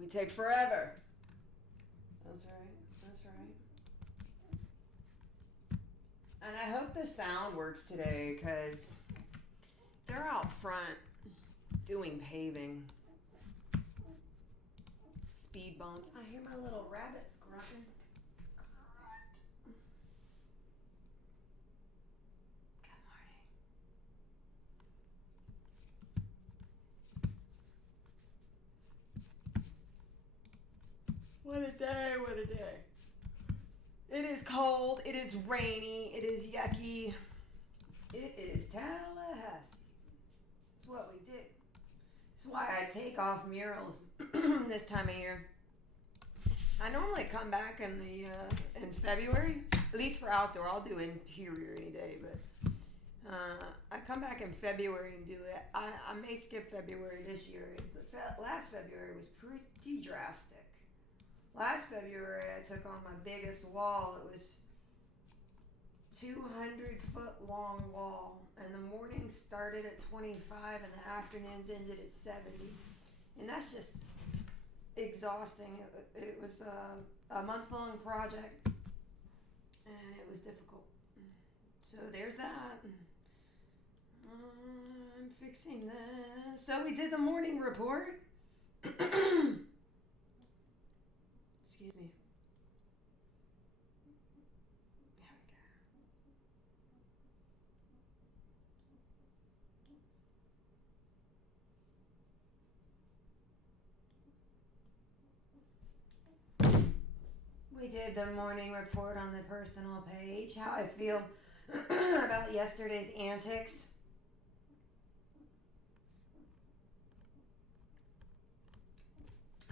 We take forever. That's right. That's right. And I hope the sound works today because they're out front doing paving. Speed bumps. I hear my little rabbits grunting. Good morning. What a day, what a day. It is cold, it is rainy, it is yucky. It is Tallahassee. It's what we do. It's why I take off murals this time of year. I normally come back in February, at least for outdoor. I'll do interior any day, but I come back in February and do it. I may skip February this year, but last February was pretty drastic. Last February, I took on my biggest wall. It was 200-foot long wall, and the mornings started at 25 and the afternoons ended at 70. And that's just exhausting. It was a month-long project, and it was difficult. So there's that. I'm fixing this. So we did the morning report. Excuse me. There we go. We did the morning report on the personal page. How I feel about yesterday's antics.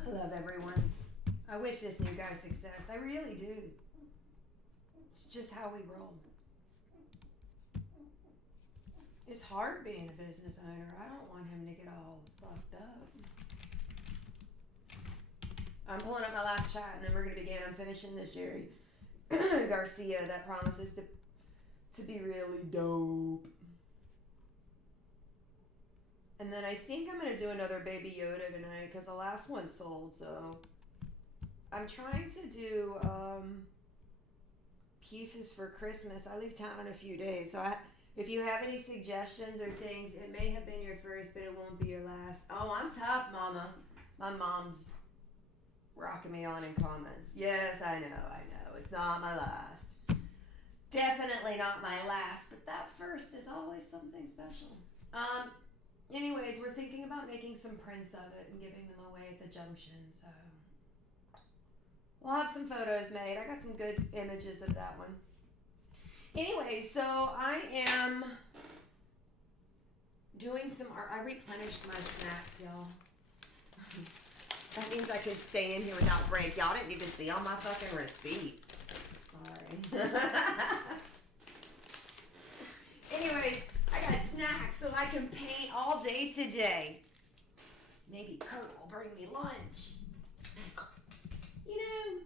I love everyone. I wish this new guy success. I really do. It's just how we roll. It's hard being a business owner. I don't want him to get all fucked up. I'm pulling up my last chat and then we're going to begin. I'm finishing this Jerry Garcia that promises to be really dope. And then I think I'm going to do another Baby Yoda tonight because the last one sold, so I'm trying to do pieces for Christmas. I leave town in a few days, so if you have any suggestions or things, it may have been your first, but it won't be your last. Oh, I'm tough, Mama. My mom's rocking me on in comments. Yes, I know. It's not my last. Definitely not my last, but that first is always something special. Anyways, we're thinking about making some prints of it and giving them away at the junction, so we'll have some photos made. I got some good images of that one. Anyway, so I am doing some art. I replenished my snacks, y'all. That means I can stay in here without break. Y'all didn't even see all my fucking receipts. Sorry. Anyways, I got snacks so I can paint all day today. Maybe Kurt will bring me lunch. You know,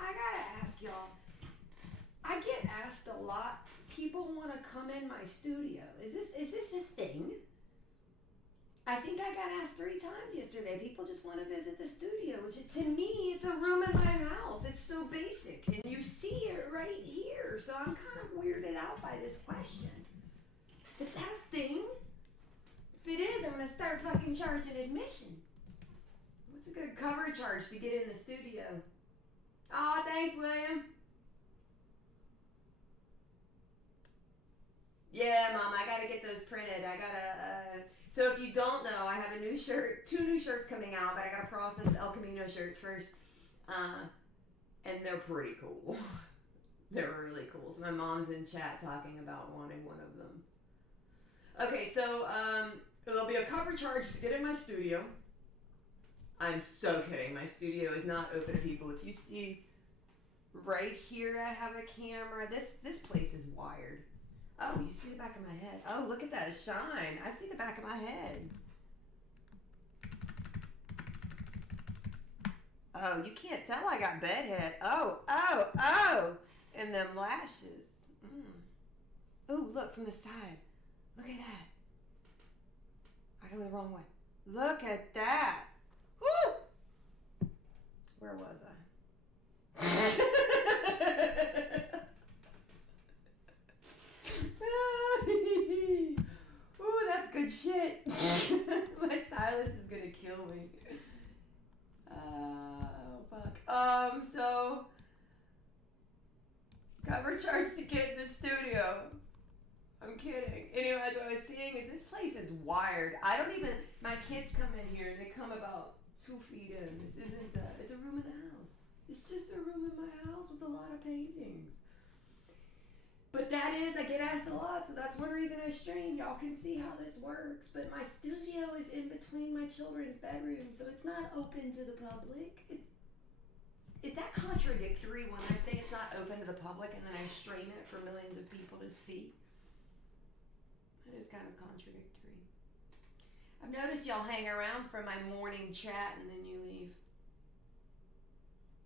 I gotta ask y'all. I get asked a lot. People want to come in my studio. Is this a thing? I think I got asked 3 times yesterday. People just want to visit the studio, which to me, it's a room in my house. It's so basic, and you see it right here. So I'm kind of weirded out by this question. Is that a thing? If it is, I'm going to start fucking charging admission. What's a good cover charge to get in the studio? Oh, thanks, William. Yeah, Mom, I gotta get those printed. So if you don't know, I have a new shirt, 2 new shirts coming out, but I gotta process the El Camino shirts first. And they're pretty cool. They're really cool. So my mom's in chat talking about wanting one of them. Okay, so there'll be a cover charge to get in my studio. I'm so kidding. My studio is not open to people. If you see right here, I have a camera. This place is wired. Oh, you see the back of my head. Oh, look at that shine. I see the back of my head. Oh, you can't tell I got bedhead. Oh. And them lashes. Oh, look from the side. Look at that. I go the wrong way. Look at that. Woo! Where was I? Ooh, that's good shit. My stylist is gonna kill me. Oh, fuck. So, cover charge to get in the studio. I'm kidding. Anyways, what I was saying is this place is wired. I don't even, my kids come in here and they come about 2 feet in. This isn't, it's a room in the house. It's just a room in my house with a lot of paintings. But that is, I get asked a lot, so that's one reason I stream. Y'all can see how this works. But my studio is in between my children's bedrooms, so it's not open to the public. Is that contradictory when I say it's not open to the public and then I stream it for millions of people to see? That is kind of contradictory. I've noticed y'all hang around for my morning chat and then you leave.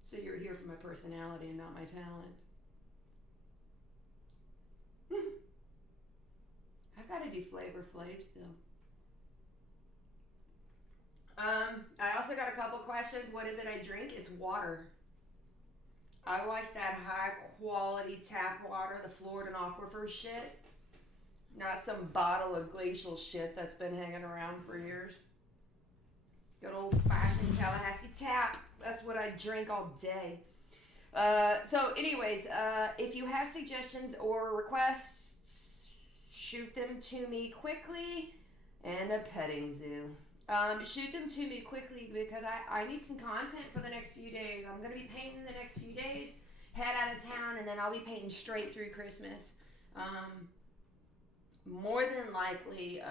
So you're here for my personality and not my talent. I've got to do Flavor Flav still. I also got a couple questions. What is it I drink? It's water. I like that high quality tap water, the Florida Aquifer shit. Not some bottle of glacial shit that's been hanging around for years. Good old fashioned Tallahassee tap. That's what I drink all day. So anyways, if you have suggestions or requests, shoot them to me quickly. And a petting zoo. Shoot them to me quickly because I need some content for the next few days. I'm going to be painting the next few days, head out of town, and then I'll be painting straight through Christmas. More than likely,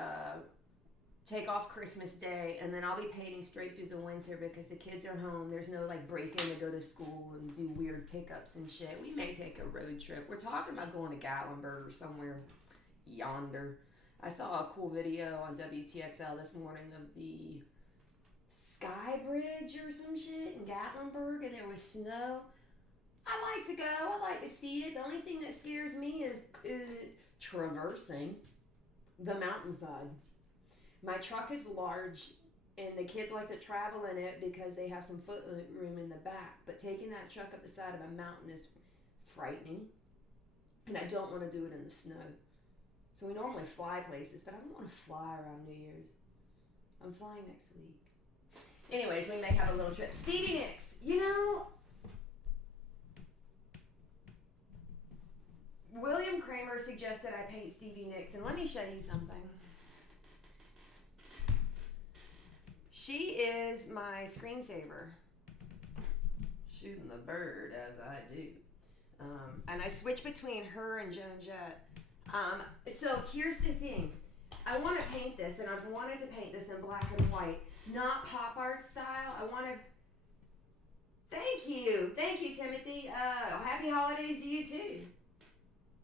take off Christmas Day, and then I'll be painting straight through the winter because the kids are home. There's no like break-in to go to school and do weird pickups and shit. We may take a road trip. We're talking about going to Gatlinburg or somewhere yonder. I saw a cool video on WTXL this morning of the Sky Bridge or some shit in Gatlinburg, and there was snow. I like to go. I like to see it. The only thing that scares me is traversing the mountainside. My truck is large, and the kids like to travel in it because they have some foot room in the back. But taking that truck up the side of a mountain is frightening, and I don't want to do it in the snow. So we normally fly places, but I don't want to fly around New Year's. I'm flying next week. Anyways, we may have a little trip. Stevie Nicks, you know, William Kramer suggested I paint Stevie Nicks, and let me show you something. She is my screensaver. Shooting the bird as I do. And I switch between her and Joan Jett. So here's the thing. I want to paint this, and I've wanted to paint this in black and white, not pop art style. I want to... Thank you, Timothy. Happy holidays to you, too.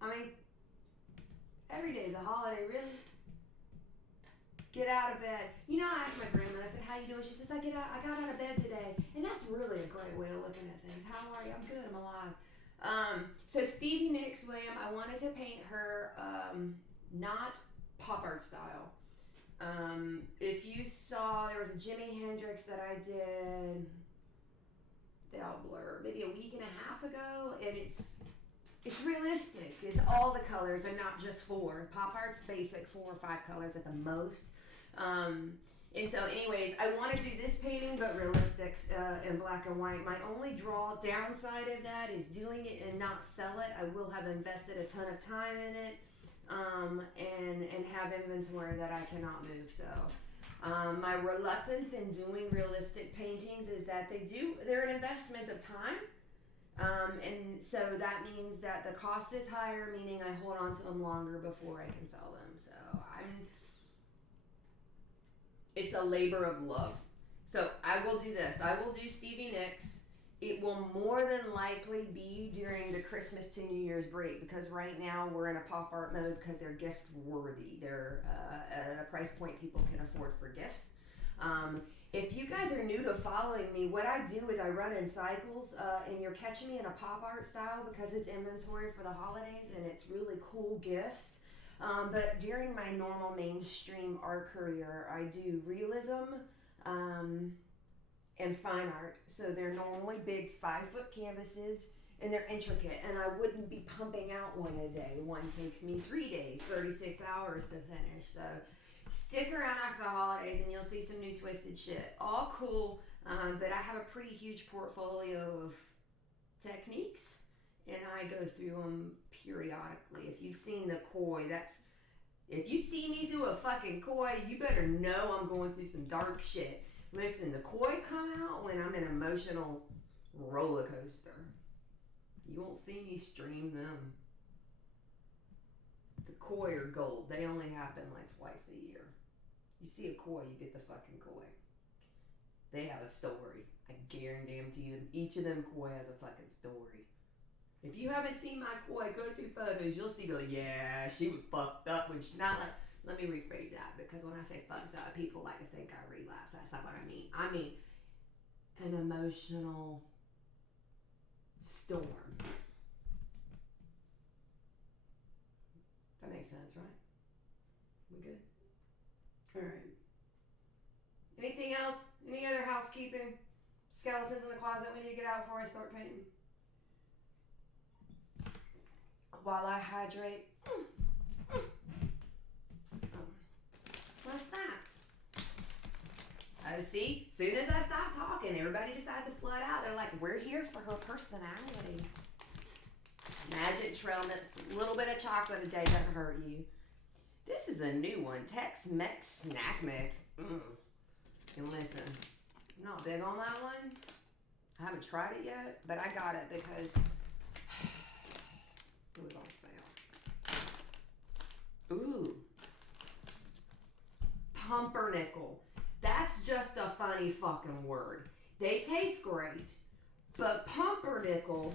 I mean, every day's a holiday, really. Get out of bed. You know, I asked my grandma, I said, how you doing? She says, I got out of bed today. And that's really a great way of looking at things. How are you? I'm good, I'm alive. So Stevie Nicks, William, I wanted to paint her, not pop art style. If you saw, there was a Jimi Hendrix that I did, they all blur, maybe a week and a half ago, and it's realistic. It's all the colors and not just 4. Pop art's basic 4 or 5 colors at the most. And so anyways, I want to do this painting, but realistic in black and white. My only downside of that is doing it and not sell it. I will have invested a ton of time in it, and have inventory that I cannot move. So my reluctance in doing realistic paintings is that they're an investment of time. And so that means that the cost is higher, meaning I hold on to them longer before I can sell them. So it's a labor of love. So I will do this. I will do Stevie Nicks. It will more than likely be during the Christmas to New Year's break because right now we're in a pop art mode because they're gift worthy. They're at a price point people can afford for gifts. If you guys are new to following me, what I do is I run in cycles, and you're catching me in a pop art style because it's inventory for the holidays and it's really cool gifts. But during my normal mainstream art career, I do realism, and and fine art. So they're normally big 5-foot canvases, and they're intricate, and I wouldn't be pumping out one a day. One takes me 3 days, 36 hours to finish. So stick around after the holidays and you'll see some new twisted shit. All cool, but I have a pretty huge portfolio of techniques, and I go through them periodically. If you've seen the koi, if you see me do a fucking koi, you better know I'm going through some dark shit. Listen, the koi come out when I'm an emotional roller coaster. You won't see me stream them. The koi are gold. They only happen like twice a year. You see a koi, you get the fucking koi. They have a story. I guarantee you, each of them koi has a fucking story. If you haven't seen my koi, go through photos, you'll see, like, yeah, she was fucked up when she, not like, let me rephrase that, because when I say fucked up, people like to think I relapse. That's not what I mean. I mean an emotional storm. That makes sense, right? We good? Alright. Anything else? Any other housekeeping? Skeletons in the closet we need to get out before I start painting? While I hydrate. My snacks. Oh, see? As soon as I stop talking, everybody decides to flood out. They're like, we're here for her personality. Magic trail mix, a little bit of chocolate a day doesn't hurt you. This is a new one, Tex-Mex snack mix. And listen, I'm not big on that one. I haven't tried it yet, but I got it because it was on sale. Ooh. Pumpernickel. That's just a funny fucking word. They taste great, but pumpernickel,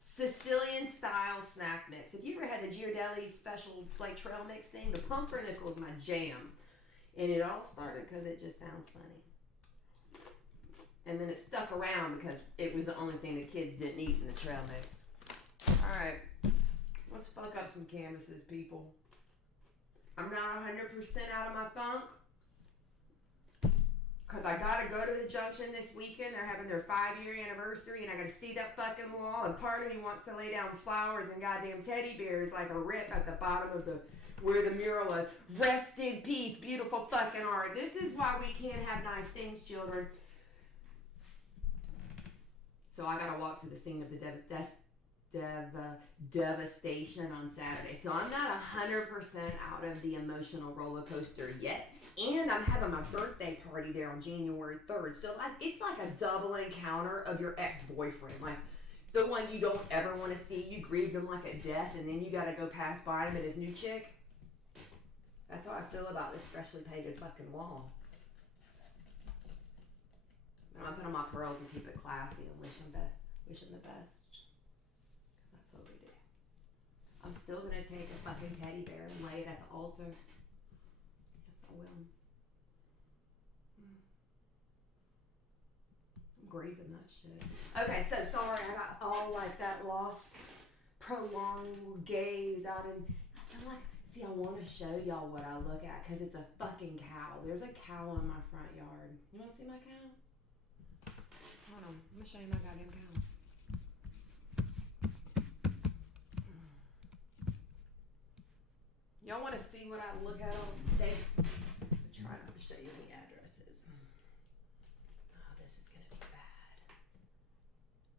Sicilian style snack mix. Have you ever had the Ghirardelli special like trail mix thing? The pumpernickel is my jam. And it all started because it just sounds funny. And then it stuck around because it was the only thing the kids didn't eat in the trail mix. Alright, let's fuck up some canvases, people. I'm not 100% out of my funk because I gotta go to the junction this weekend. They're having their 5-year anniversary and I gotta see that fucking wall, and part of me wants to lay down flowers and goddamn teddy bears like a rip at the bottom of where the mural was. Rest in peace, beautiful fucking art. This is why we can't have nice things, children. So I gotta walk to the scene of the devastation on Saturday. So I'm not 100% out of the emotional roller coaster yet. And I'm having my birthday party there on January 3rd. So it's like a double encounter of your ex-boyfriend. Like the one you don't ever want to see. You grieved him like a death, and then you gotta go pass by him and his new chick. That's how I feel about this freshly painted fucking wall. I'm gonna put on my pearls and keep it classy and wish him the best. That's what we do. I'm still gonna take a fucking teddy bear and lay it at the altar. Yes, I will. I'm grieving that shit. Okay, so sorry I got all like that lost, prolonged gaze out, and I feel like, see, I want to show y'all what I look at because it's a fucking cow. There's a cow in my front yard. You want to see my cow? Hold on, I'm gonna show you my goddamn cow. Y'all want to see what I look at all day? I'm trying not to show you any addresses. Oh, this is gonna be bad.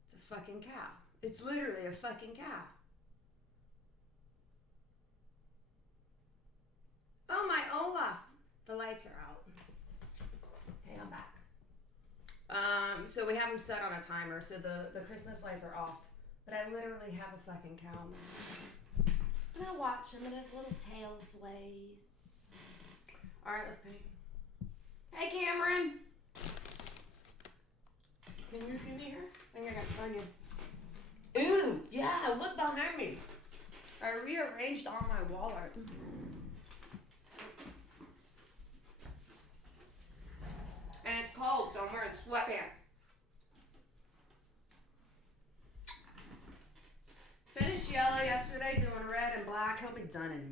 It's a fucking cow. It's literally a fucking cow. Oh my Olaf! The lights are out. Hey, I'm back. So we have them set on a timer, so the Christmas lights are off. But I literally have a fucking cow now. And I watch him and his little tail sways. Alright, let's paint. Hey, Cameron! Can you see me here? I think I got to find you. Ooh, yeah, look behind me. I rearranged all my wall art. And it's cold, so I'm wearing sweatpants. Finished yellow yesterday, doing red and black. He'll be done in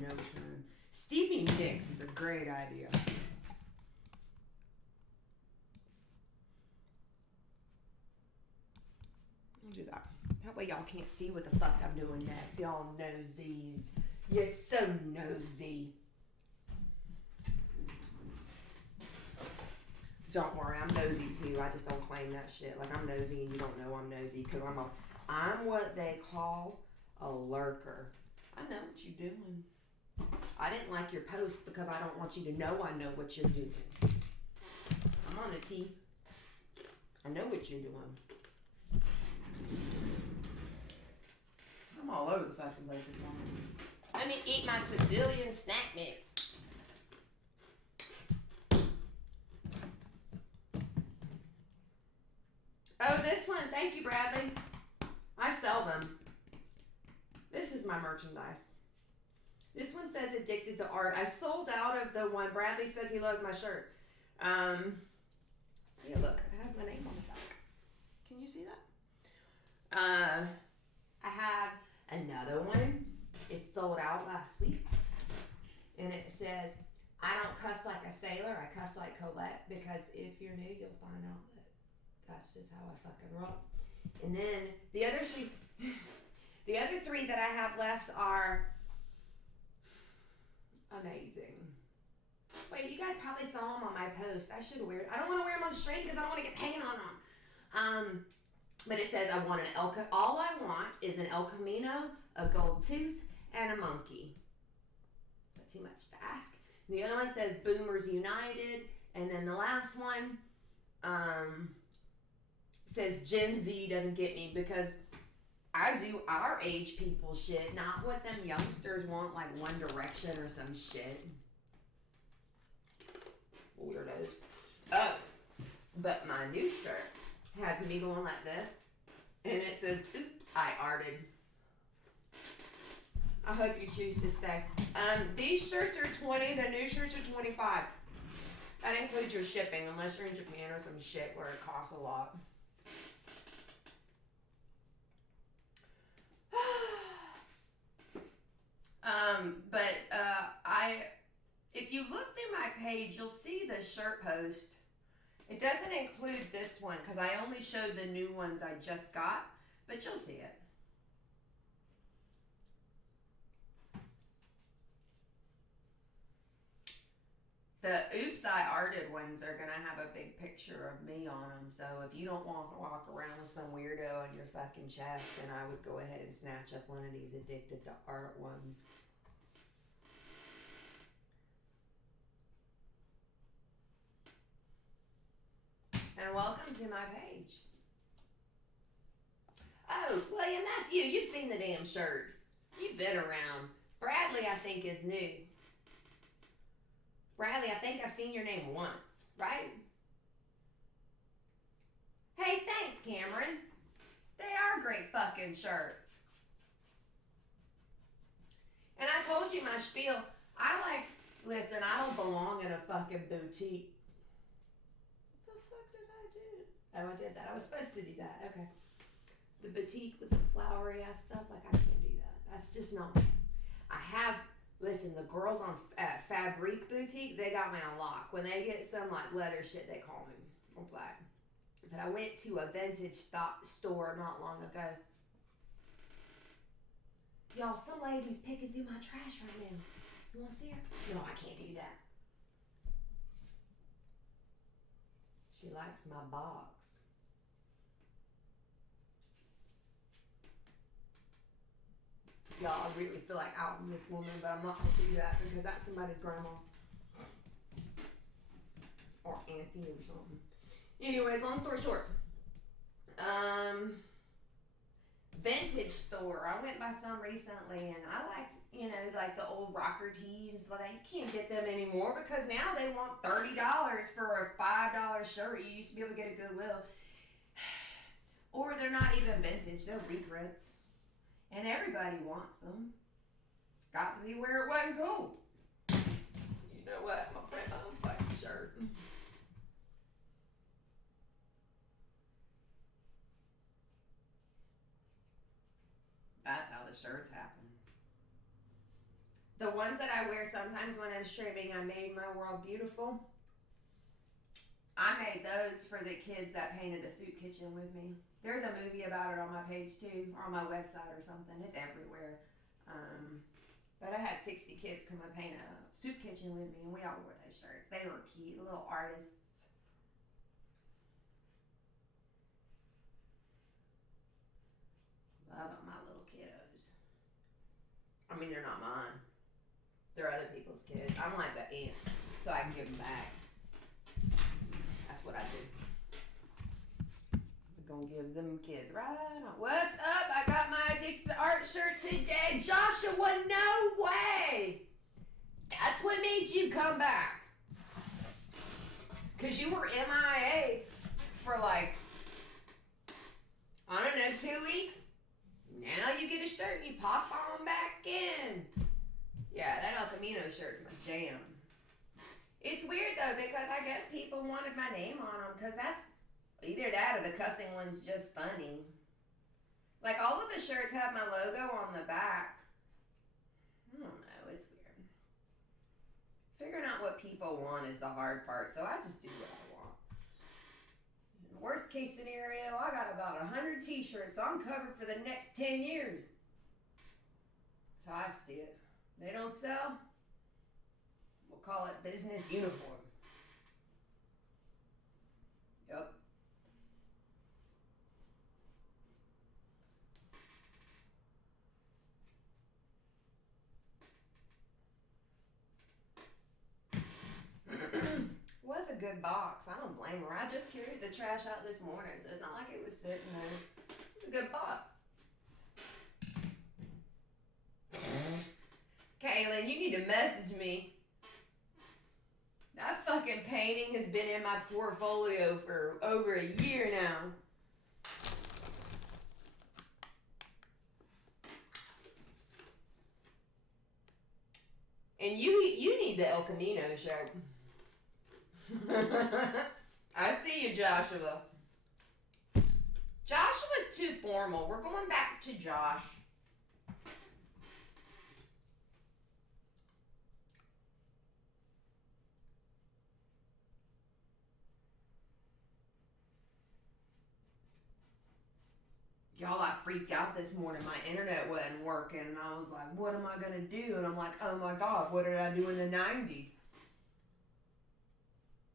no time. Stevie Nicks is a great idea. That way y'all can't see what the fuck I'm doing next. Y'all nosies. You're so nosy. Don't worry, I'm nosy too. I just don't claim that shit. Like, I'm nosy and you don't know I'm nosy because I'm what they call a lurker. I know what you're doing. I didn't like your post because I don't want you to know I know what you're doing. I'm on the T. I know what you're doing. I'm all over the fucking place this morning. Let me eat my Sicilian snack mix. Oh, this one. Thank you, Bradley. I sell them. This is my merchandise. This one says addicted to art. I sold out of the one. Bradley says he loves my shirt. See, look, it has my name on the back. Can you see that? I have another one. It sold out last week. And it says, I don't cuss like a sailor, I cuss like Colette. Because if you're new, you'll find out that that's just how I fucking roll. And then the other three that I have left are amazing. Wait, you guys probably saw them on my post. I should wear. I don't want to wear them on the street because I don't want to get paint on them. But it says I want all I want is an El Camino, a gold tooth, and a monkey. Not too much to ask. The other one says Boomers United, and then the last one says Gen Z doesn't get me because I do our age people shit, not what them youngsters want, like One Direction or some shit. Weirdos. Oh, but my new shirt has me going like this, and it says, oops, I arted. I hope you choose to stay. These shirts are $20, the new shirts are $25. That includes your shipping, unless you're in Japan or some shit where it costs a lot. If you look through my page, you'll see the shirt post. It doesn't include this one because I only showed the new ones I just got, but you'll see it. The Oops I Arted ones are going to have a big picture of me on them, so if you don't want to walk around with some weirdo on your fucking chest, then I would go ahead and snatch up one of these addicted to art ones. And welcome to my page. Oh, William, that's you. You've seen the damn shirts. You've been around. Bradley, I think, is new. Bradley, I think I've seen your name once, right? Hey, thanks, Cameron. They are great fucking shirts. And I told you my spiel. Listen, I don't belong in a fucking boutique. What the fuck did I do? Oh, I did that. I was supposed to do that. Okay. The boutique with the flowery ass stuff, like I can't do that. That's just not me. Listen, the girls on Fabrique Boutique, they got me on lock. When they get some like leather shit, they call me. I'm black. But I went to a vintage store not long ago. Y'all, some lady's picking through my trash right now. You want to see her? No, I can't do that. She likes my box. Y'all, I really feel like outing this woman, but I'm not going to do that because that's somebody's grandma. Or auntie or something. Anyways, long story short. Vintage store. I went by some recently and I liked, like the old rocker tees and stuff like that. You can't get them anymore because now they want $30 for a $5 shirt you used to be able to get at Goodwill. Or they're not even vintage, they're reprints. And everybody wants them. It's got to be where it wasn't cool. So you know what? I'm going to print my own fucking shirt. That's how the shirts happen. The ones that I wear sometimes when I'm streaming, I made my world beautiful. I made those for the kids that painted the soup kitchen with me. There's a movie about it on my page too, or on my website or something. It's everywhere. But I had 60 kids come and paint a soup kitchen with me, and we all wore those shirts. They were cute, little artists. Love my little kiddos. I mean, they're not mine. They're other people's kids. I'm like the aunt, so I can give them back. That's what I do. We're gonna give them kids right on. What's up? I got my Addicted to Art shirt today. Joshua, no way! That's what made you come back. Because you were MIA for like, I don't know, 2 weeks? Now you get a shirt and you pop on back in. Yeah, that El Camino shirt's my jam. It's weird though, because I guess people wanted my name on them, because that's either that or the cussing one's just funny. Like, all of the shirts have my logo on the back. I don't know, it's weird. Figuring out what people want is the hard part, so I just do what I want. In the worst case scenario, I got about 100 t-shirts, so I'm covered for the next 10 years. That's how I see it. They don't sell, we'll call it business uniform. Yep. Was a good box. I don't blame her. I just carried the trash out this morning, so it's not like it was sitting there. It's a good box. Kaylin, you need to message me. That fucking painting has been in my portfolio for over a year now. And you need the El Camino shirt. I see you, Joshua. Joshua's too formal. We're going back to Josh. Y'all, I freaked out this morning. My internet wasn't working, and I was like, what am I going to do? And I'm like, oh my God, what did I do in the 90s?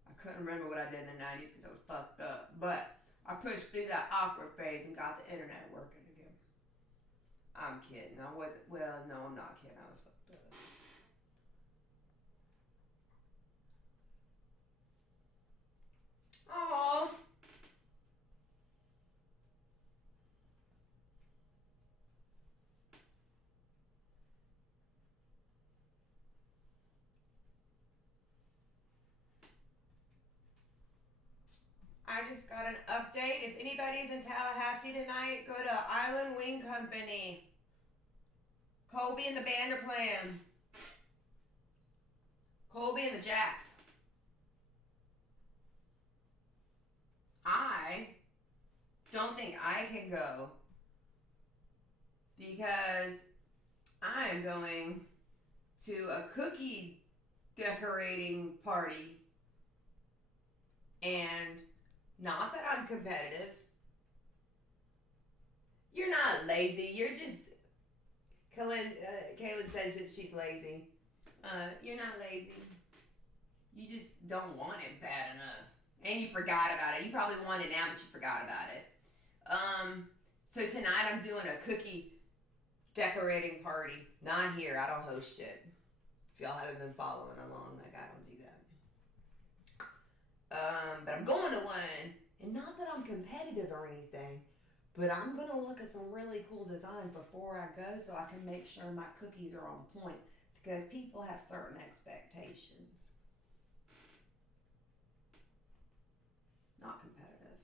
I couldn't remember what I did in the 90s because I was fucked up. But I pushed through that awkward phase and got the internet working again. I'm kidding. I wasn't, well, no, I'm not kidding. I was fucked up. Aww. I just got an update. If anybody's in Tallahassee tonight, go to Island Wing Company. Colby and the band are playing. Colby and the Jacks. I don't think I can go because I am going to a cookie decorating party. And not that I'm competitive. You're not lazy. You're just... Kaylin says that she's lazy. You're not lazy. You just don't want it bad enough. And you forgot about it. You probably want it now, but you forgot about it. So tonight I'm doing a cookie decorating party. Not here. I don't host shit. If y'all haven't been following along, like, I don't do that. But I'm going to one. And not that I'm competitive or anything, but I'm going to look at some really cool designs before I go so I can make sure my cookies are on point, because people have certain expectations. Not competitive.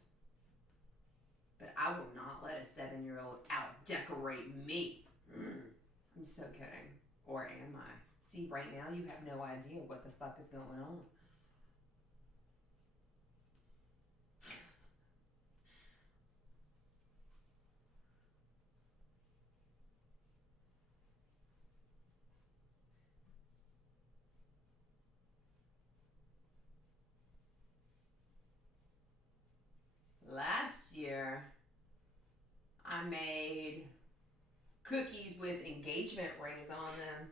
But I will not let a 7-year-old out-decorate me. I'm so kidding. Or am I? See, right now you have no idea what the fuck is going on. cookies with engagement rings on them.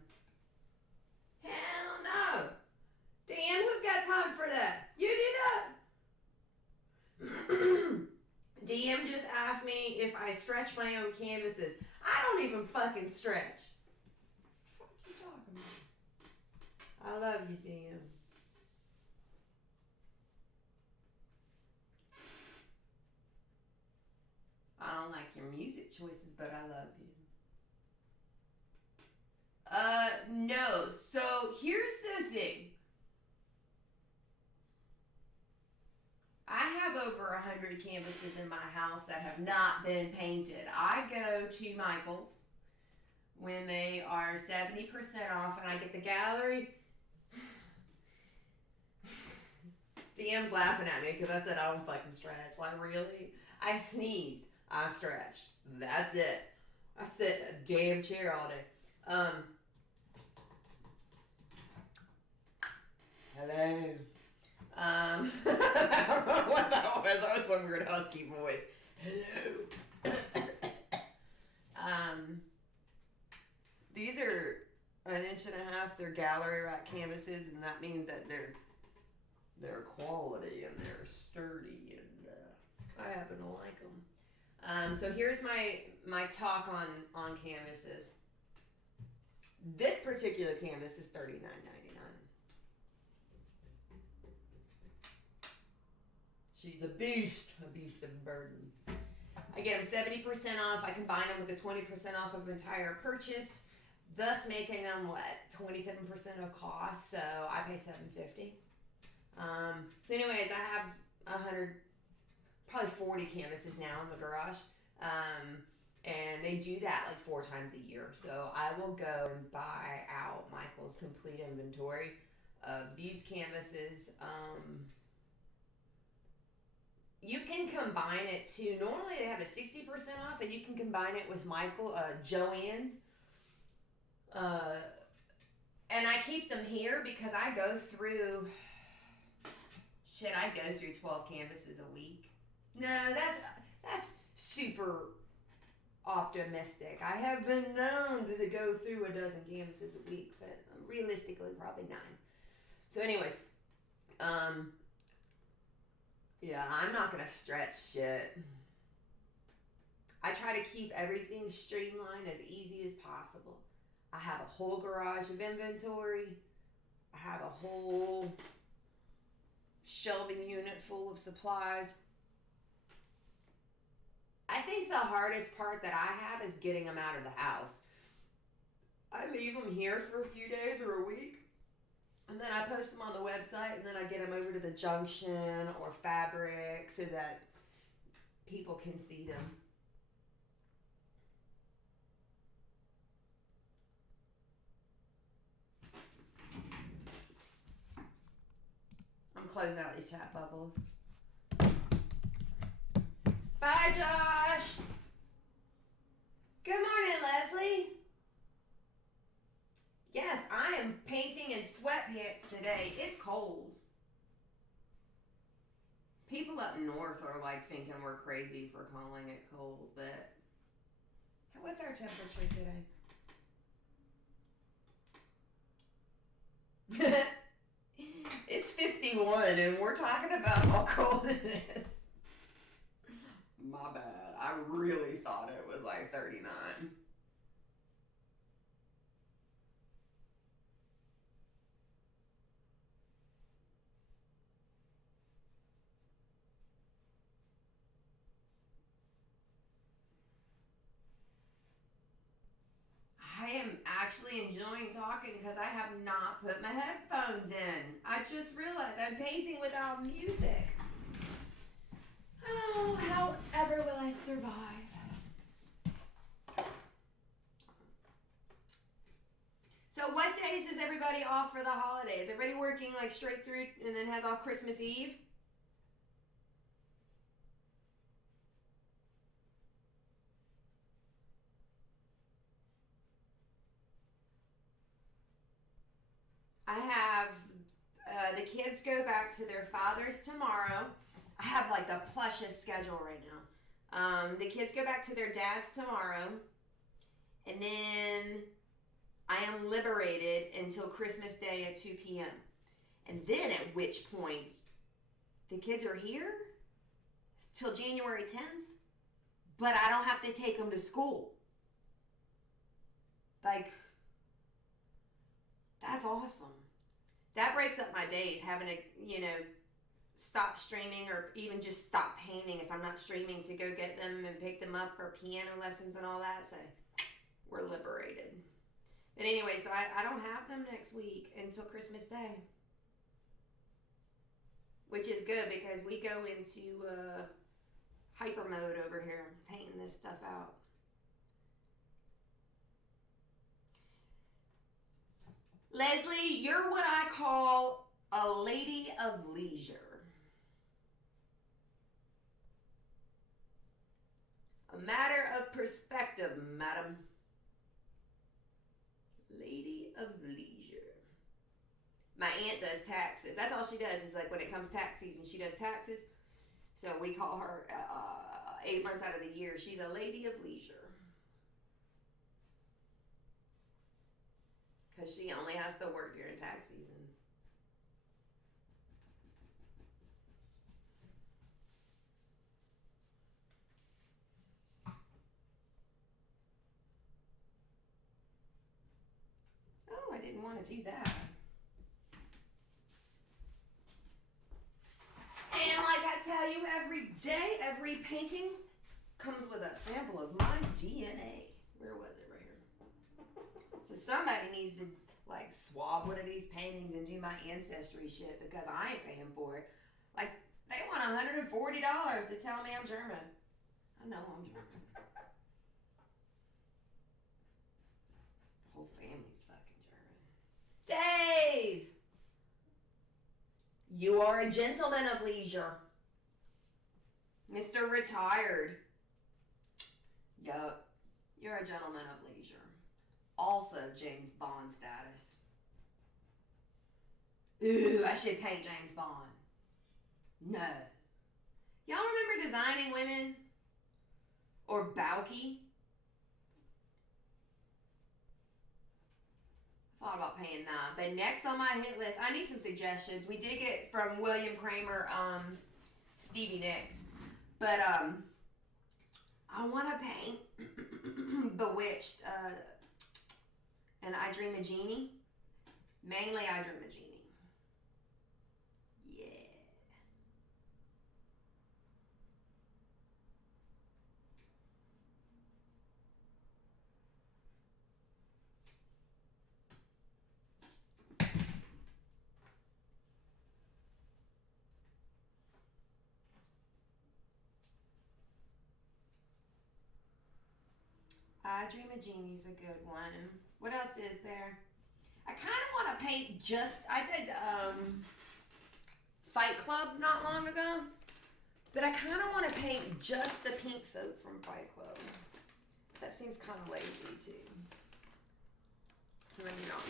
Hell no. Damn, who's got time for that? You do that? DM just asked me if I stretch my own canvases. I don't even fucking stretch. What the fuck are you talking about? I love you, DM. I don't like your music choices, but I love you. No. So here's the thing. I have over 100 canvases in my house that have not been painted. I go to Michael's when they are 70% off and I get the gallery. DM's laughing at me because I said I don't fucking stretch. Like, really? I sneezed. I stretched. That's it. I sit in a damn chair all day. Hello. I don't know what that was. That was some weird husky voice. Hello. These are 1.5 inches. They're gallery rack canvases, and that means that they're quality and they're sturdy, and I happen to like them. So here's my talk on canvases. This particular canvas is $39.99. She's a beast of burden. I get them 70% off. I combine them with the 20% off of entire purchase, thus making them what, 27% of cost. So I pay $7.50. So anyways, I have 100, probably 40 canvases now in the garage. And they do that like 4 times a year. So I will go and buy out Michael's complete inventory of these canvases. You can combine it to, normally they have a 60% off, and you can combine it with Joann's. And I keep them here because I go through 12 canvases a week. No, that's super optimistic. I have been known to go through a dozen canvases a week, but realistically probably 9. So anyways, yeah, I'm not gonna stretch shit. I try to keep everything streamlined as easy as possible. I have a whole garage of inventory. I have a whole shelving unit full of supplies. I think the hardest part that I have is getting them out of the house. I leave them here for a few days or a week, and then I post them on the website, and then I get them over to the Junction or Fabric so that people can see them. I'm closing out these chat bubbles. Bye, Josh. Good morning, Leslie. Yes, I am painting in sweatpants today. It's cold. People up north are like thinking we're crazy for calling it cold, but what's our temperature today? It's 51 and we're talking about how cold it is. My bad. I really thought it was like 39. I am actually enjoying talking because I have not put my headphones in. I just realized I'm painting without music. Oh, however will I survive? So what days is everybody off for the holidays? Everybody working like straight through and then has off Christmas Eve? I have the kids go back to their fathers tomorrow. I have like the plushest schedule right now. The kids go back to their dads tomorrow. And then I am liberated until Christmas Day at 2 p.m. And then at which point the kids are here till January 10th, but I don't have to take them to school. Like, that's awesome. That breaks up my days, having to, stop streaming or even just stop painting if I'm not streaming to go get them and pick them up for piano lessons and all that. So we're liberated. But anyway, so I don't have them next week until Christmas Day. Which is good because we go into hyper mode over here, painting this stuff out. Leslie, you're what I call a lady of leisure. A matter of perspective, madam. Lady of leisure. My aunt does taxes. That's all she does is like when it comes tax season, she does taxes. So we call her 8 months out of the year. She's a lady of leisure. Because she only has to work during tax season. Oh, I didn't want to do that. And like I tell you every day, every painting comes with a sample of my DNA. Where was it? Right here. So somebody needs to like swab one of these paintings and do my ancestry shit because I ain't paying for it. Like they want $140 to tell me I'm German. I know I'm German. The whole family's fucking German. Dave! You are a gentleman of leisure. Mr. Retired. Yup. You're a gentleman of leisure. Also James Bond status. Ooh, I should paint James Bond. No. Y'all remember Designing Women? Or Balky? Thought about paying that. But next on my hit list, I need some suggestions. We did get from William Kramer, Stevie Nicks. But I want to paint Bewitched and I Dream a Genie. Mainly I Dream a Genie. Yeah. I Dream a Genie's a good one. What else is there? I kind of want to paint I did Fight Club not long ago. But I kind of want to paint just the pink soap from Fight Club. That seems kind of lazy too. Maybe not.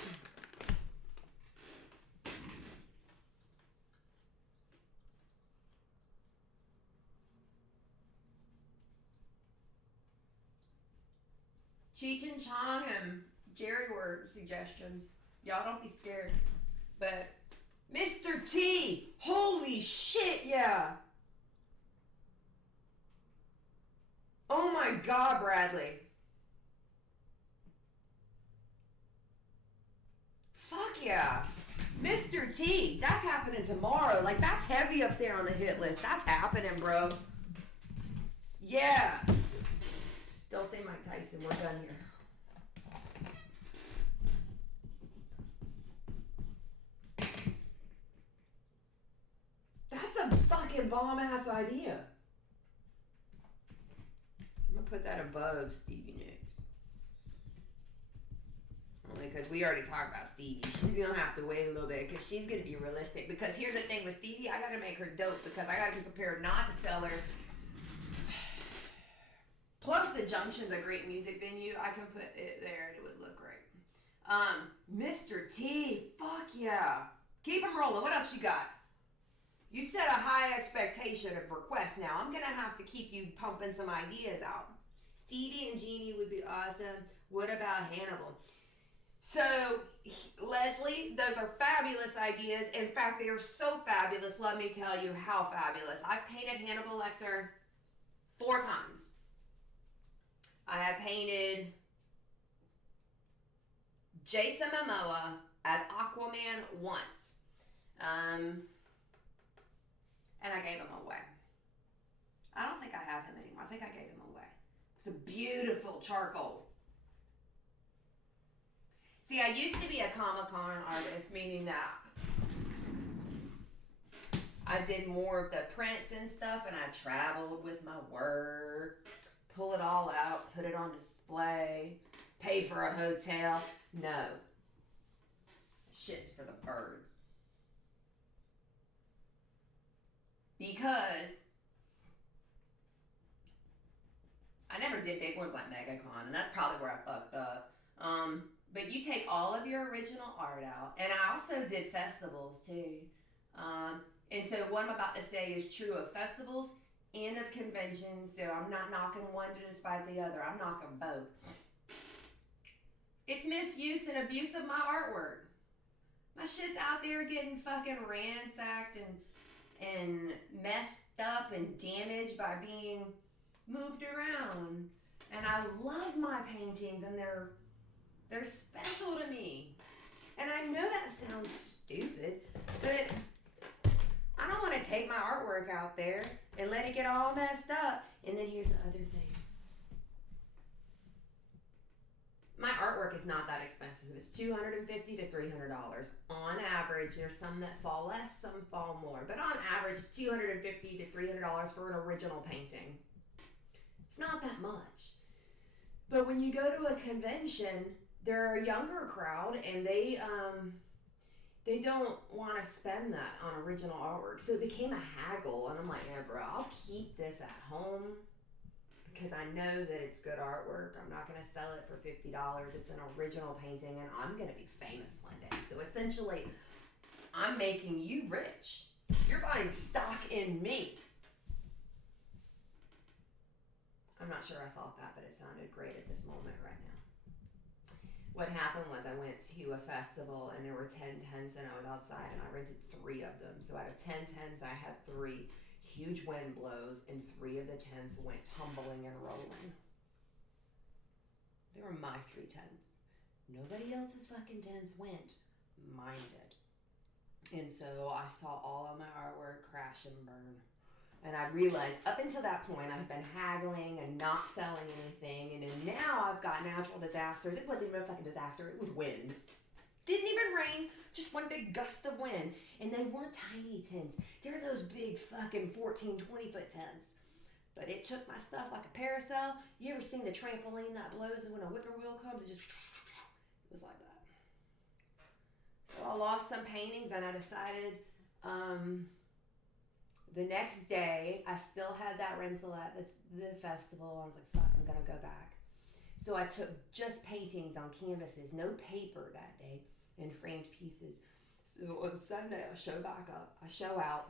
Cheech and Chong and Jerry were suggestions. Y'all don't be scared. But Mr. T, holy shit, yeah. Oh my God, Bradley. Fuck yeah. Mr. T, that's happening tomorrow. Like, that's heavy up there on the hit list. That's happening, bro. Yeah. Don't say Mike Tyson. We're done here. That's a fucking bomb-ass idea. I'm going to put that above Stevie Nicks. Only because we already talked about Stevie. She's going to have to wait a little bit because she's going to be realistic. Because here's the thing with Stevie, I got to make her dope because I got to be prepared not to sell her. Plus, the Junction's a great music venue. I can put it there and it would look great. Mr. T, fuck yeah. Keep him rolling. What else you got? You set a high expectation of requests now. I'm going to have to keep you pumping some ideas out. Stevie and Jeannie would be awesome. What about Hannibal? So, Leslie, those are fabulous ideas. In fact, they are so fabulous. Let me tell you how fabulous. I've painted Hannibal Lecter 4 times. I have painted Jason Momoa as Aquaman once. And I gave him away. I don't think I have him anymore. I think I gave him away. It's a beautiful charcoal. See, I used to be a Comic-Con artist, meaning that I did more of the prints and stuff, and I traveled with my work, pull it all out, put it on display, pay for a hotel. No. Shit's for the birds. Because I never did big ones like MegaCon, and that's probably where I fucked up. But you take all of your original art out, and I also did festivals too. And so what I'm about to say is true of festivals and of conventions, so I'm not knocking one to despite the other. I'm knocking both. It's misuse and abuse of my artwork. My shit's out there getting fucking ransacked and messed up and damaged by being moved around. And I love my paintings, and they're special to me. And I know that sounds stupid, but I don't want to take my artwork out there and let it get all messed up. And then here's the other thing. My artwork is not that expensive. It's $250 to $300. On average, there's some that fall less, some fall more. But on average, it's $250 to $300 for an original painting. It's not that much. But when you go to a convention, they're a younger crowd, and they don't want to spend that on original artwork. So it became a haggle, and I'm like, yeah, bro, I'll keep this at home because I know that it's good artwork. I'm not going to sell it for $50. It's an original painting, and I'm going to be famous one day. So essentially, I'm making you rich. You're buying stock in me. I'm not sure I thought that, but it sounded great at this moment right now. What happened was I went to a festival, and there were 10 tents, and I was outside, and I rented 3 of them. So out of 10 tents, I had 3. Huge wind blows, and 3 of the tents went tumbling and rolling. They were my 3 tents. Nobody else's fucking tents went. Mine did. And so I saw all of my artwork crash and burn. And I realized up until that point, I've been haggling and not selling anything. And then now I've got natural disasters. It wasn't even a fucking disaster. It was wind. Didn't even rain. Just one big gust of wind. And they weren't tiny tents. They're those big fucking 14, 20-foot tents. But it took my stuff like a parasail. You ever seen the trampoline that blows when a whippoorwill comes? It was like that. So I lost some paintings, and I decided... the next day, I still had that rental at the festival. I was like, fuck, I'm going to go back. So I took just paintings on canvases, no paper that day, and framed pieces. So on Sunday, I show back up. I show out.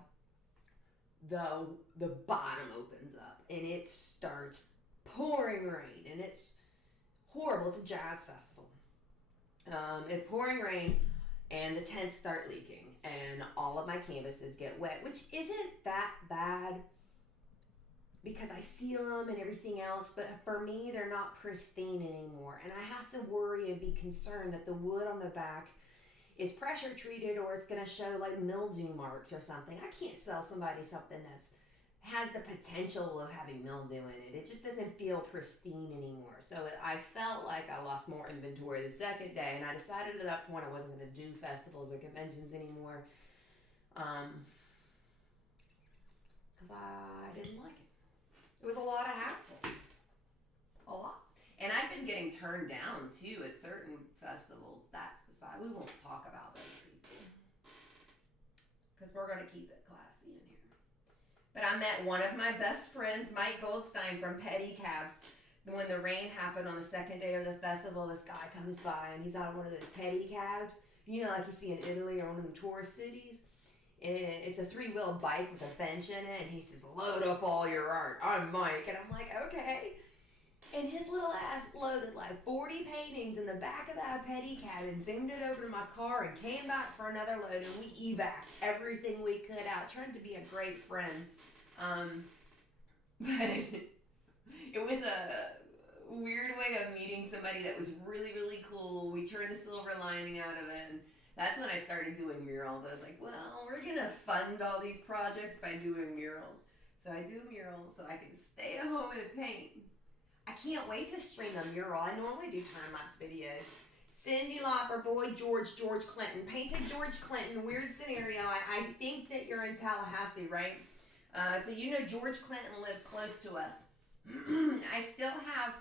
The bottom opens up, and it starts pouring rain, and it's horrible. It's a jazz festival. It's pouring rain, and the tents start leaking. And all of my canvases get wet, which isn't that bad because I seal them and everything else, but for me, they're not pristine anymore. And I have to worry and be concerned that the wood on the back is pressure treated, or it's going to show like mildew marks or something. I can't sell somebody something that's has the potential of having mildew in it. It just doesn't feel pristine anymore. So I felt like I lost more inventory the second day, and I decided at that point I wasn't going to do festivals or conventions anymore because I didn't like it. It was a lot of hassle. A lot. And I've been getting turned down too at certain festivals. That's the side. We won't talk about those people because we're going to keep it classy in here. But I met one of my best friends, Mike Goldstein from Petty Cabs. When the rain happened on the second day of the festival, this guy comes by and he's on one of those Petty Cabs. You know, like you see in Italy or one of them tourist cities. And it's a 3-wheel bike with a bench in it. And he says, load up all your art. I'm Mike. And I'm like, okay. And his little ass loaded like 40 paintings in the back of that petty cabin, zoomed it over to my car, and came back for another load. And we evac everything we could out, trying to be a great friend. But it was a weird way of meeting somebody that was really, really cool. We turned the silver lining out of it. And that's when I started doing murals. I was like, well, we're going to fund all these projects by doing murals. So I do murals so I can stay at home and paint. I can't wait to stream a mural. I normally do time-lapse videos. Cyndi Lauper, boy George Clinton. Painted George Clinton, weird scenario. I think that you're in Tallahassee, right? So you know George Clinton lives close to us. I still have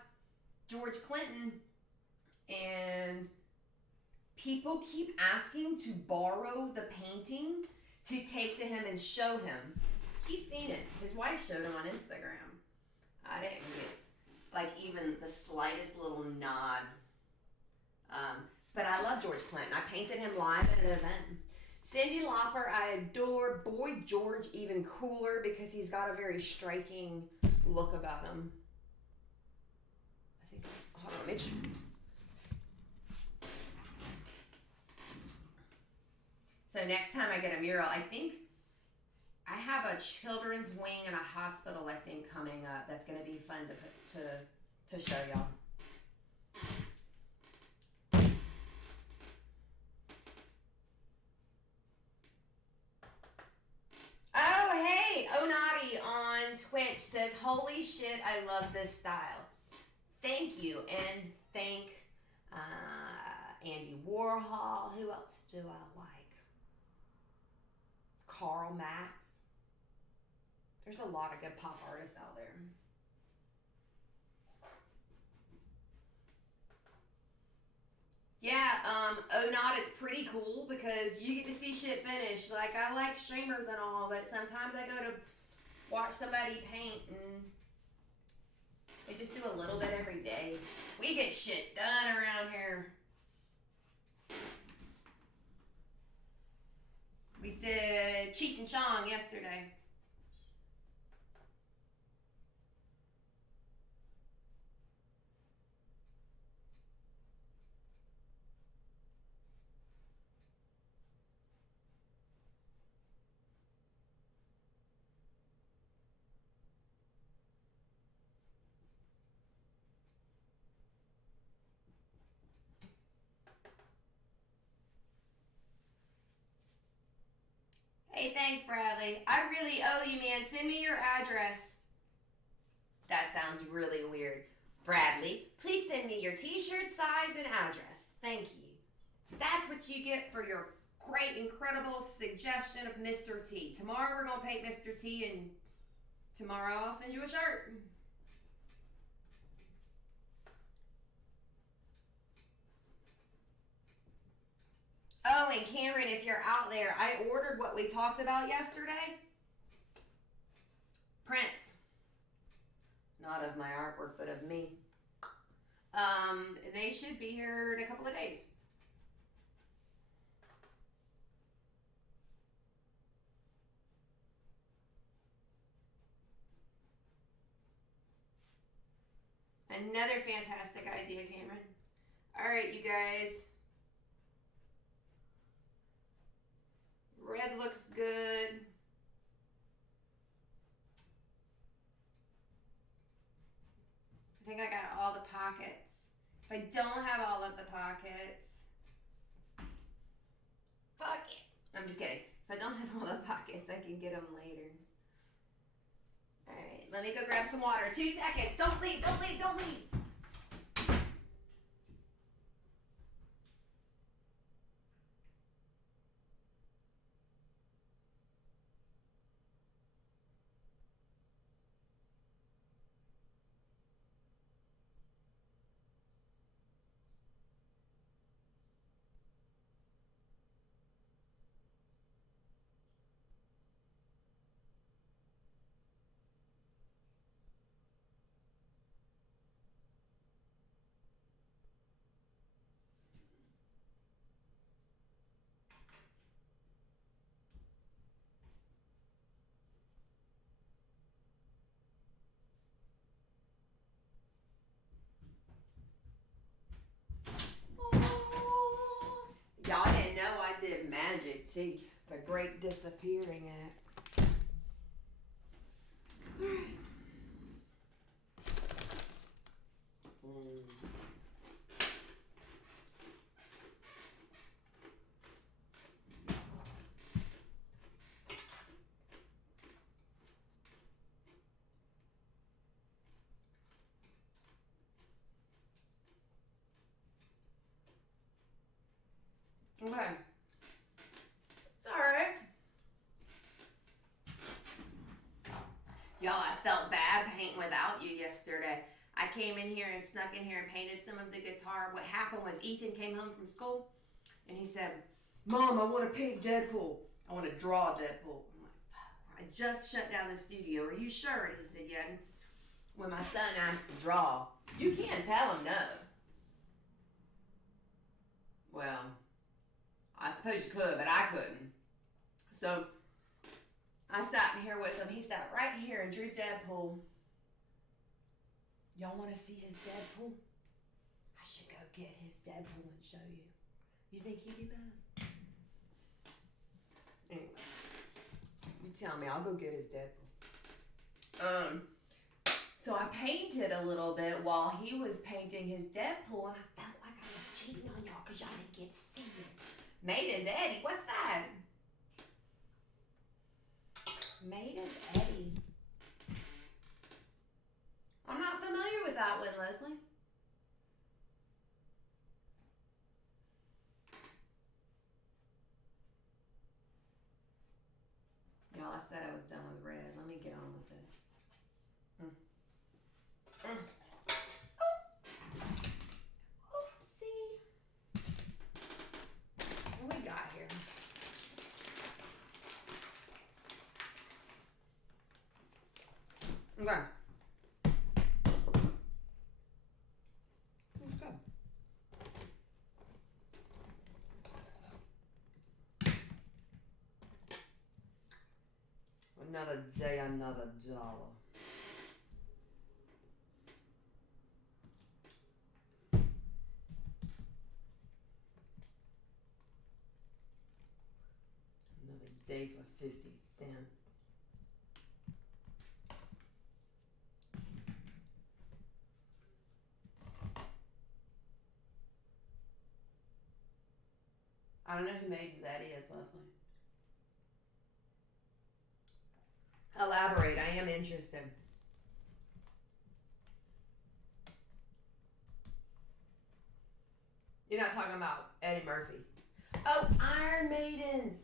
George Clinton, and people keep asking to borrow the painting to take to him and show him. He's seen it. His wife showed him on Instagram. I didn't get like even the slightest little nod. But I love George Clinton. I painted him live at an event. Cyndi Lauper, I adore. Boy George, even cooler because he's got a very striking look about him. I think, hold on, Mitch. So next time I get a mural, I think I have a children's wing in a hospital, I think, coming up. That's going to be fun to show y'all. Oh, hey, Onati on Twitch says, holy shit, I love this style. Thank you. And thank Andy Warhol. Who else do I like? Karl Marx. There's a lot of good pop artists out there. Yeah, Not, it's pretty cool because you get to see shit finished. Like, I like streamers and all, but sometimes I go to watch somebody paint and they just do a little bit every day. We get shit done around here. We did Cheech and Chong yesterday. Hey, thanks, Bradley. I really owe you, man. Send me your address. That sounds really weird. Bradley, please send me your t-shirt size and address. Thank you. That's what you get for your great, incredible suggestion of Mr. T. Tomorrow we're going to paint Mr. T, and tomorrow I'll send you a shirt. Oh, and Cameron, if you're out there, I ordered what we talked about yesterday. Prints. Not of my artwork, but of me. They should be here in a couple of days. Another fantastic idea, Cameron. All right, you guys. Red looks good. I think I got all the pockets. If I don't have all of the pockets, fuck it. I'm just kidding. If I don't have all the pockets, I can get them later. Alright, let me go grab some water. 2 seconds. Don't leave, don't leave, don't leave. see the Great Disappearing Act. Okay. It's alright. Y'all, I felt bad painting without you yesterday. I came in here and snuck in here and painted some of the guitar. What happened was Ethan came home from school and he said, Mom, I want to paint Deadpool. I want to draw Deadpool. I'm like, I just shut down the studio. Are you sure? And he said, yeah. And when my son asked to draw, you can't tell him no. Well, I suppose you could, but I couldn't. So I sat in here with him. He sat right here and drew Deadpool. Y'all want to see his Deadpool? I should go get his Deadpool and show you. You think he'd be mad? Anyway, you tell me. I'll go get his Deadpool. So I painted a little bit while he was painting his Deadpool, and I felt like I was cheating on y'all because y'all didn't get to see it. Maiden's Eddie. What's that? Maiden's Eddie. I'm not familiar with that one, Leslie. Y'all, I said I was done with red. Let me get on with this. Oopsie. What we got here? Okay. Let's go. Another day, another dollar. Another day for 50 cents. I don't know who Maiden's Eddie is, Leslie. Elaborate. I am interested. You're not talking about Eddie Murphy. Oh, Iron Maidens.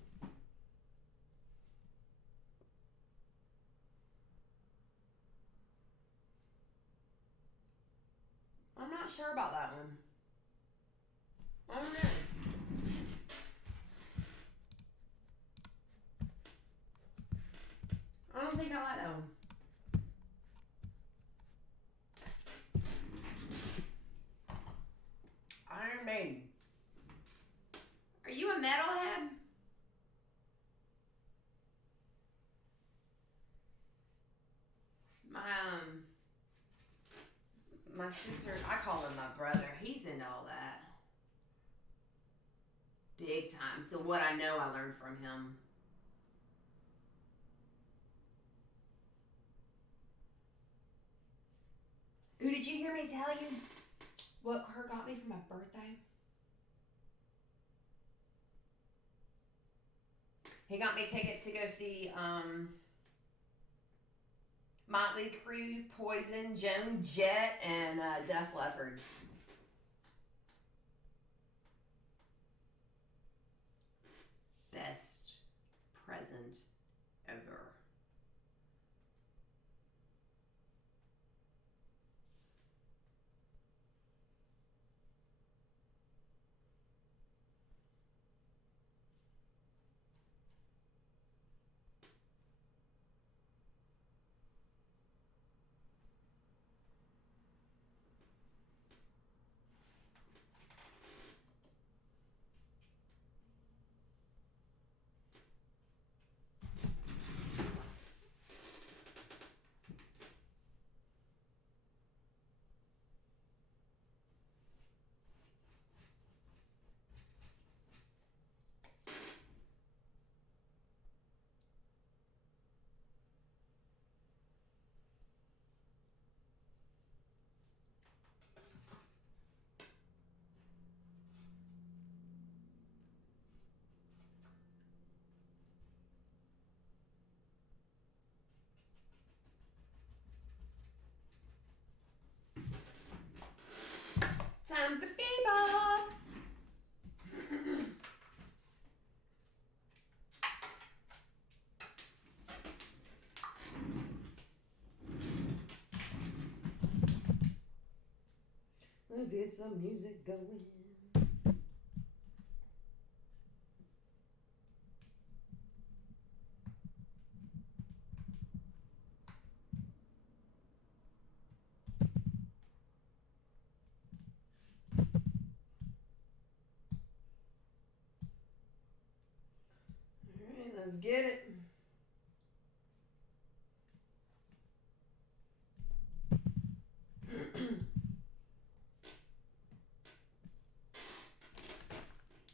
I'm not sure about that one. I don't know. I don't think I like that one. Iron Maiden. Are you a metalhead? My sister, I call him my brother. He's into all that. Big time. So what I know, I learned from him. Ooh, did you hear me tell you what Kurt got me for my birthday? He got me tickets to go see Motley Crue, Poison, Joan Jett, and Def Leppard. Best present ever. Let's get some music going. Alright, let's get it.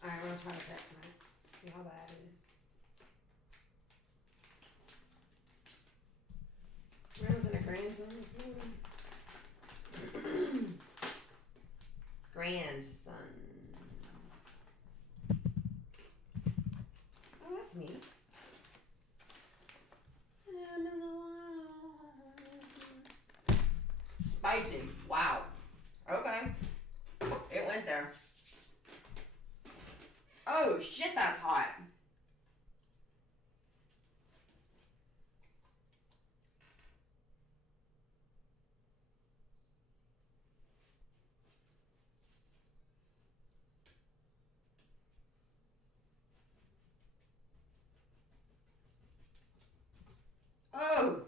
Alright, we're gonna try to text next. See how bad it is. Where was in a grandson this morning? Grandson. Oh, that's neat. Spicy. Wow. Okay. It went there. Oh shit, that's hot. Oh!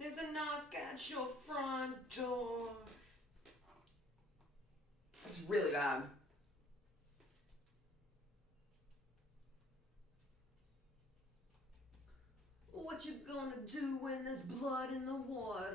There's a knock at your front door. That's really bad. What you gonna do when there's blood in the water?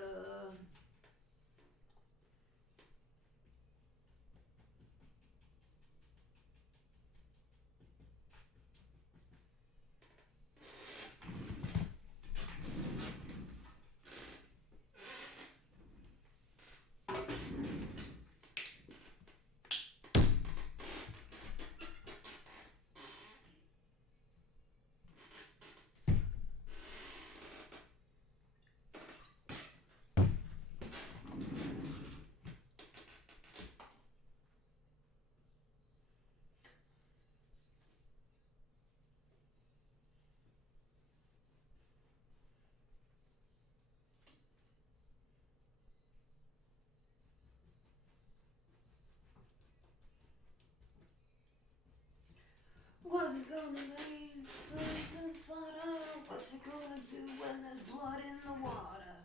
What's it gonna mean? What's inside out? What's it gonna do when there's blood in the water?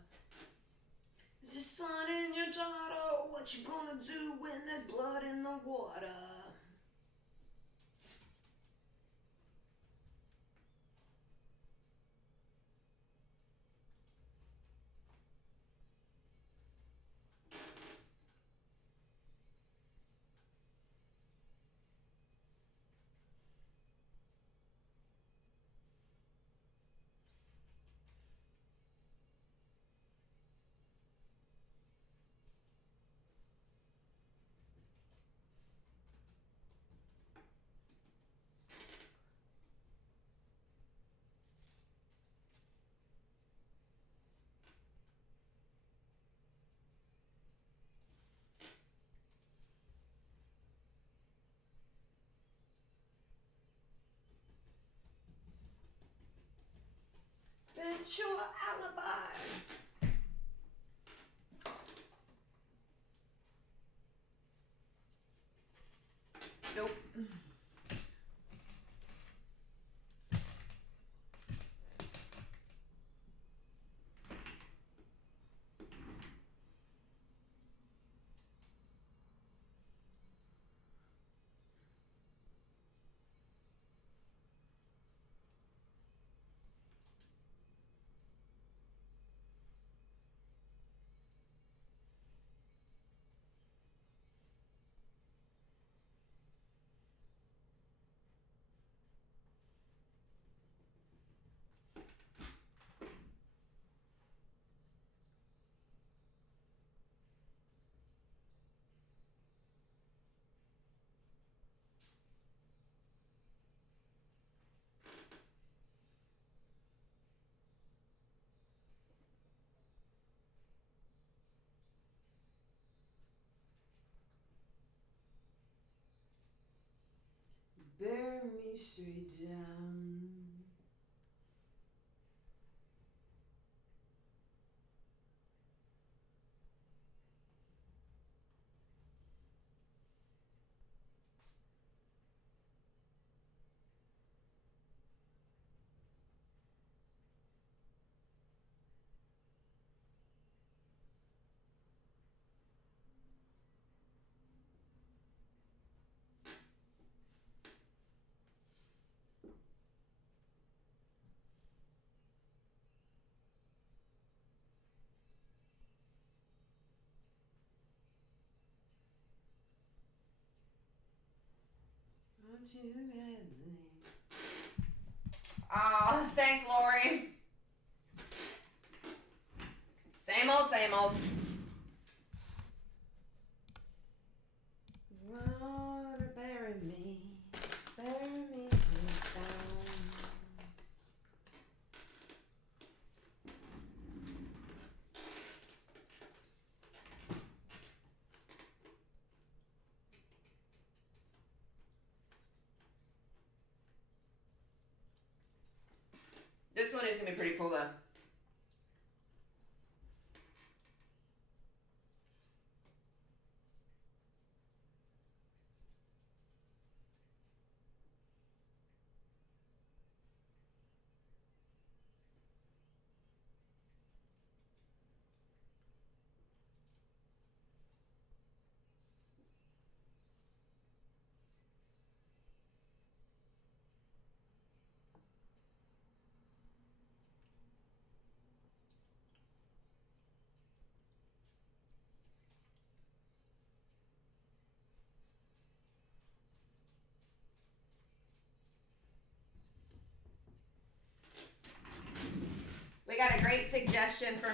Is your son in your daughter? What you gonna do when there's blood in the water? It's your alibi. Nope. Bear me straight down. Oh, thanks, Lori. Same old, same old. Water bury me to the stone. This one is going to be pretty cool, though. We got a great suggestion from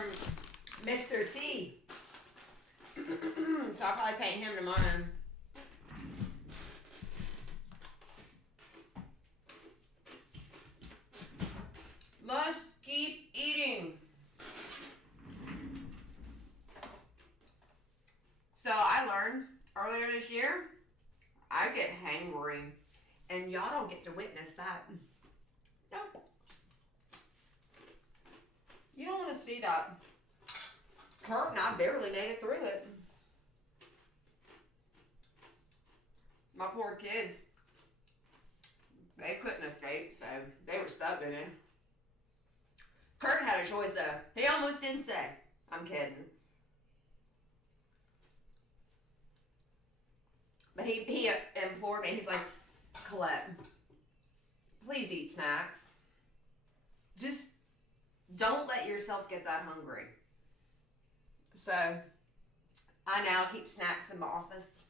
Mr. T. So I'll probably paint him tomorrow. Must keep eating. So I learned earlier this year, I get hangry, and y'all don't get to witness that. Nope. You don't want to see that. Kurt and I barely made it through it. My poor kids, they couldn't escape, so they were stuck in it. Kurt had a choice though. He almost didn't stay. I'm kidding. But he implored me. He's like, Collette, please eat snacks. Just don't let yourself get that hungry. So I now keep snacks in my office.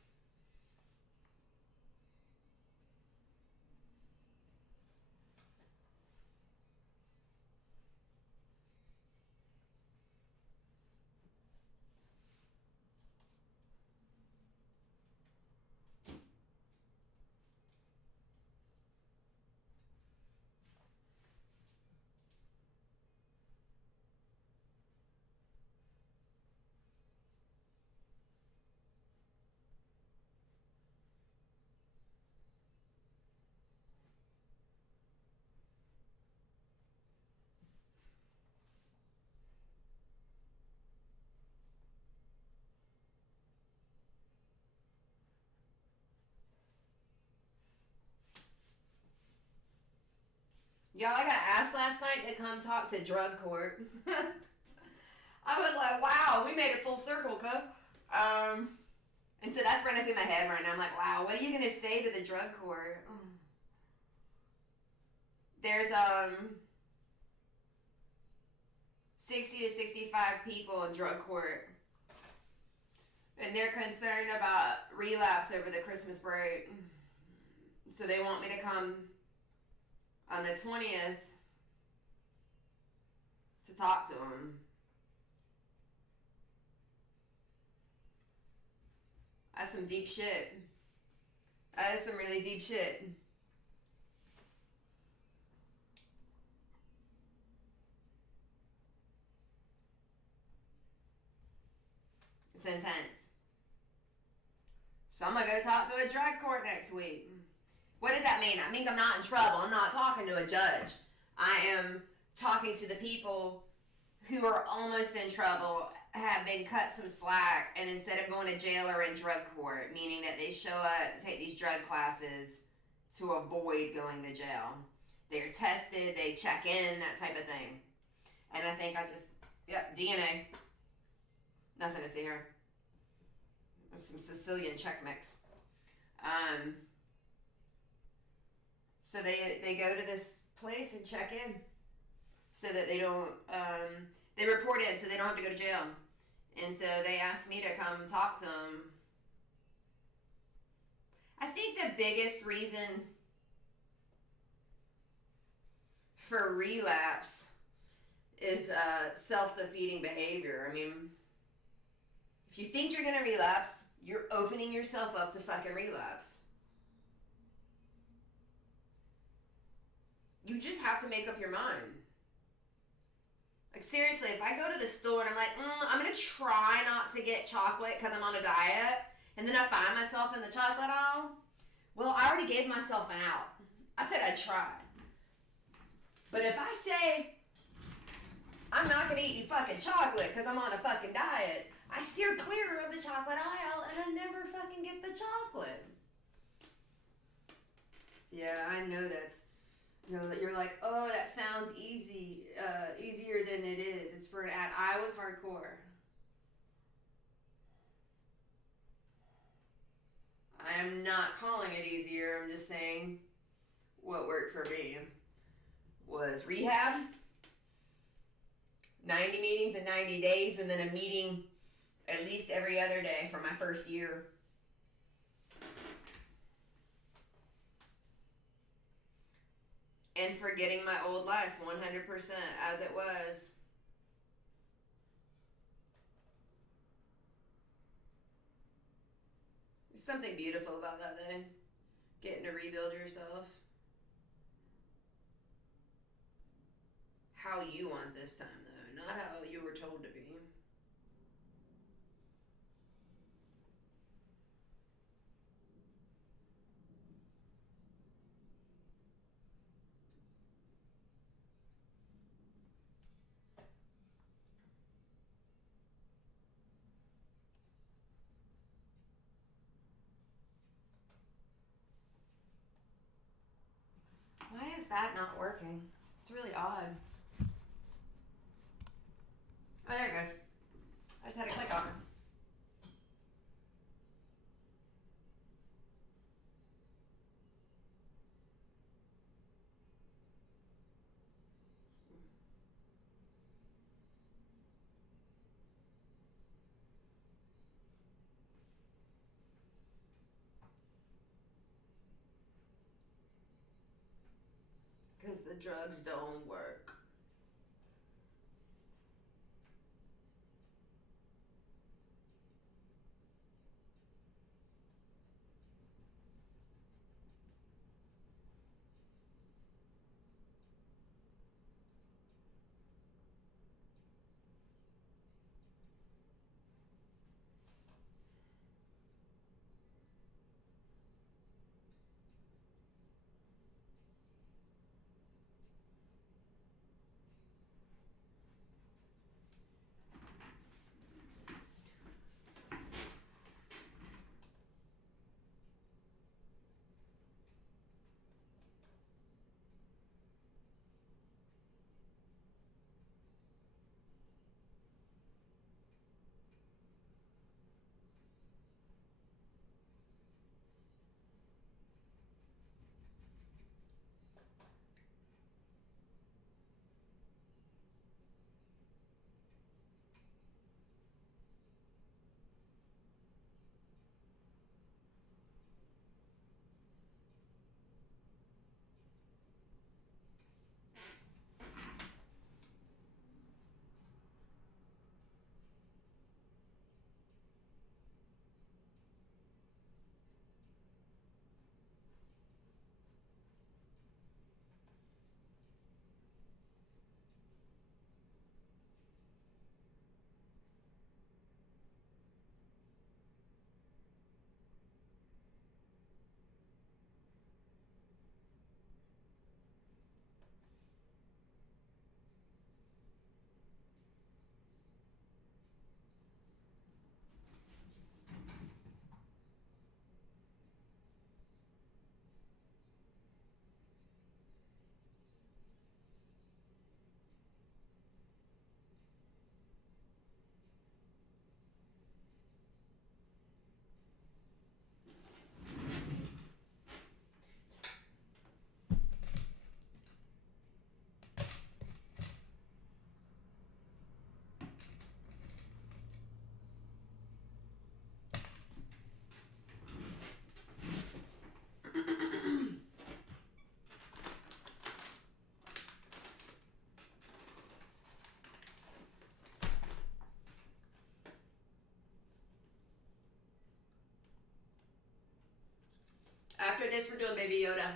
Y'all, I got asked last night to come talk to drug court. I was like, wow, we made it full circle, Cook. And so that's running through my head right now. I'm like, wow, what are you going to say to the drug court? There's 60 to 65 people in drug court. And they're concerned about relapse over the Christmas break. So they want me to come on the 20th to talk to them. That's some deep shit. That is some really deep shit. It's intense. So I'm gonna go talk to a drug court next week. What does that mean? That means I'm not in trouble. I'm not talking to a judge. I am talking to the people who are almost in trouble, have been cut some slack, and instead of going to jail or in drug court, meaning that they show up and take these drug classes to avoid going to jail. They're tested, they check in, that type of thing. And I think DNA. Nothing to see here. There's some Sicilian Czech mix. So they go to this place and check in so that they don't, they report in so they don't have to go to jail. And so they asked me to come talk to them. I think the biggest reason for relapse is self-defeating behavior. I mean, if you think you're gonna relapse, you're opening yourself up to fucking relapse. You just have to make up your mind. Like, seriously, if I go to the store and I'm like, I'm gonna try not to get chocolate because I'm on a diet, and then I find myself in the chocolate aisle, well, I already gave myself an out. I said I'd try. But if I say, I'm not gonna eat any fucking chocolate because I'm on a fucking diet, I steer clear of the chocolate aisle and I never fucking get the chocolate. Yeah, I know that's, that you're like, oh, that sounds easy, easier than it is. It's for an ad. I was hardcore. I am not calling it easier. I'm just saying what worked for me was rehab, 90 meetings in 90 days, and then a meeting at least every other day for my first year. And forgetting my old life 100% as it was. There's something beautiful about that, though. Getting to rebuild yourself. How you want this time, though, not how you were told to be. Why is that not working? It's really odd. Oh, there it goes. I just had to click on it. Because the drugs don't work. after this, we're doing Baby Yoda.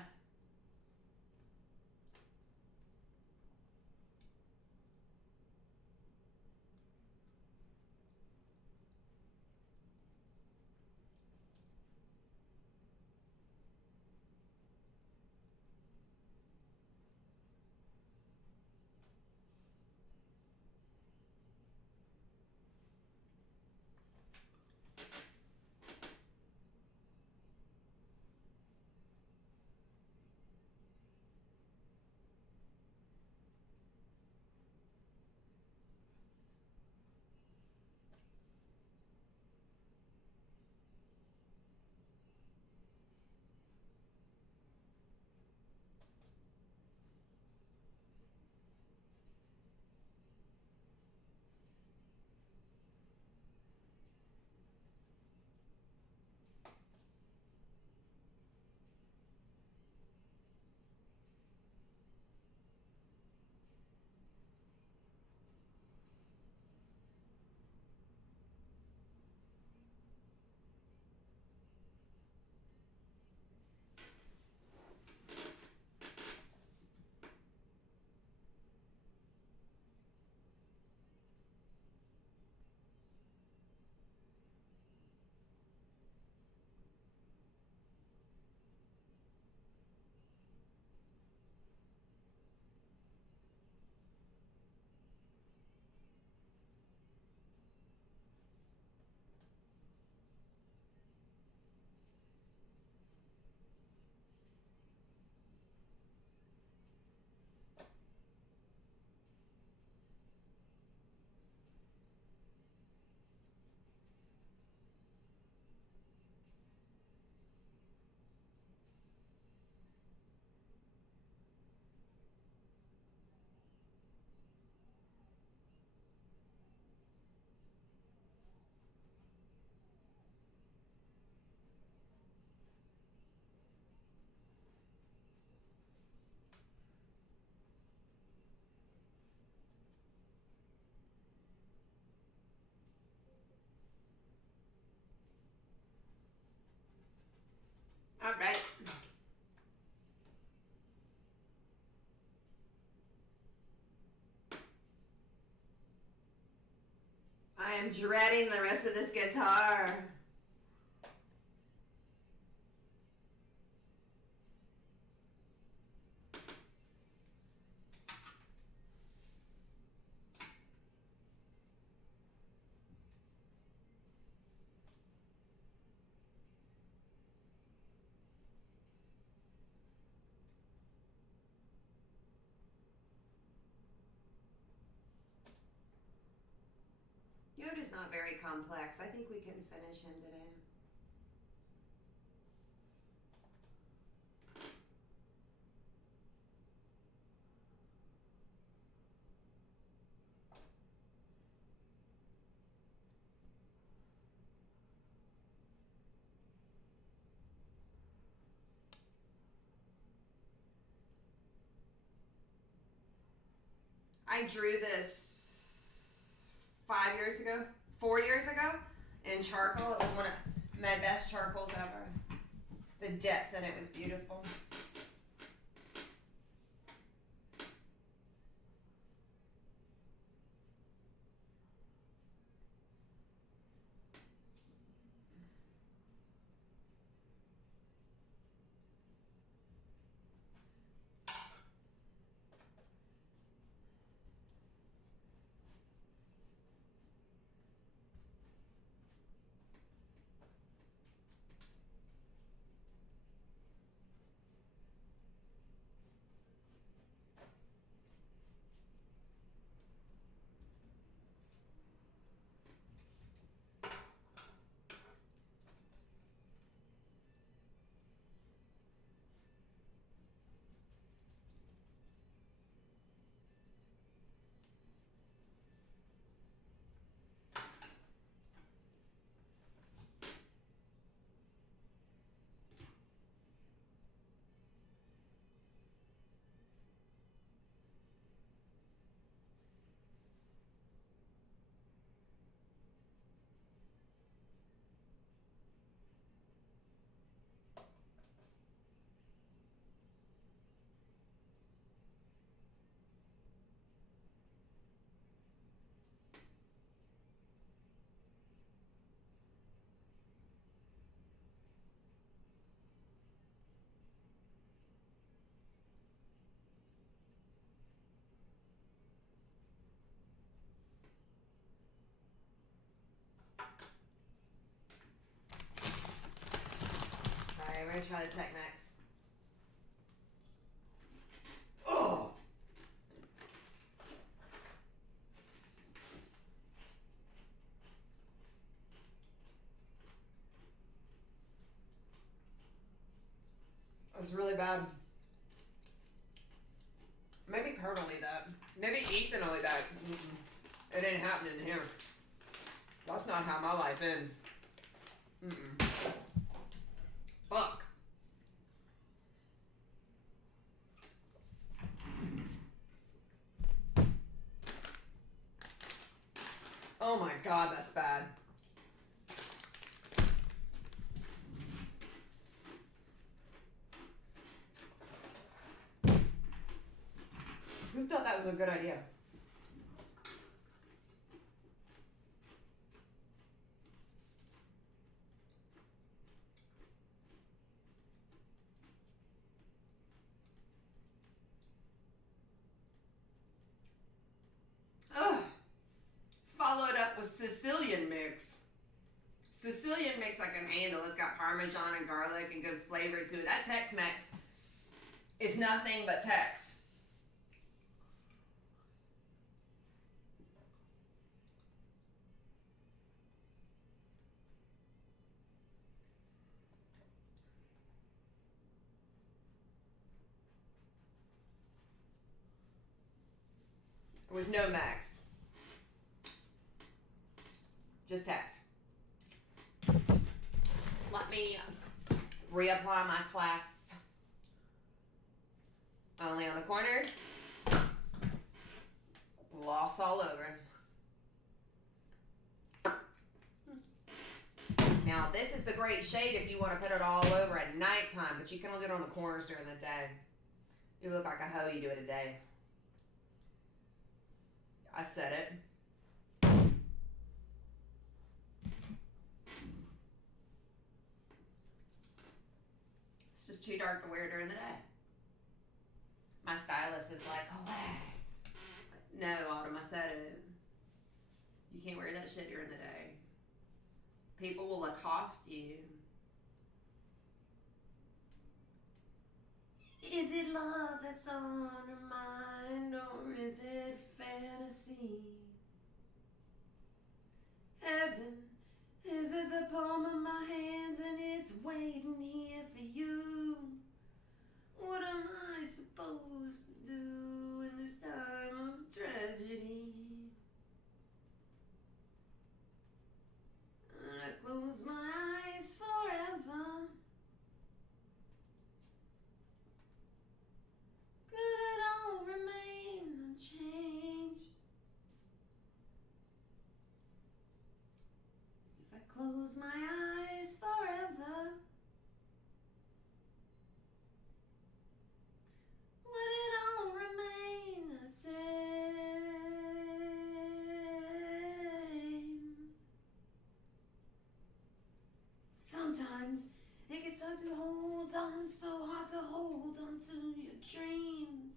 All right. I am dreading the rest of this guitar. Yoda's not very complex. I think we can finish him today. I drew this 5 years ago, 4 years ago in charcoal. It was one of my best charcoals ever. The depth in it was beautiful. Let me try the Tex-Mex. Oh! It's really bad. Maybe Kurt will eat that. Maybe Ethan will eat that. It ain't happening here. That's not how my life ends. Fuck. Oh my god, that's bad. Who thought that was a good idea? Ugh. Followed up with Sicilian mix. Sicilian mix I can handle. It's got Parmesan and garlic and good flavor to it. That Tex-Mex is nothing but Tex. There was no Max. Just Tex. Let me reapply my class. Only on the corners. Gloss all over. Now this is the great shade if you want to put it all over at nighttime, but you can only do it on the corners during the day. You look like a hoe, you do it a day. I said it. It's just too dark to wear during the day. My stylist is like, oh, no, Autumn, I said it. You can't wear that shit during the day. People will accost you. Is it love that's on her mind, or is it fantasy? Heaven is at the palm of my hands, and it's waiting here for you. What am I supposed to do in this time of tragedy? And I close my eyes forever. Could it all remain unchanged? If I close my eyes forever, would it all remain the same? Sometimes it gets hard to hold on, so hard to hold on to your dreams.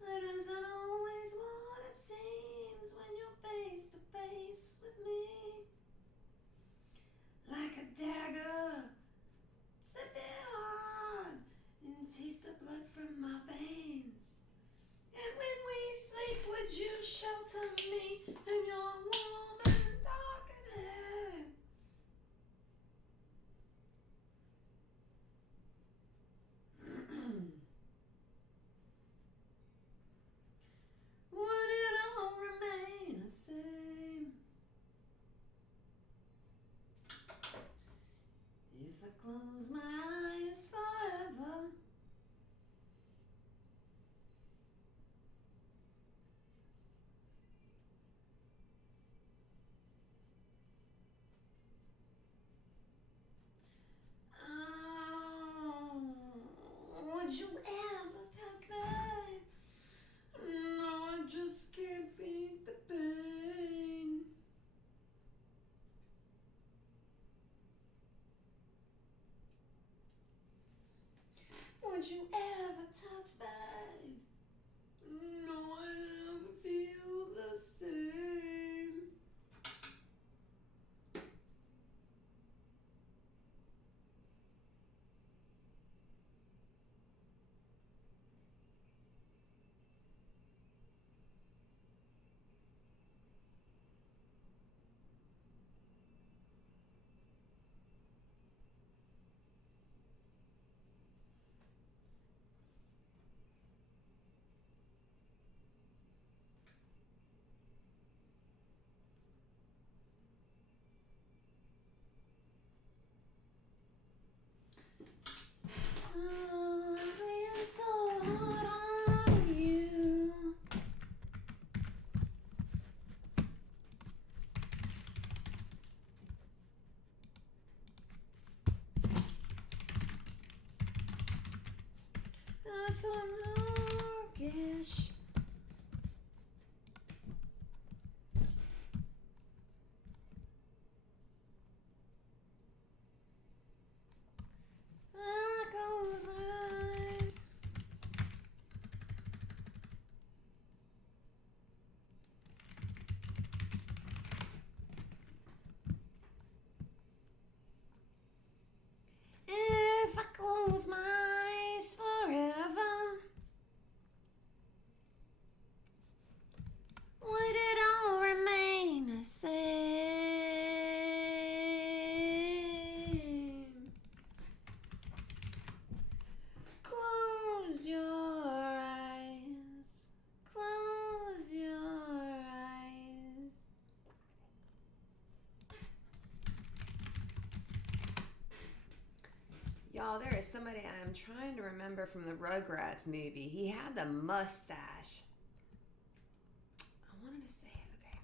It isn't always what it seems when you're face to face with me. so darkish. I close my eyes. If I close my eyes forever, would it all remain the same? Close your eyes. Close your eyes. Y'all, there is somebody I'm trying to remember from the Rugrats movie. He had the mustache. I wanted to say it. Okay.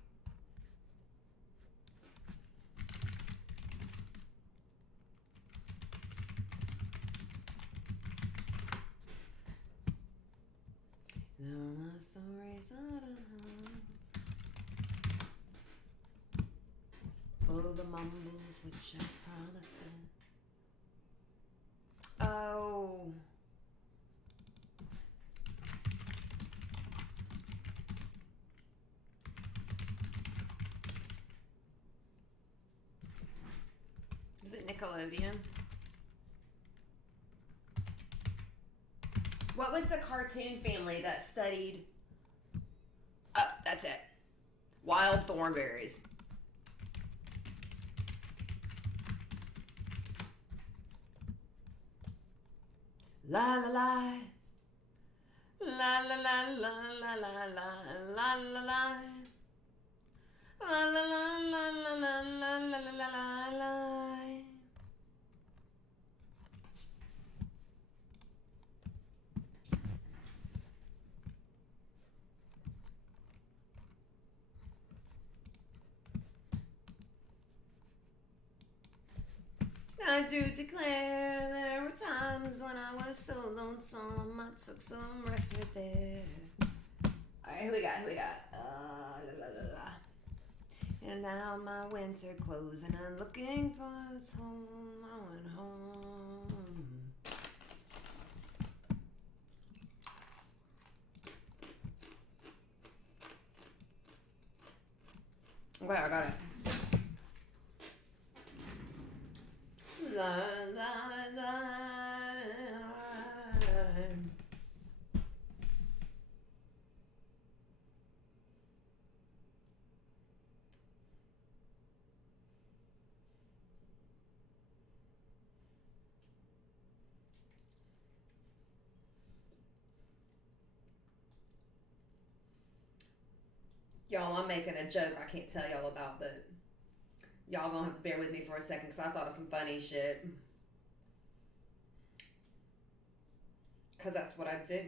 Though my stories are full of the mumbles which are promises. Oh. Was it Nickelodeon? What was the cartoon family that studied? Oh, that's it. Wild thornberries. La la la. La la la la la la la la la la. La la la la la la la la la la la. I do declare there were times when I was so lonesome I took some refuge there. Alright, who we got? La la la la. And now my winter clothes and I'm looking for a home. I went home. Okay, I got it. La la la. Y'all, I'm making a joke I can't tell y'all about, but y'all gonna have to bear with me for a second because I thought of some funny shit. Because that's what I do.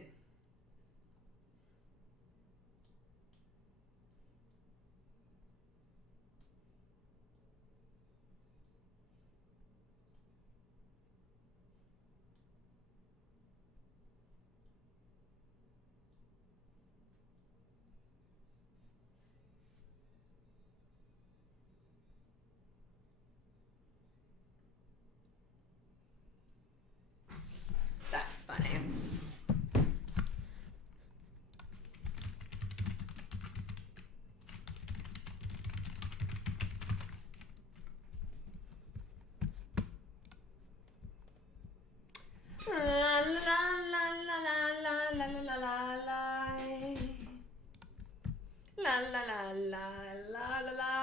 That's funny. La la la la la la la la la la la la la la la la la.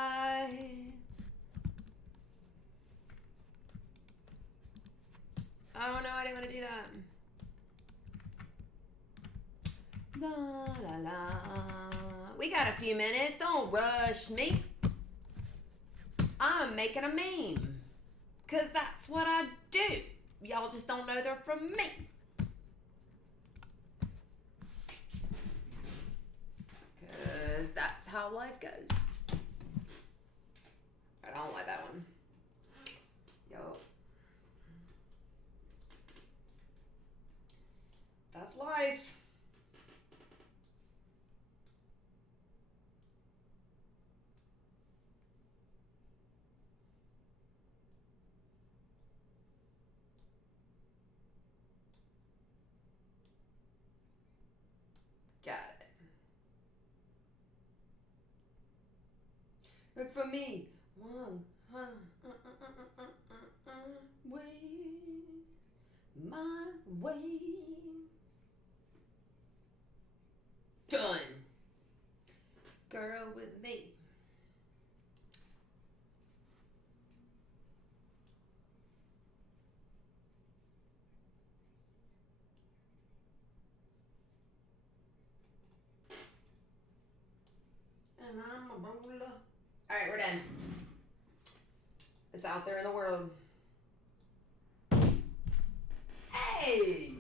Oh no, I didn't want to do that. La la la. We got a few minutes. Don't rush me. I'm making a meme. Because that's what I do. Y'all just don't know they're from me. Because that's how life goes. I don't like that one. Yo. That's life. life. Got it. Look for me. Way, my way. Done. Girl with me. And I'm a roller. Alright, we're done. It's out there in the world. Hey!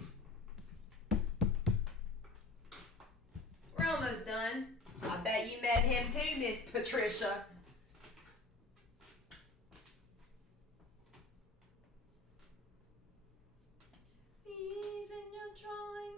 We're almost done. I bet you met him too, Miss Patricia. He's in your drawing.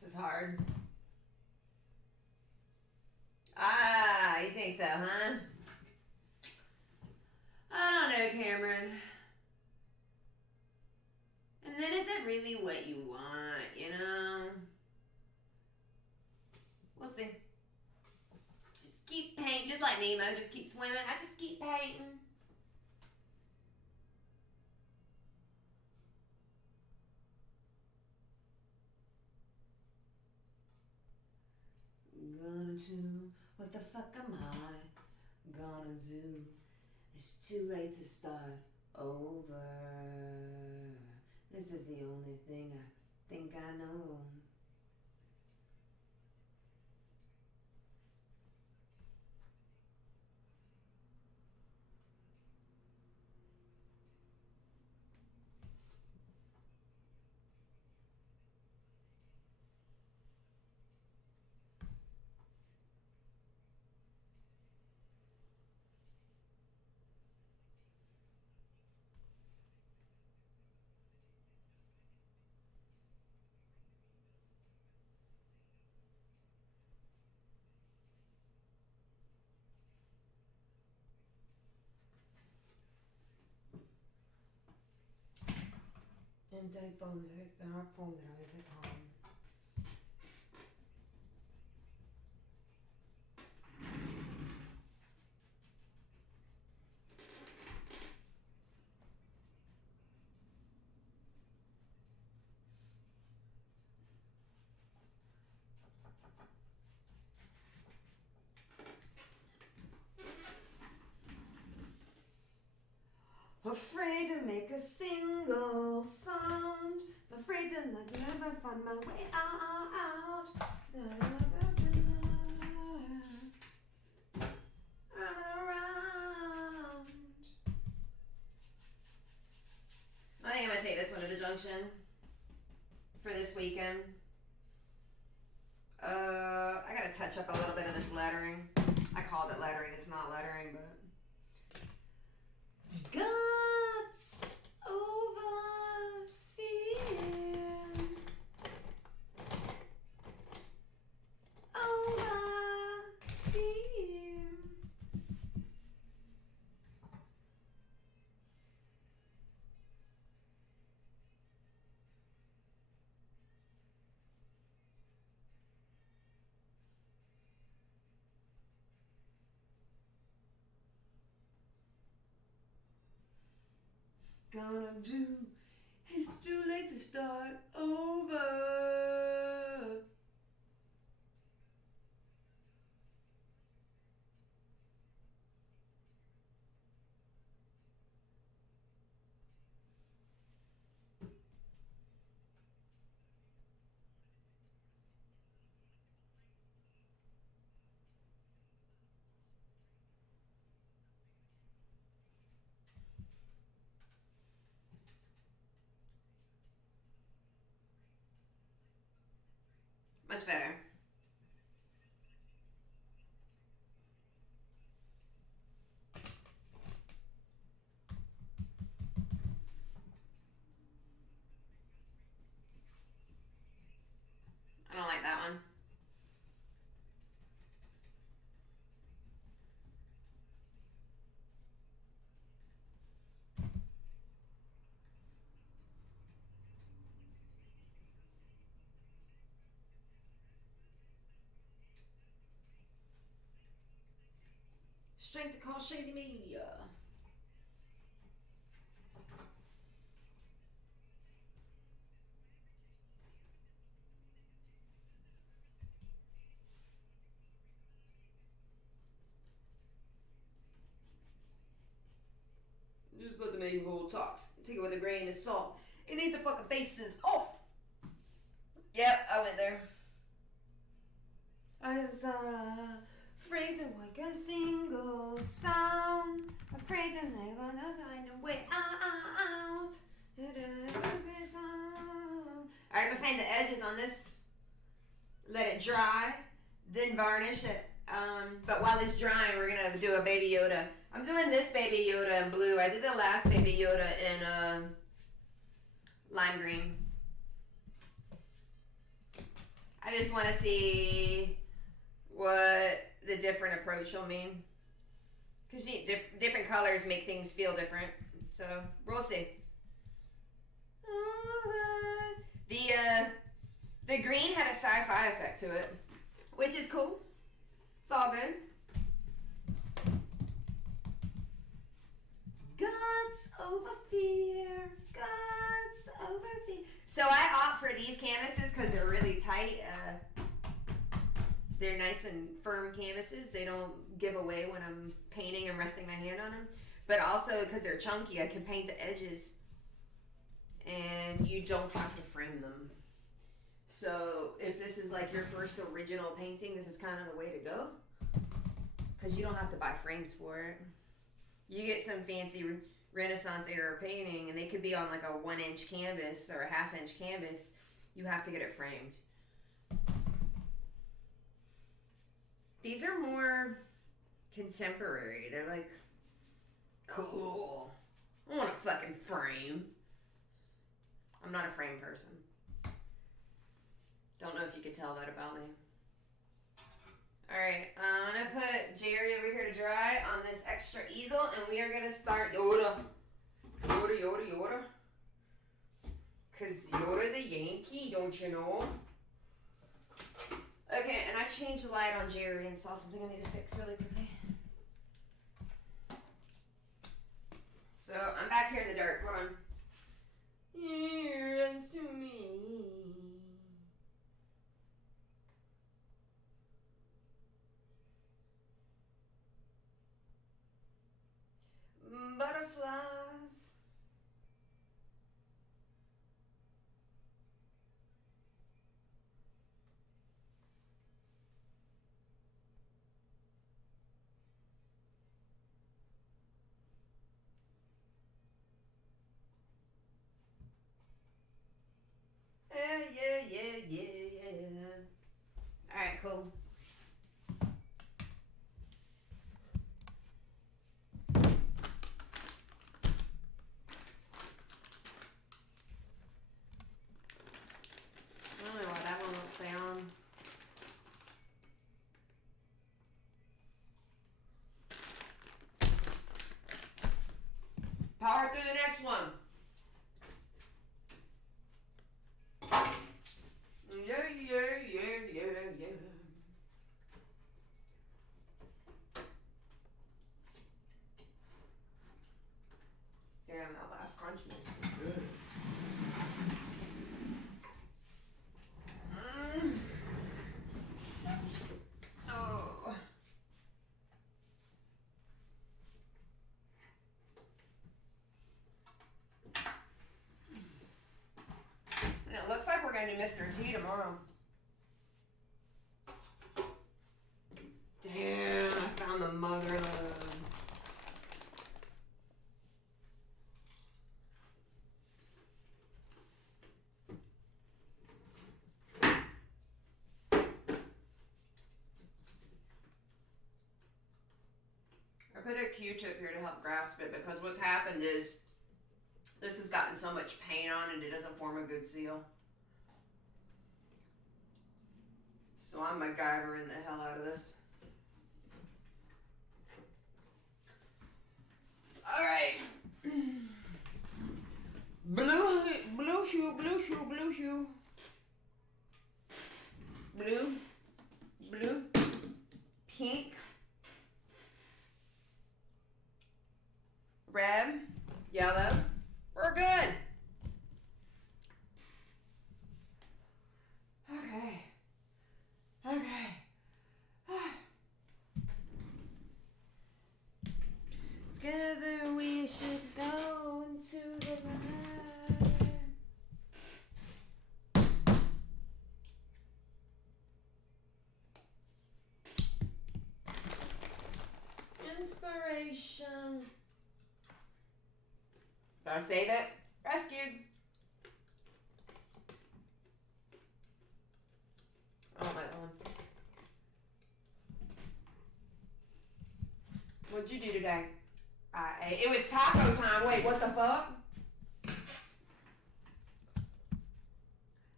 This is hard. Ah, you think so, huh? I don't know, Cameron. And that isn't really what you want, you know? We'll see. Just keep painting, just like Nemo, just keep swimming. I just keep painting. Gonna do, what the fuck am I gonna do? It's too late to start over. This is the only thing I think I know. And take phones, there are phones that always at home. like never find my way out. I think I'm gonna take this one to the junction for this weekend. I gotta touch up a little bit of this lettering. I called it lettering, it's not lettering, but guts over fear. Over fear. Gonna do, it's too late to start over. Much better. I don't like that one. Strength to call shady media. Just let the make whole talks. Take it with a grain of salt. And eat the fucking faces off. Yep, I went there. I was afraid to make a single sound. Afraid to never find a way out. Alright, I'm gonna paint the edges on this. Let it dry. Then varnish it. But while it's drying, we're gonna do a Baby Yoda. I'm doing this Baby Yoda in blue. I did the last Baby Yoda in lime green. I just want to see what the different approach will mean. Because different colors make things feel different. So, we'll see. The green had a sci-fi effect to it, which is cool. It's all good. Guts over fear. Guts over fear. So I opt for these canvases because they're really tight. They're nice and firm canvases. They don't give away when I'm painting and resting my hand on them. But also because they're chunky, I can paint the edges. And you don't have to frame them. So if this is like your first original painting, this is kind of the way to go. Because you don't have to buy frames for it. You get some fancy Renaissance era painting and they could be on like a 1-inch canvas or a 1/2-inch canvas. You have to get it framed. These are more contemporary. They're like, cool. I want a fucking frame. I'm not a frame person. Don't know if you could tell that about me. Alright, I'm going to put Jerry over here to dry on this extra easel, and we are going to start Yoda. Yoda. Because Yoda's a Yankee, don't you know? Okay, and I changed the light on Jerry and saw something I need to fix really quickly. So, I'm back here in the dark. Hold on. Here runs to me. Butterflies. gonna do Mr. T tomorrow. Damn, I found the motherload. I put a Q-tip here to help grasp it because what's happened is this has gotten so much paint on it, it doesn't form a good seal. So I'm MacGyvering the hell out of this. Alright. Blue hue, blue hue, blue hue. Blue, blue, pink, red, yellow. We're good. Okay. Okay. Together we should go into the light. Inspiration. Did I say that? Rescued. Oh, my God. What'd you do today? I ate. It was taco time. Wait, what the fuck?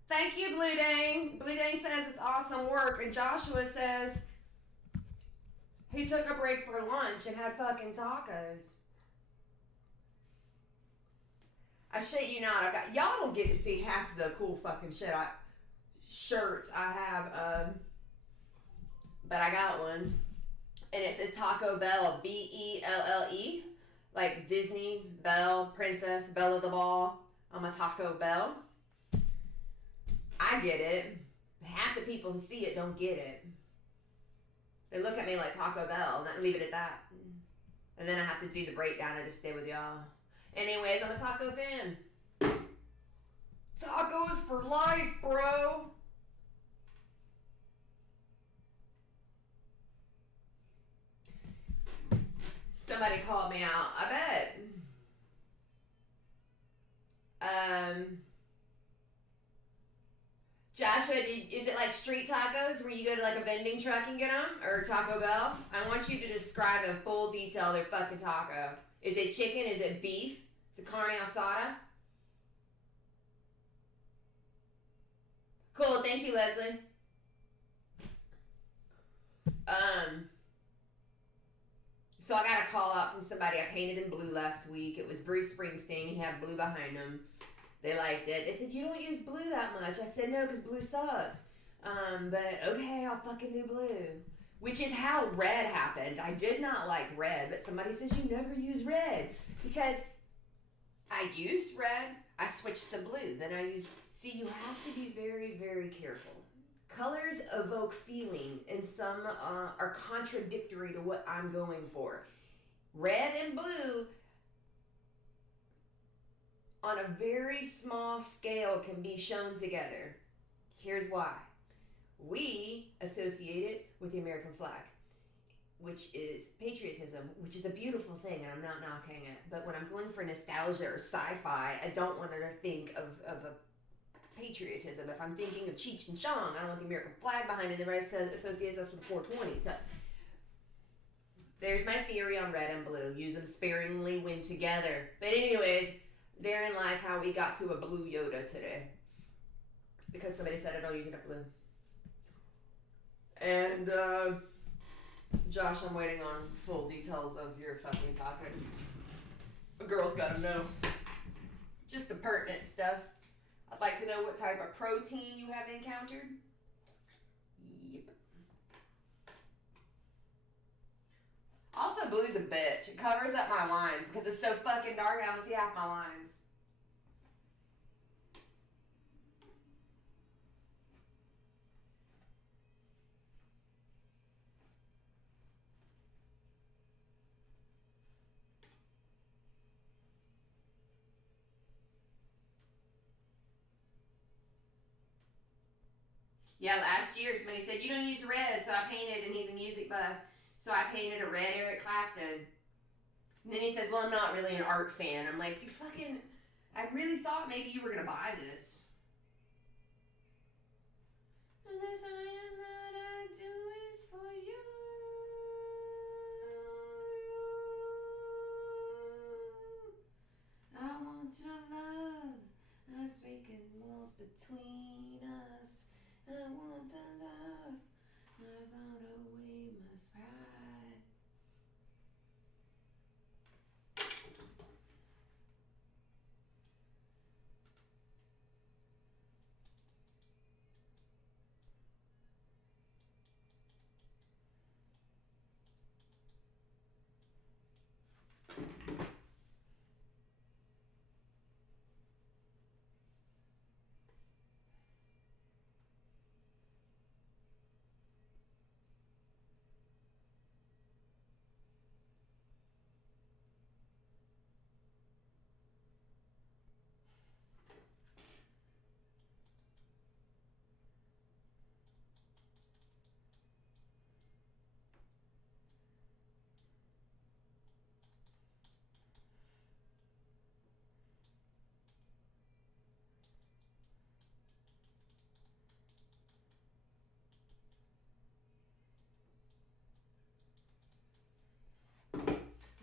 Thank you, Blue Dang. Blue Dang says it's awesome work. And Joshua says he took a break for lunch and had fucking tacos. I shit you not. Y'all don't get to see half the cool fucking shirts I have. But I got one. And it says Taco Bell, Belle, like Disney, Belle, Princess, Belle of the Ball. I'm a Taco Bell. I get it. Half the people who see it don't get it. They look at me like Taco Bell and I leave it at that. And then I have to do the breakdown and just stay with y'all. Anyways, I'm a taco fan. Tacos for life, bro. Somebody called me out. I bet. Joshua, is it like street tacos where you go to like a vending truck and get them? Or Taco Bell? I want you to describe in full detail their fucking taco. Is it chicken? Is it beef? Is it carne asada? Cool, thank you, Leslie. So I got a call out from somebody I painted in blue last week. It was Bruce Springsteen. He had blue behind him. They liked it. They said, you don't use blue that much. I said, no, because blue sucks. But okay, I'll fucking do blue. Which is how red happened. I did not like red, but somebody says you never use red. Because I used red, I switched to blue. Then I used... See, you have to be very, very careful. Colors evoke feeling, and some are contradictory to what I'm going for. Red and blue, on a very small scale, can be shown together. Here's why. We associate it with the American flag, which is patriotism, which is a beautiful thing, and I'm not knocking it. But when I'm going for nostalgia or sci-fi, I don't want to think of a patriotism. If I'm thinking of Cheech and Chong, I don't want the American flag behind it. The rest associates us with the 420. So there's my theory on red and blue. Use them sparingly when together. But anyways, therein lies how we got to a blue Yoda today. Because somebody said I don't use enough blue. And Josh, I'm waiting on full details of your fucking tacos. A girl's gotta know. Just the pertinent stuff. I'd like to know what type of protein you have encountered. Yep. Also, blue's a bitch. It covers up my lines because it's so fucking dark I don't see half my lines. Yeah, last year somebody said, you don't use red, so I painted, and he's a music buff, so I painted a red Eric Clapton. And then he says, well, I'm not really an art fan. I'm like, you fucking, I really thought maybe you were going to buy this. And this I am that I do is for you. I want your love. Us breaking walls between us. I want the love. I thought away my pride.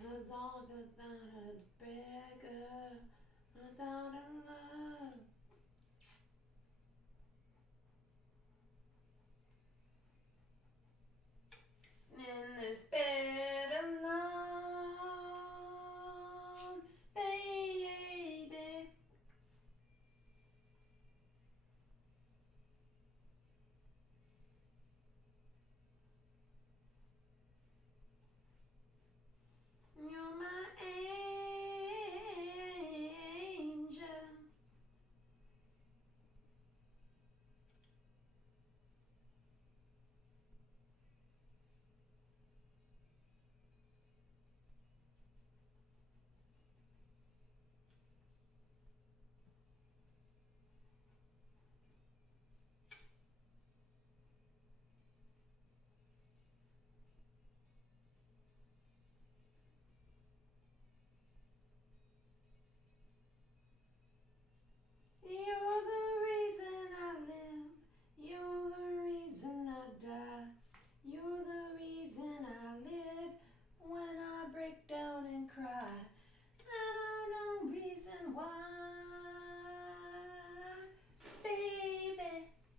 A dog without a beggar, without a love. In this bed alone, baby. You're my angel. You're the reason I live. You're the reason I die. You're the reason I live when I break down and cry. I don't know reason why. Baby,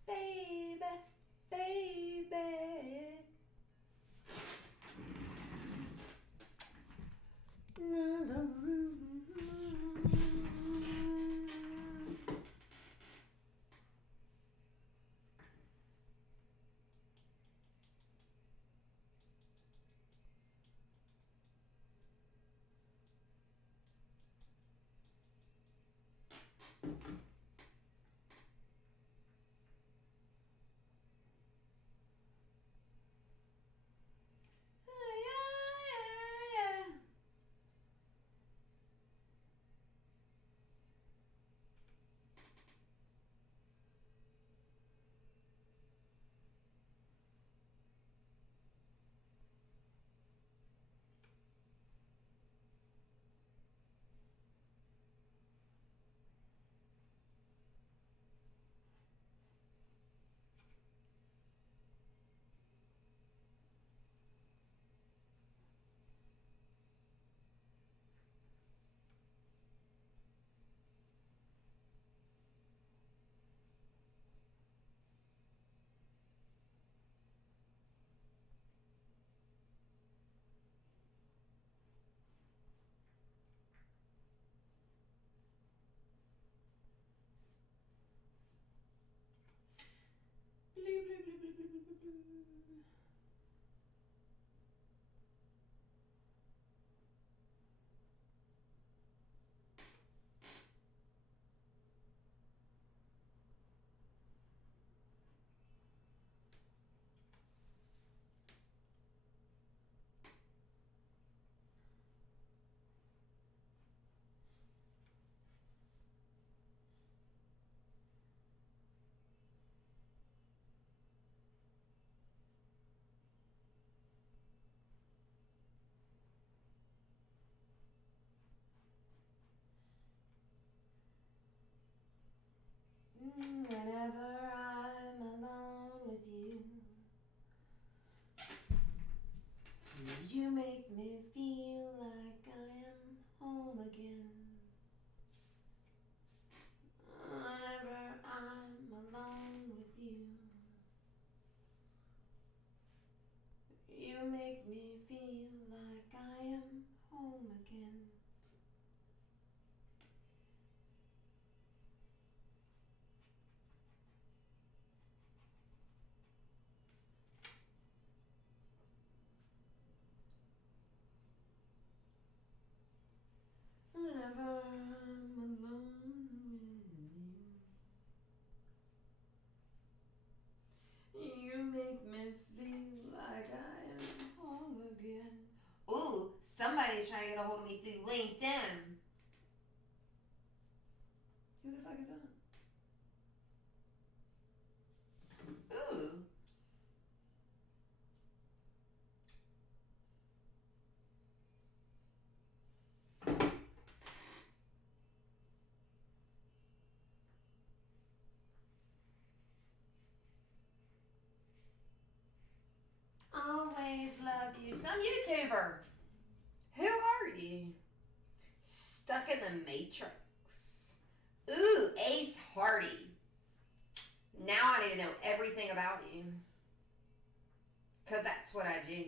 baby, baby. Another room. through LinkedIn. Who the fuck is that? Ooh. Always loved you. Some YouTuber. Who are you? Stuck in the Matrix. Ooh, Ace Hardy. Now I need to know everything about you. Because that's what I do.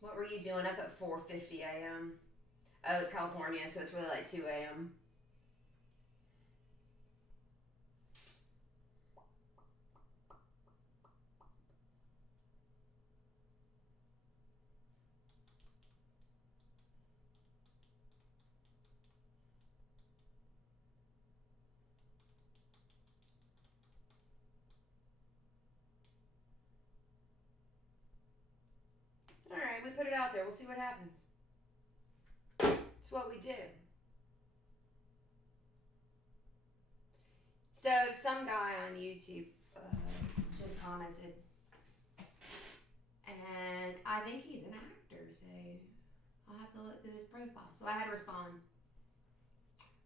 What were you doing up at 4:50 a.m.? Oh, it's California, so it's really like 2 a.m. Alright, we put it out there. We'll see what happens. It's what we do. So, some guy on YouTube just commented. And I think he's an actor, so I'll have to look through his profile. So I had to respond.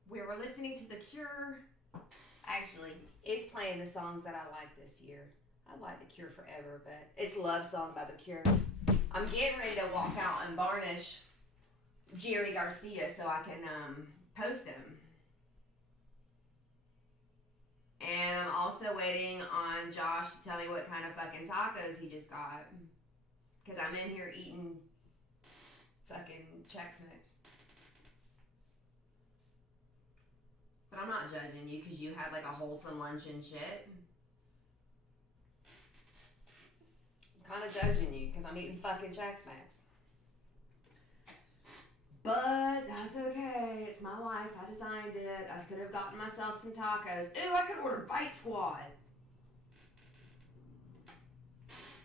We were listening to The Cure. Actually, it's playing the songs that I like this year. I like The Cure forever, but it's Love Song by The Cure. I'm getting ready to walk out and varnish Jerry Garcia so I can post him. And I'm also waiting on Josh to tell me what kind of fucking tacos he just got. Because I'm in here eating fucking Chex Mix. But I'm not judging you because you had like a wholesome lunch and shit. I'm kind of judging you because I'm eating fucking Chex Mix. But that's okay. It's my life. I designed it. I could have gotten myself some tacos. Ooh, I could order Bite Squad.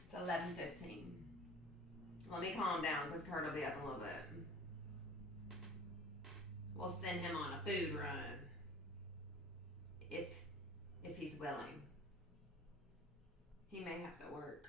It's 11:15. Let me calm down because Kurt will be up in a little bit. We'll send him on a food run. If he's willing. He may have to work.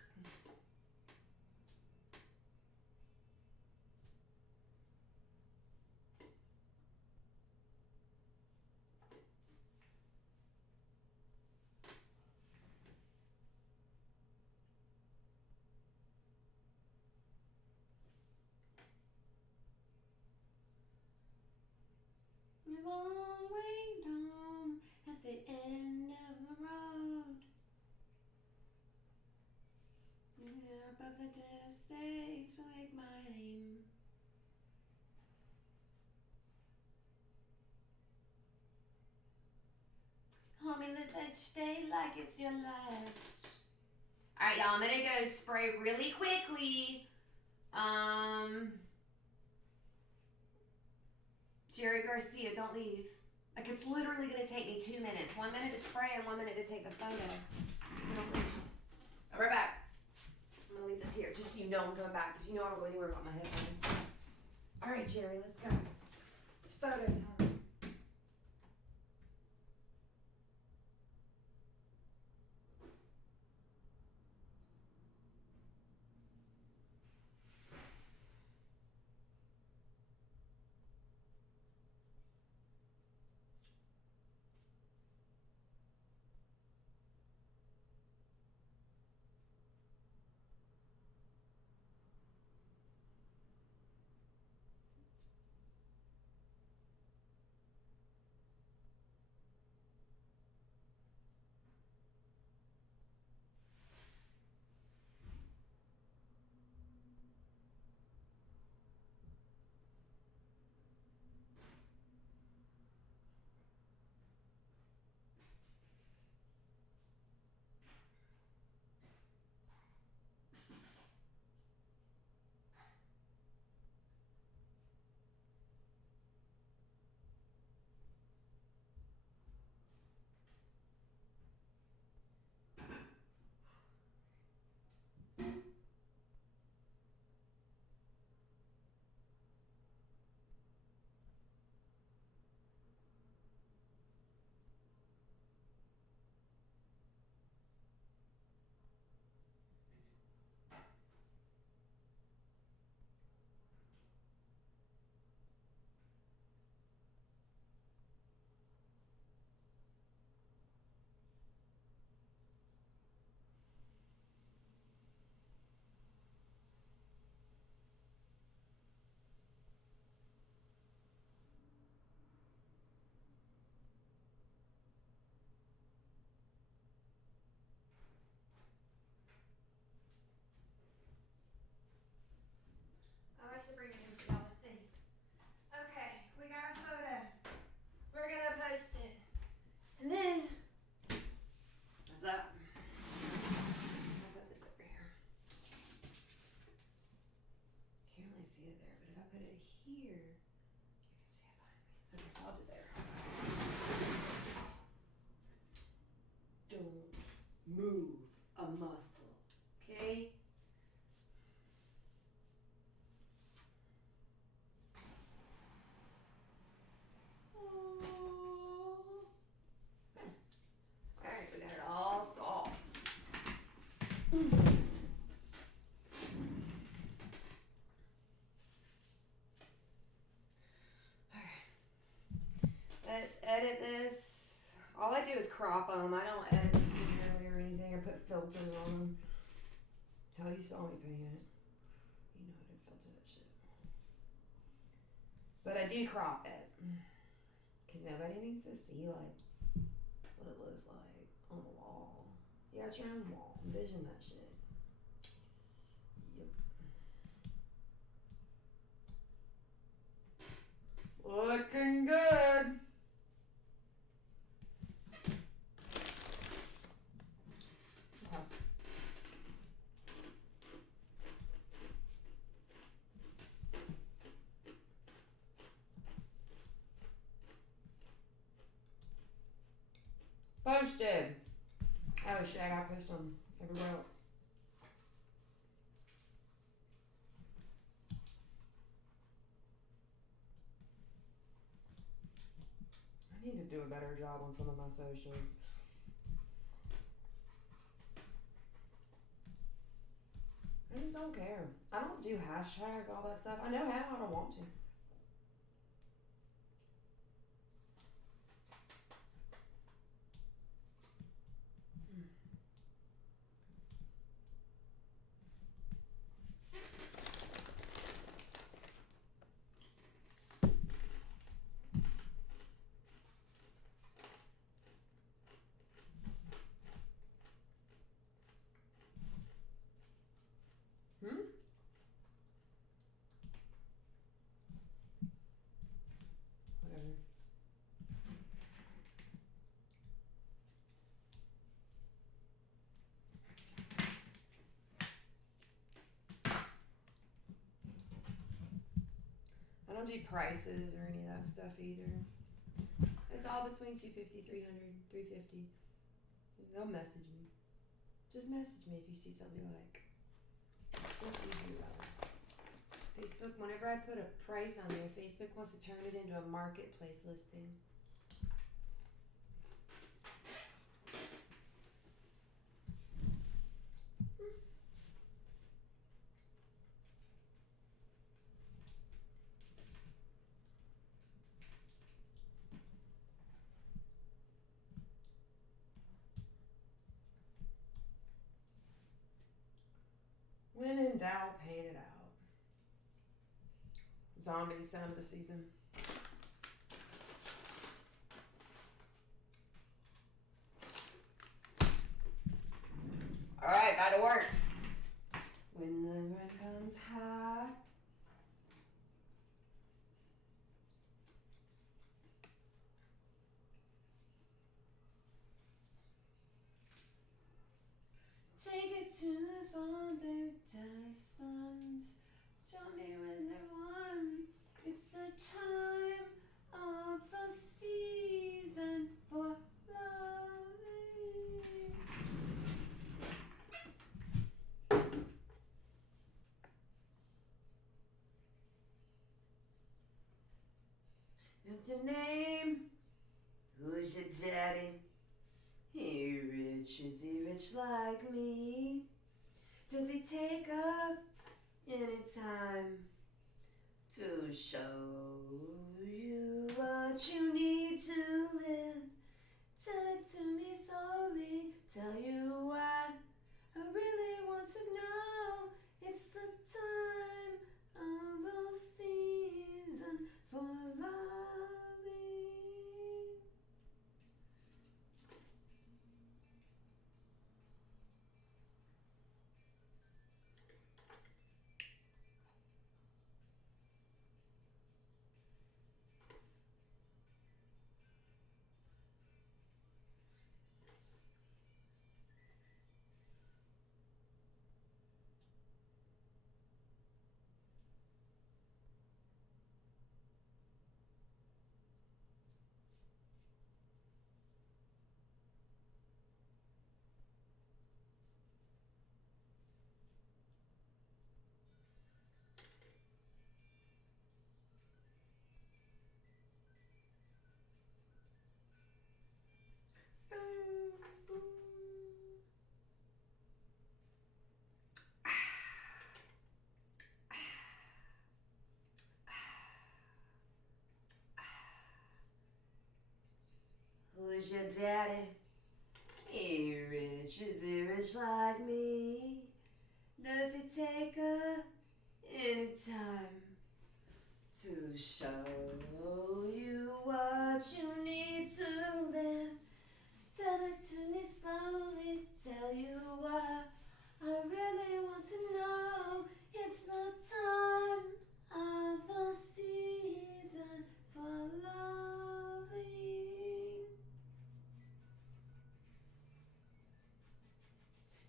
A long way home at the end of the road. Above the mistakes wake my name. Homie, live each day like it's your last. Alright, y'all, I'm gonna go spray really quickly. Jerry Garcia, don't leave. Like, it's literally gonna take me 2 minutes. 1 minute to spray and 1 minute to take the photo. Don't leave. I'll be right back. I'm gonna leave this here, just so you know I'm coming back, because you know I don't go anywhere without my headphones. Alright, Jerry, let's go. It's photo time. let's edit this. All I do is crop them. I don't edit them severely or anything or put filters on them. Hell, you saw me paint it. You know I didn't filter that shit. But I do crop it. Because nobody needs to see, like, what it looks like on the wall. You got your own wall. Envision that shit. Yep. Looking good. Okay. Posted. Oh shit, I gotta post them everywhere else. I need to do a better job on some of my socials. I just don't care. I don't do hashtags, all that stuff. I know how, I don't want to. Whatever. I don't do prices or any of that stuff either. It's all between $250, $300, $350. They'll message me. Just message me if you see something you like. It's much easier that way. Facebook, whenever I put a price on there, Facebook wants to turn it into a marketplace listing. When in doubt, paint it out. Zombie sound of the season. Alright, gotta work. When the rent comes high. Take it to the southern dice lands. Tell me when they're won. It's the time of the season for loving. What's your name? Who's your daddy? He rich, is he rich like me? Does he take up any time to show you what you need to live? Tell it to me slowly, tell you why I really want to know. It's the time of the season for loving. is your daddy? Is he rich like me? Does he take any time to show you what you need to live? Tell it to me slowly, tell you why. I really want to know. It's the time of the season for loving.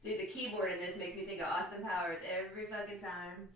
Dude, the keyboard in this makes me think of Austin Powers every fucking time.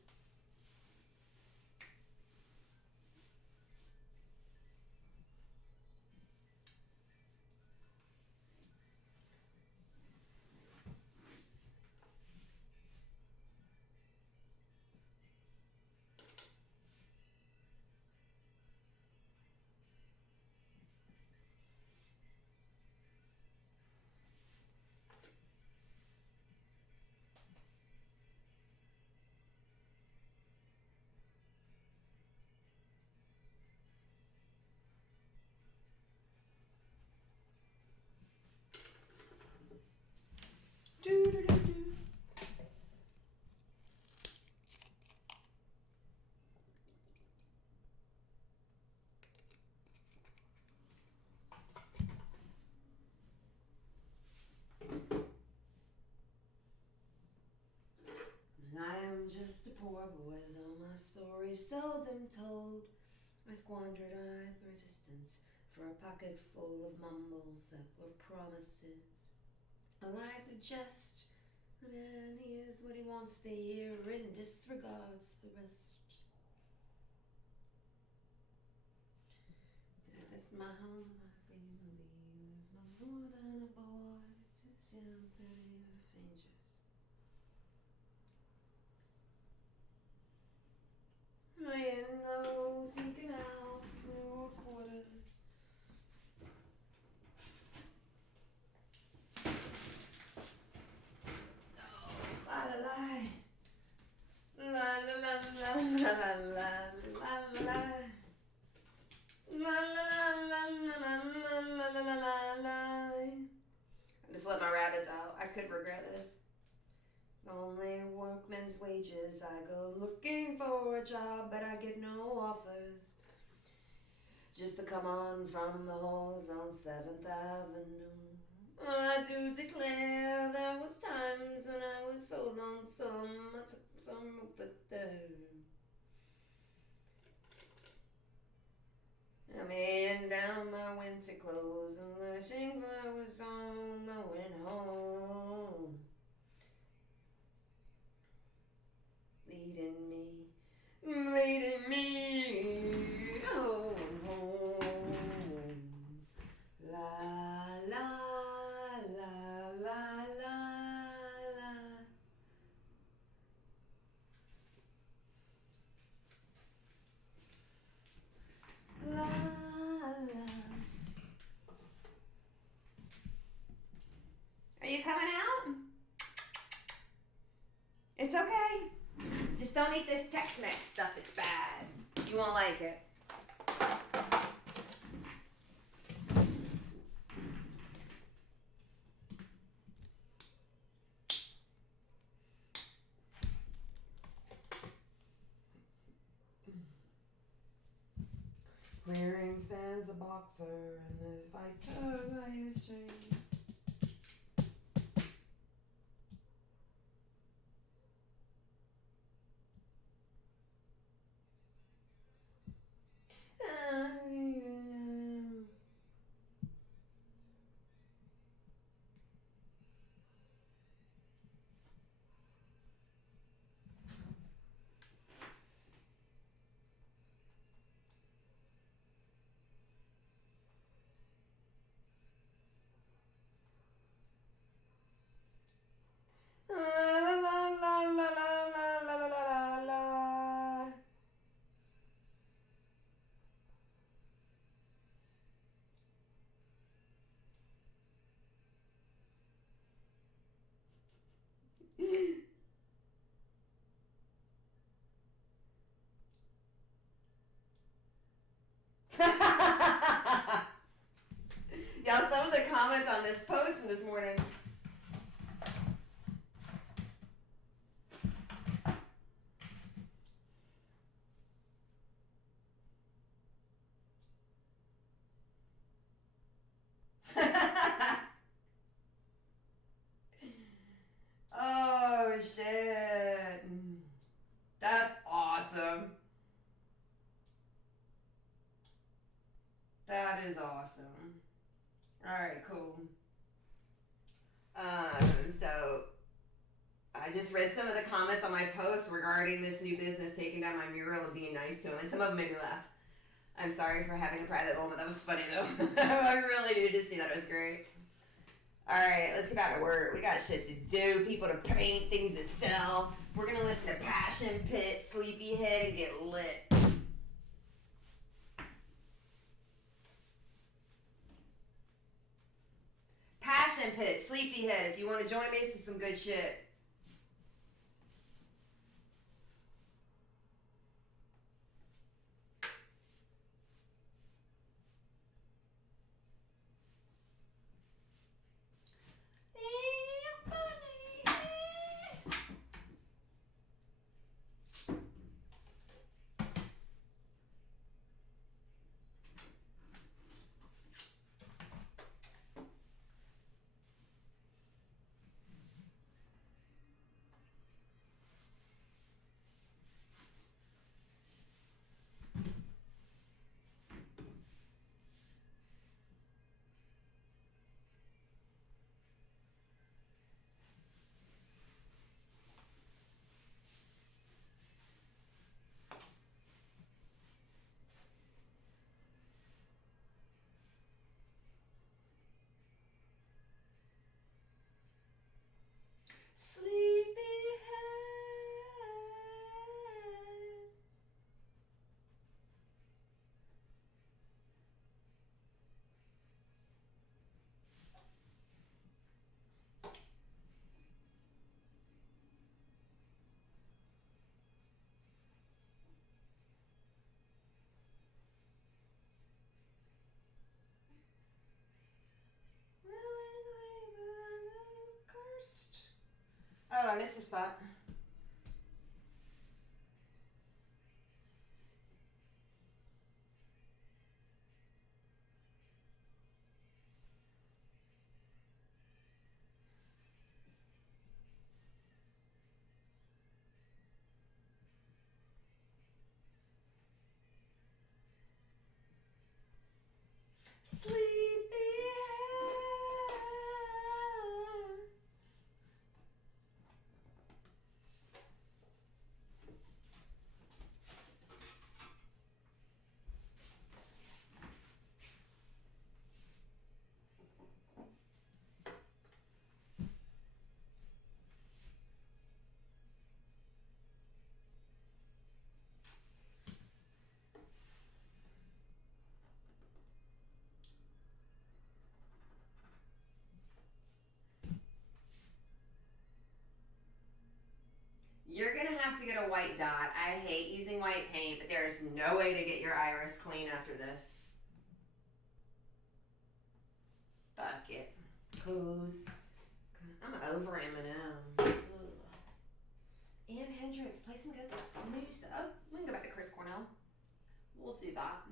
I am just a poor boy, though my story's seldom told. I squandered resistance for a pocket full of mumbles that were promises. A lie suggests a man hears what he wants to hear and disregards the rest. And at my home, I really believe there's no more than a boy to sympathy of strangers. I am no seeking out for quarters. La la la la la la la la la la. La la la la la la la la la. I just let my rabbits out. I could regret this. Only workman's wages. I go looking for a job, but I get no offers. Just to come on from the halls on 7th Avenue. I do declare there was times when I was so lonesome. I took some over there. I'm laying down my winter clothes and wishing I was home, going home. Leading me home, home. La la la la la la. La la. Are you coming out? It's okay. Just don't eat this Tex-Mex stuff. It's bad. You won't like it. Clearing stands a boxer and his fighter by his string. Y'all, some of this morning. Oh, shit. That's awesome. That is awesome. Alright, cool. So I just read some of the comments on my post regarding this new business taking down my mural and being nice to him, and some of them made me laugh. I'm sorry for having a private moment. That was funny, though. I really needed to see that. It was great. Alright, let's get back to work. We got shit to do, people to paint, things to sell. We're gonna listen to Passion Pit, Sleepyhead, and get lit. Passion Pit, Sleepyhead, if you want to join me, this is some good shit. Oh, I missed the spot. You're gonna have to get a white dot. I hate using white paint, but there's no way to get your iris clean after this. Fuck it. Close. I'm over Eminem. Ann Hendricks, play some good stuff. New stuff. Oh, we can go back to Chris Cornell. We'll do that.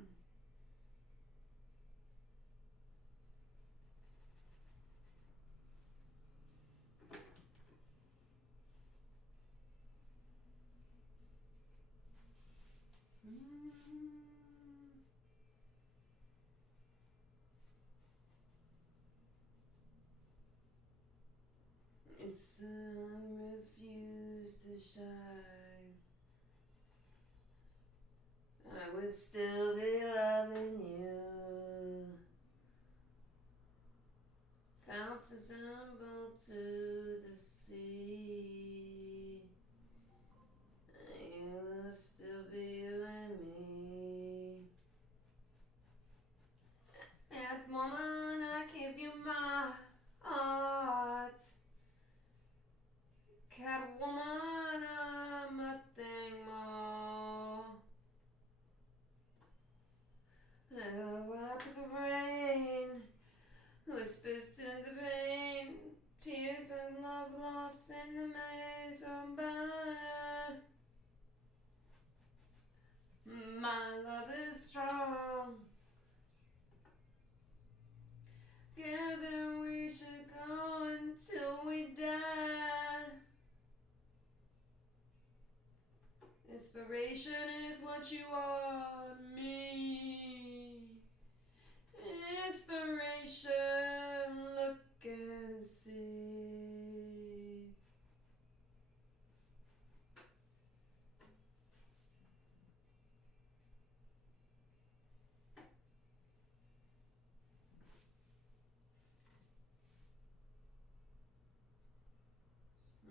And sun refused to shine. I would still be loving you. Fountains tumble to the sea. You will still be you and me. That woman, I give you my heart. Catwoman, I'm nothing more. The drops of rain whispers to the pain. what you are me. Inspiration, look and see.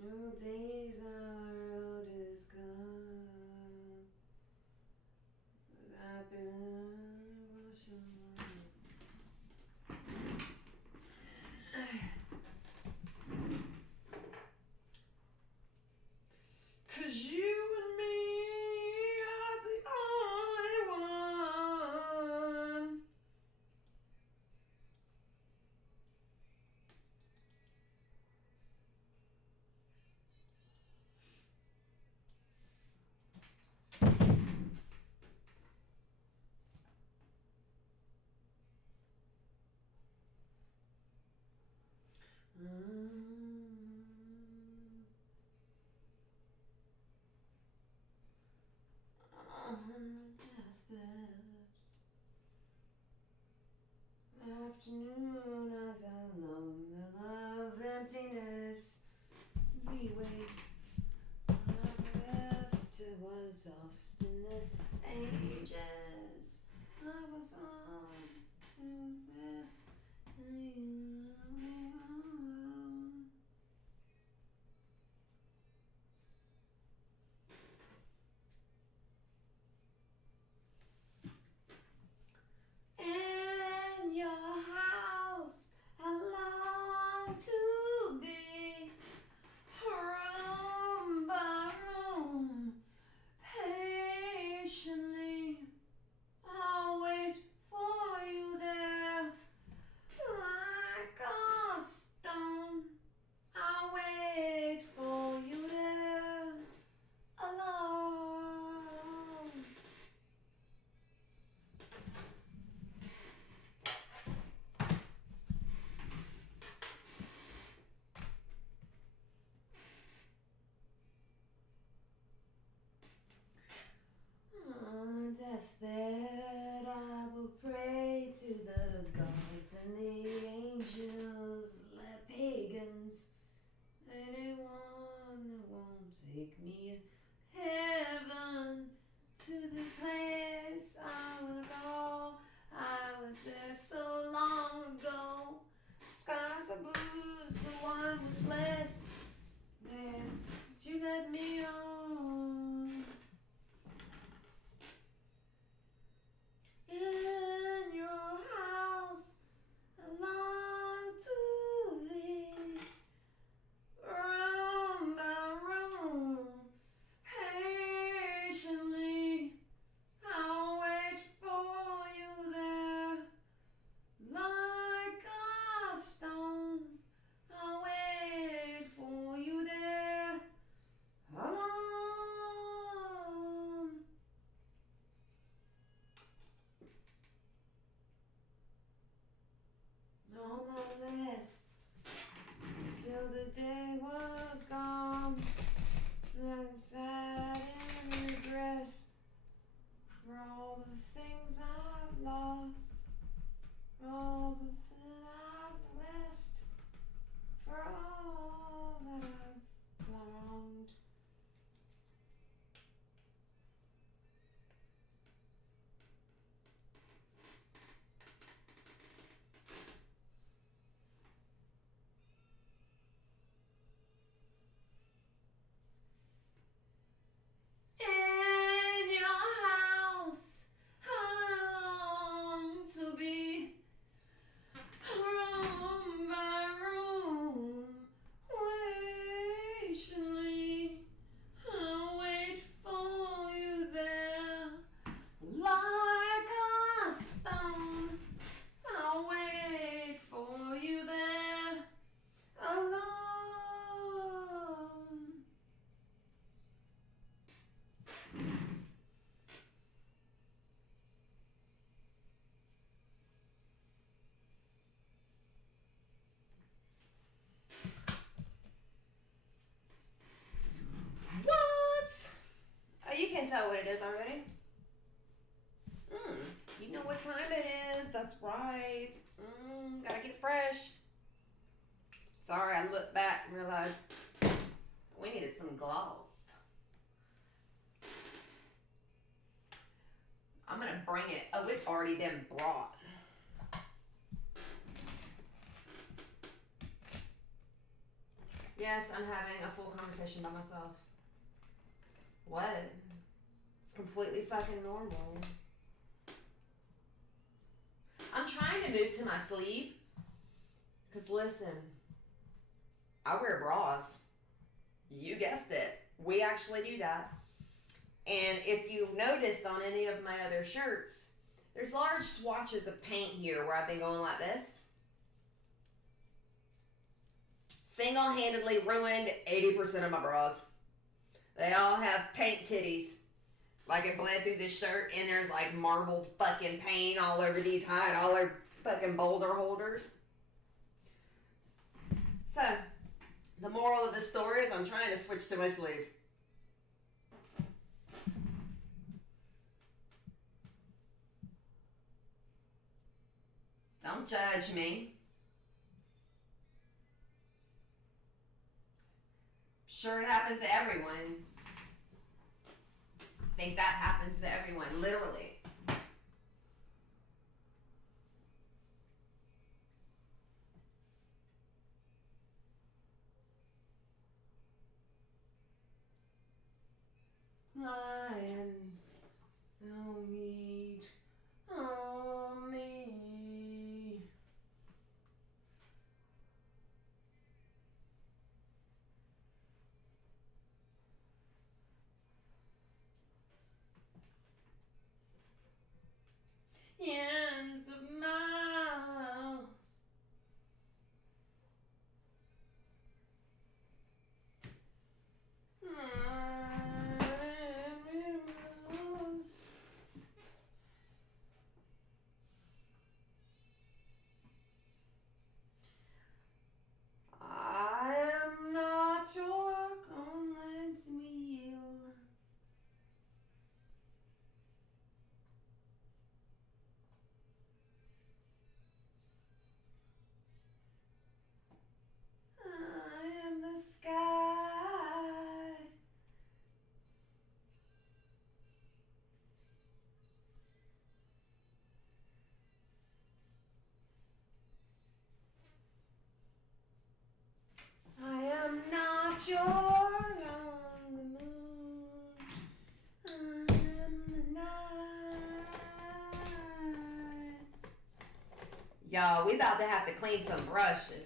New days are old is gone. I've been washing. 'Cause you and me are the only one. On the deathbed, afternoon as I numb the love emptiness. We wait. My best was lost in the ages. I was on with you alone. In your house, I long to be room by room, patiently. I'll wait for you there, like a stone. I'll wait for you there, alone. On the deathbed, I will pray to the gods and the angels, the pagans, anyone who won't take me to heaven, to the place I will go. I was there so long ago. Skies are blue, the one was blessed. Man, you let me on. In your house, I long to thee, room by room, patiently. I'll wait for you there, like a stone. I'll wait for you there, alone. On the list, till the day was gone, then sat in regret for all the things I've lost, for all the things I've blessed, for all that I've wronged. In your house, I long to be, room by room, patiently. I'll wait for you there, like a stone. I'll wait for you there, alone. What? Oh, you can tell what it is already. I looked back and realized we needed some gloss. I'm going to bring it. Oh, it's already been brought. Yes, I'm having a full conversation by myself. What? It's completely fucking normal. I'm trying to move to my sleeve. Because listen, I wear bras. You guessed it. We actually do that. And if you've noticed on any of my other shirts, there's large swatches of paint here where I've been going like this. Single-handedly ruined 80% of my bras. They all have paint titties. Like it bled through this shirt and there's like marbled fucking paint all over these high dollar fucking boulder holders. So, the moral of the story is I'm trying to switch to my sleeve. Don't judge me. Sure, it happens to everyone. I think that happens to everyone, literally. Lions, no meat on me. Ends of miles. I am not your common's meal. I am the sky. I am not your on the moon. I am the night. Y'all, we about to have to clean some brushes.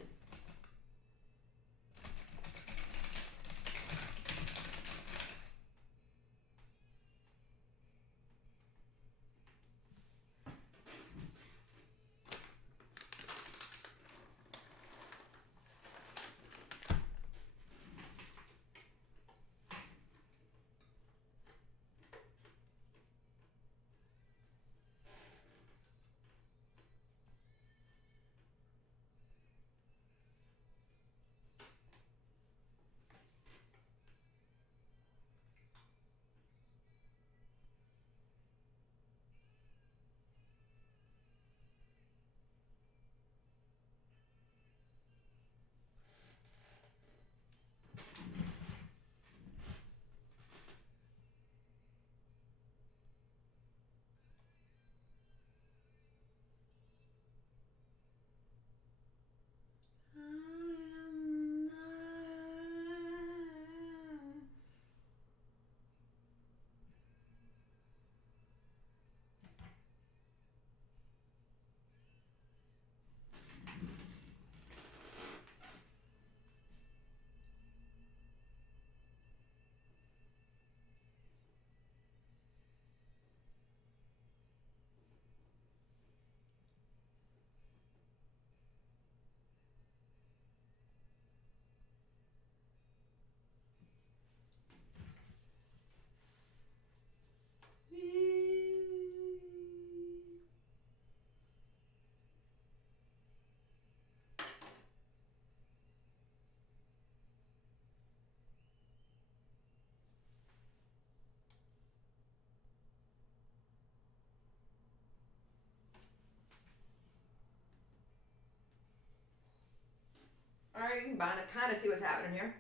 can kind of see what's happening here.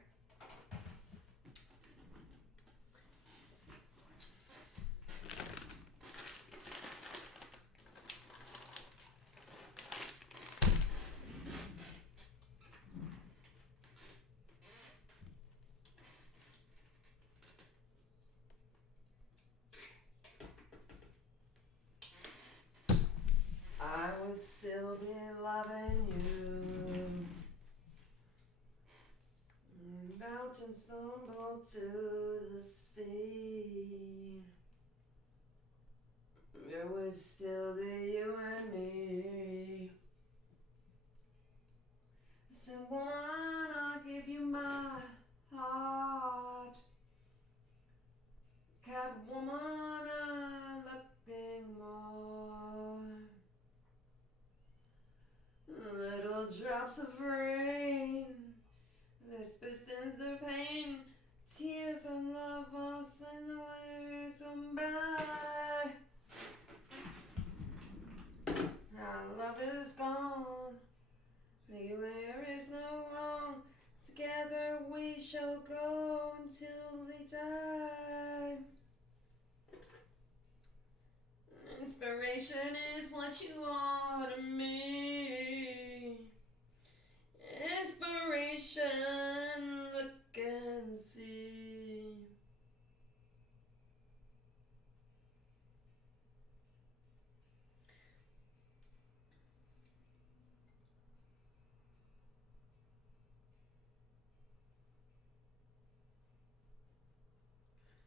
I would still be loving you, bouncing some boat to the sea. It would still be you and me. I said, woman, I'll give you my heart. Catwoman, I'm looking more. Little drops of rain, they spit into the pain. Tears of love all send the ways on by. Our love is gone, there is no wrong. Together we shall go until we die. Inspiration is what you are to me. Inspiration, look and see.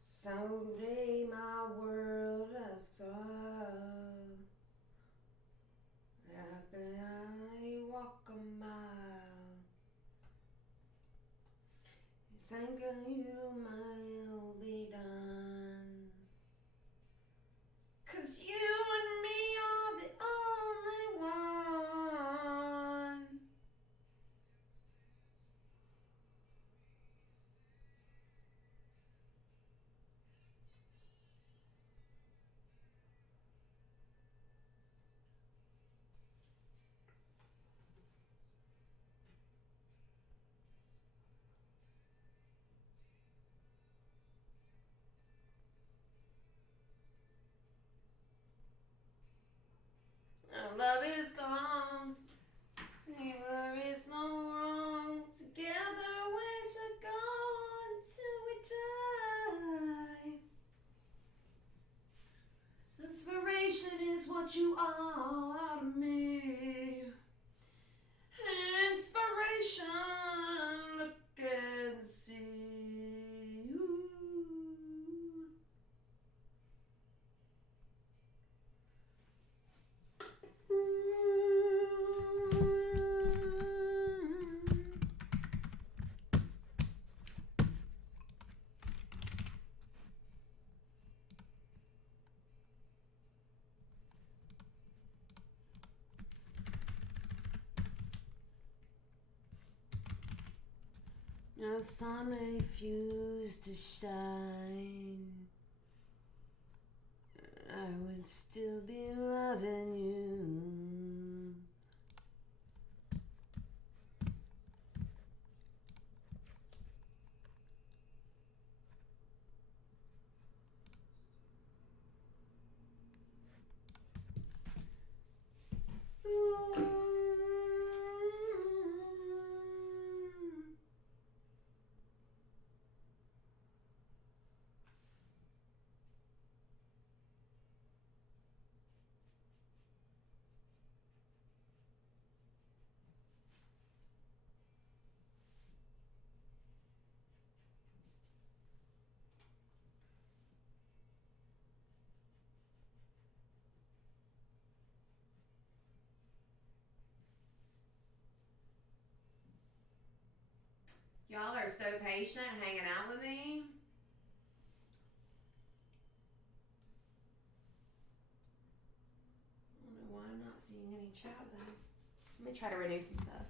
Someday my world has started. Happy I walk a mile. It's ain't gonna you mile be done. 'Cause you and me are the only one. Our love is gone. There is no wrong. Together we should go until we die. Inspiration is what you are to me. Inspiration, look and see. The sun refused to shine. I would still be loving you. Y'all are so patient hanging out with me. I don't know why I'm not seeing any chat though. Let me try to renew some stuff.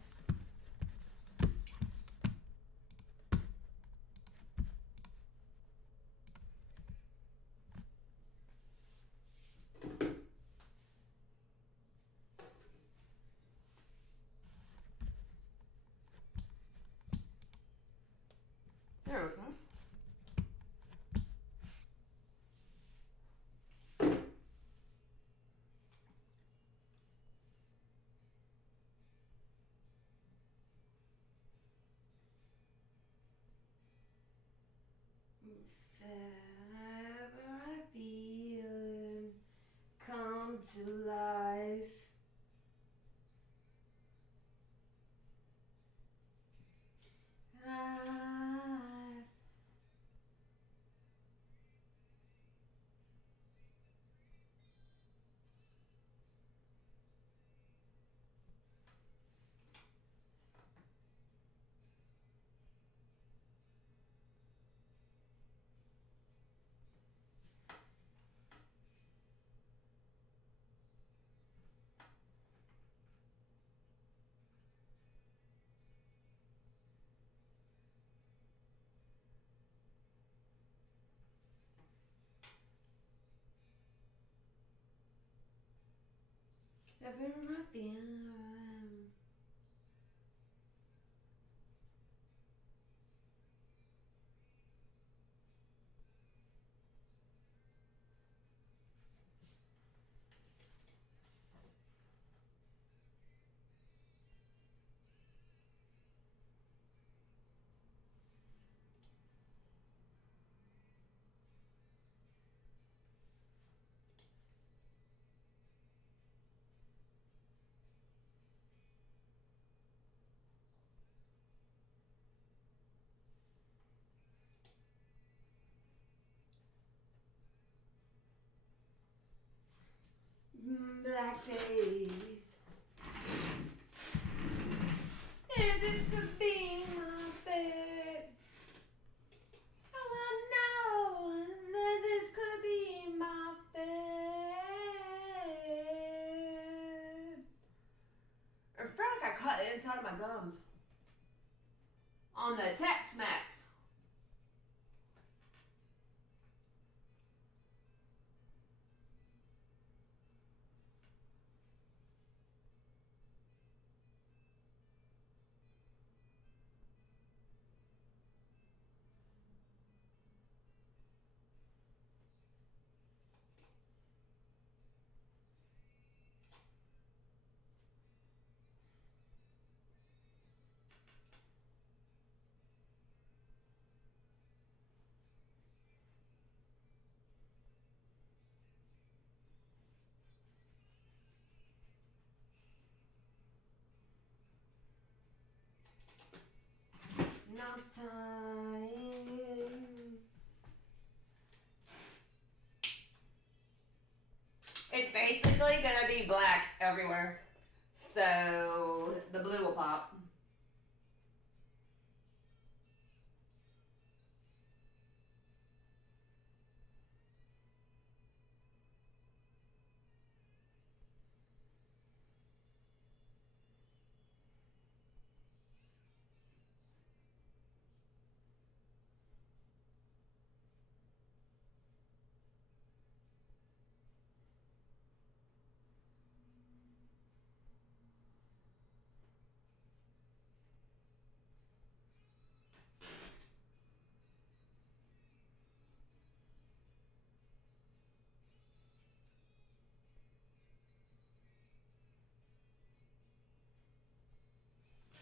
Over my feelings. Black days. If this could be my fate, oh, I know that this could be my fate. I feel like I cut the inside of my gums on the Tex Mex. Not time. It's basically gonna be black everywhere, so the blue will pop.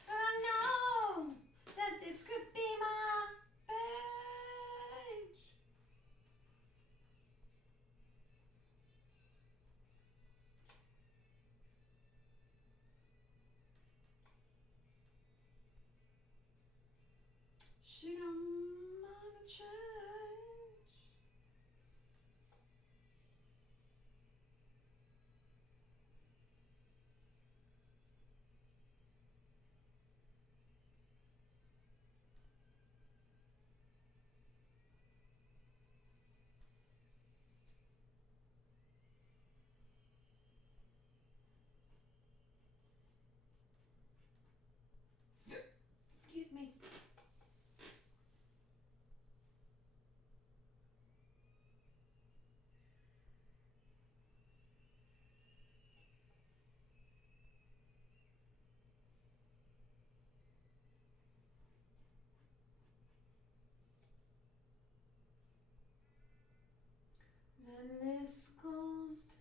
I know that this could be my fate. She don't wanna change. Excuse me. Then this ghost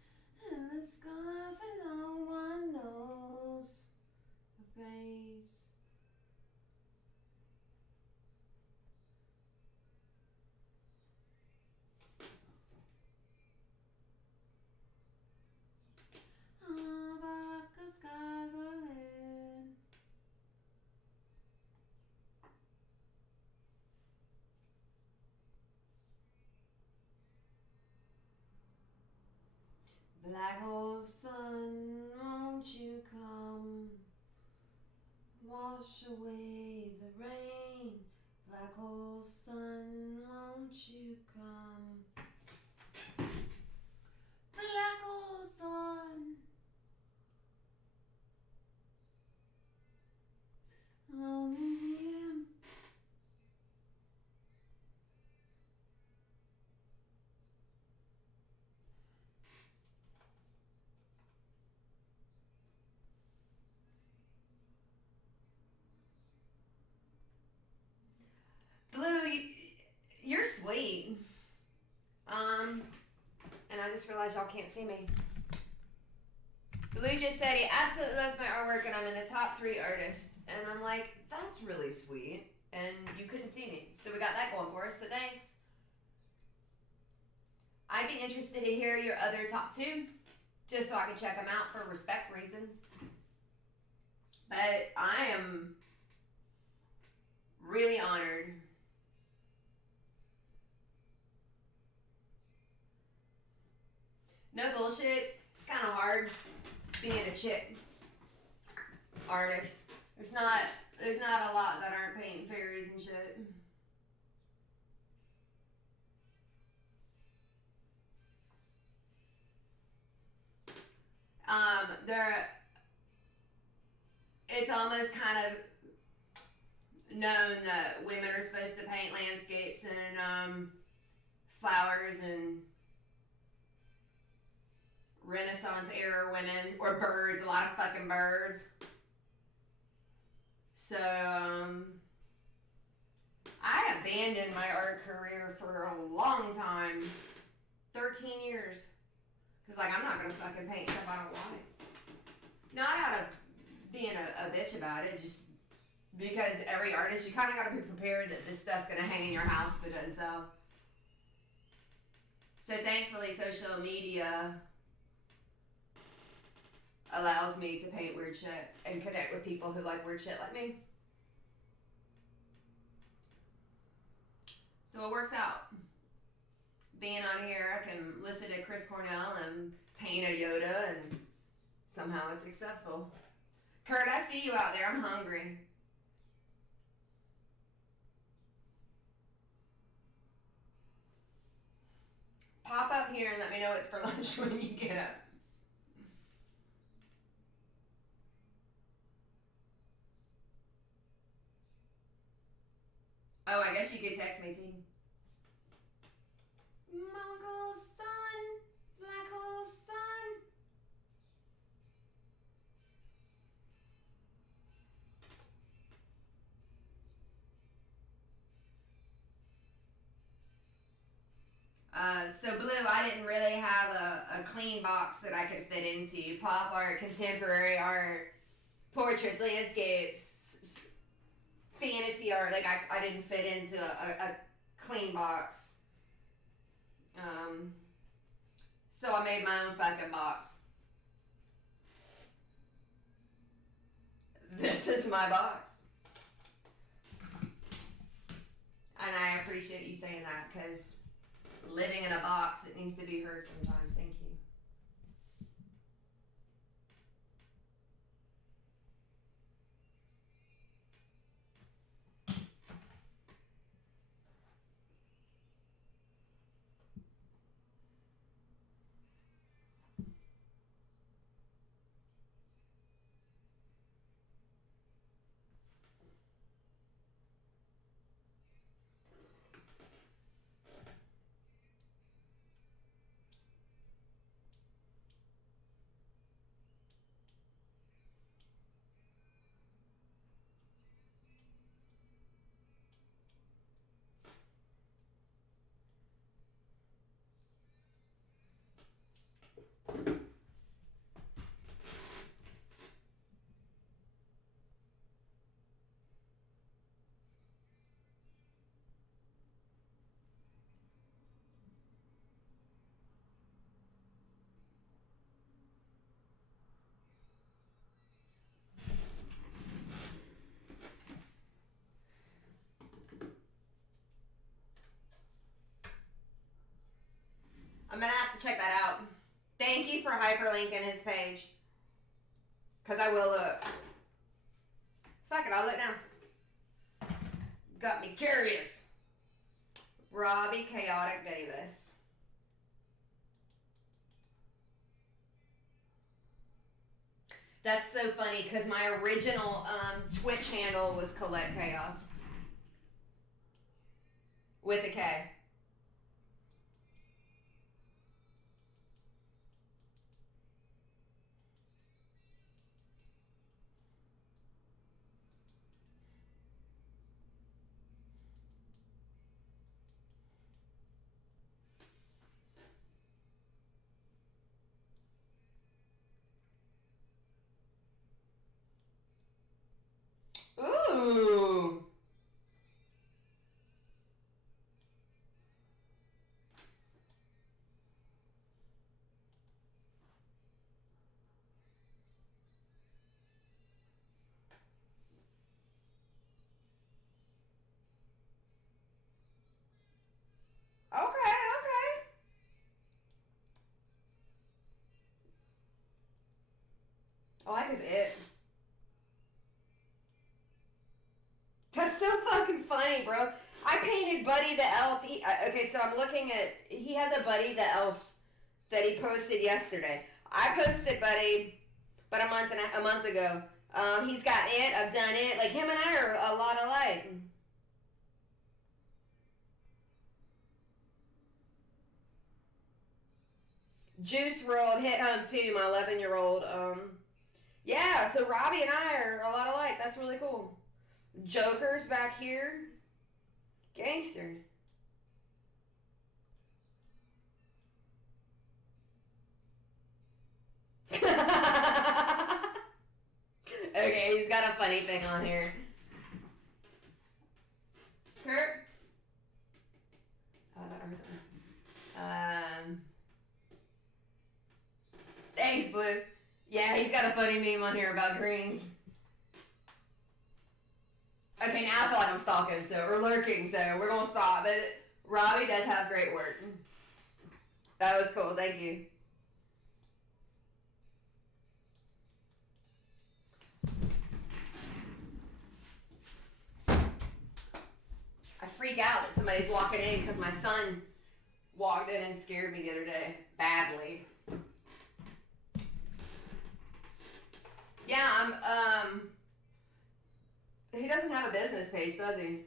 in the skies and no one knows the face. But the skies are lit. Black hole sun, won't you come? Wash away the rain. Black hole sun, won't you come? Black hole sun. Only him. realize y'all can't see me. Blue just said he absolutely loves my artwork and I'm in the top 3 artists. And I'm like, that's really sweet. And you couldn't see me. So we got that going for us, so thanks. I'd be interested to hear your other top 2, just so I can check them out for respect reasons. But I am really honored. No bullshit. It's kind of hard being a chick artist. There's not a lot that aren't painting fairies and shit. It's almost kind of known that women are supposed to paint landscapes and flowers and Renaissance era women, or birds, a lot of fucking birds. So I abandoned my art career for a long time, 13 years, because like I'm not gonna fucking paint stuff I don't like. Not out of being a bitch about it, just because every artist, you kind of got to be prepared that this stuff's gonna hang in your house if it doesn't sell. So thankfully, social media allows me to paint weird shit and connect with people who like weird shit like me. So it works out. Being on here, I can listen to Chris Cornell and paint a Yoda, and somehow it's successful. Kurt, I see you out there. I'm hungry. Pop up here and let me know it's for lunch when you get up. Oh, I guess you could text me too. Mongol sun, black hole sun. So Blue, I didn't really have a clean box that I could fit into. Pop art, contemporary art, portraits, landscapes, fantasy art. Like I didn't fit into a clean box. So I made my own fucking box. This is my box. And I appreciate you saying that, because living in a box, it needs to be heard sometimes. Thank you. I'm gonna have to check that out. Thank you for hyperlinking his page, because I will look. Fuck it, I'll look now. Got me curious. Robbie Chaotic Davis. That's so funny, because my original Twitch handle was Collect Chaos. With a K. I like his it. That's so fucking funny, bro. I painted Buddy the Elf. Okay, so I'm looking at. He has a Buddy the Elf that he posted yesterday. I posted Buddy, but a month ago. He's got it. I've done it. Like him and I are a lot alike. Juice World hit home too. My 11-year-old. Yeah. So Robbie and I are a lot alike. That's really cool. Joker's back here. Gangster. Okay, he's got a funny thing on here. Kurt? Oh, that hurts. Thanks, Blue. Yeah, he's got a funny meme on here about greens. Okay, now I feel like I'm stalking, or lurking, so we're gonna stop. But Robbie does have great work. That was cool, thank you. I freak out that somebody's walking in because my son walked in and scared me the other day. Badly. Yeah, he doesn't have a business page, does he?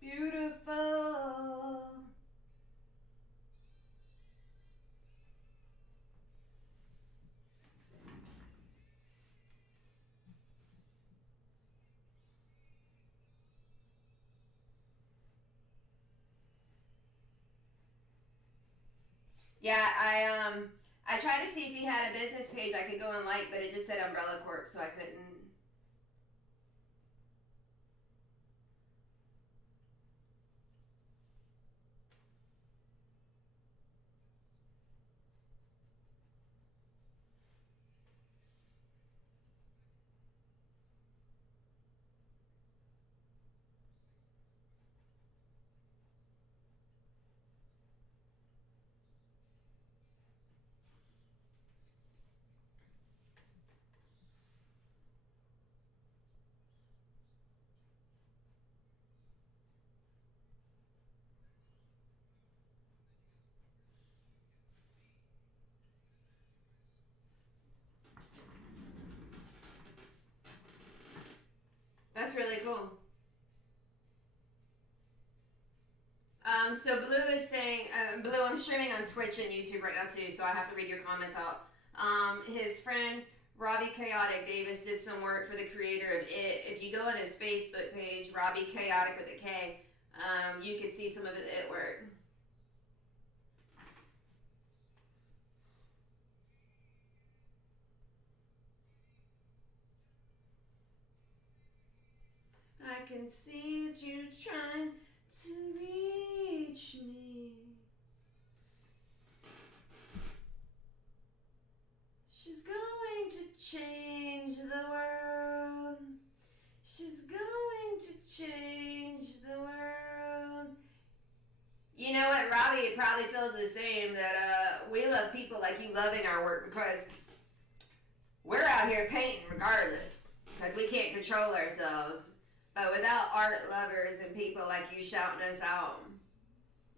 Beautiful. Yeah, I tried to see if he had a business page I could go and like, but it just said Umbrella Corp, so I couldn't. That's really cool. So Blue is saying, Blue, I'm streaming on Twitch and YouTube right now too, so I have to read your comments out. His friend Robbie Chaotic Davis did some work for the creator of It. If you go on his Facebook page, Robbie Chaotic with a K, you can see some of his It work. I can see that you're trying to reach me. She's going to change the world. She's going to change the world. You know what, Robbie probably feels the same, that we love people like you loving our work, because we're out here painting regardless, because we can't control ourselves. But without art lovers and people like you shouting us out,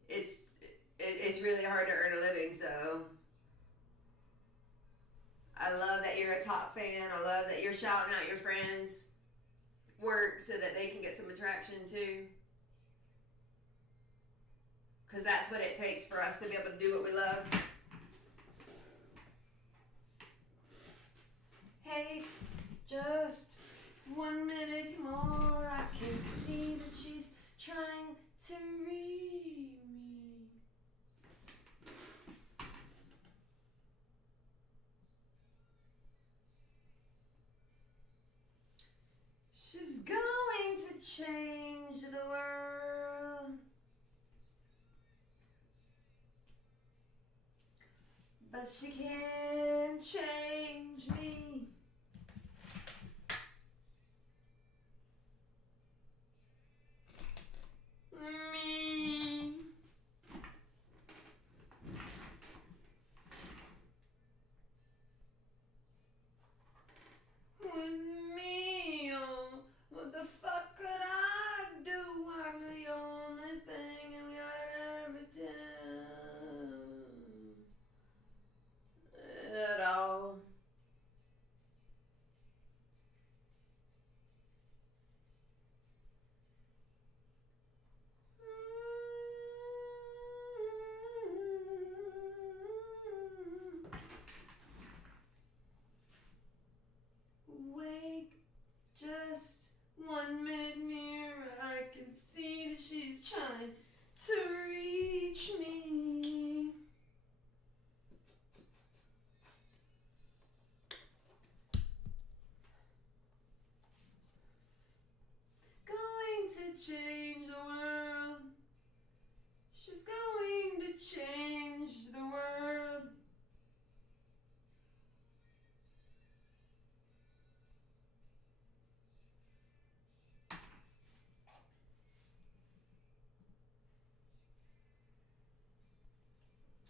it's really hard to earn a living. So I love that you're a top fan. I love that you're shouting out your friends' work so that they can get some attraction too. Because that's what it takes for us to be able to do what we love. Hate, just 1 minute more. I can see that she's trying to read me. She's going to change the world. But she can't change me.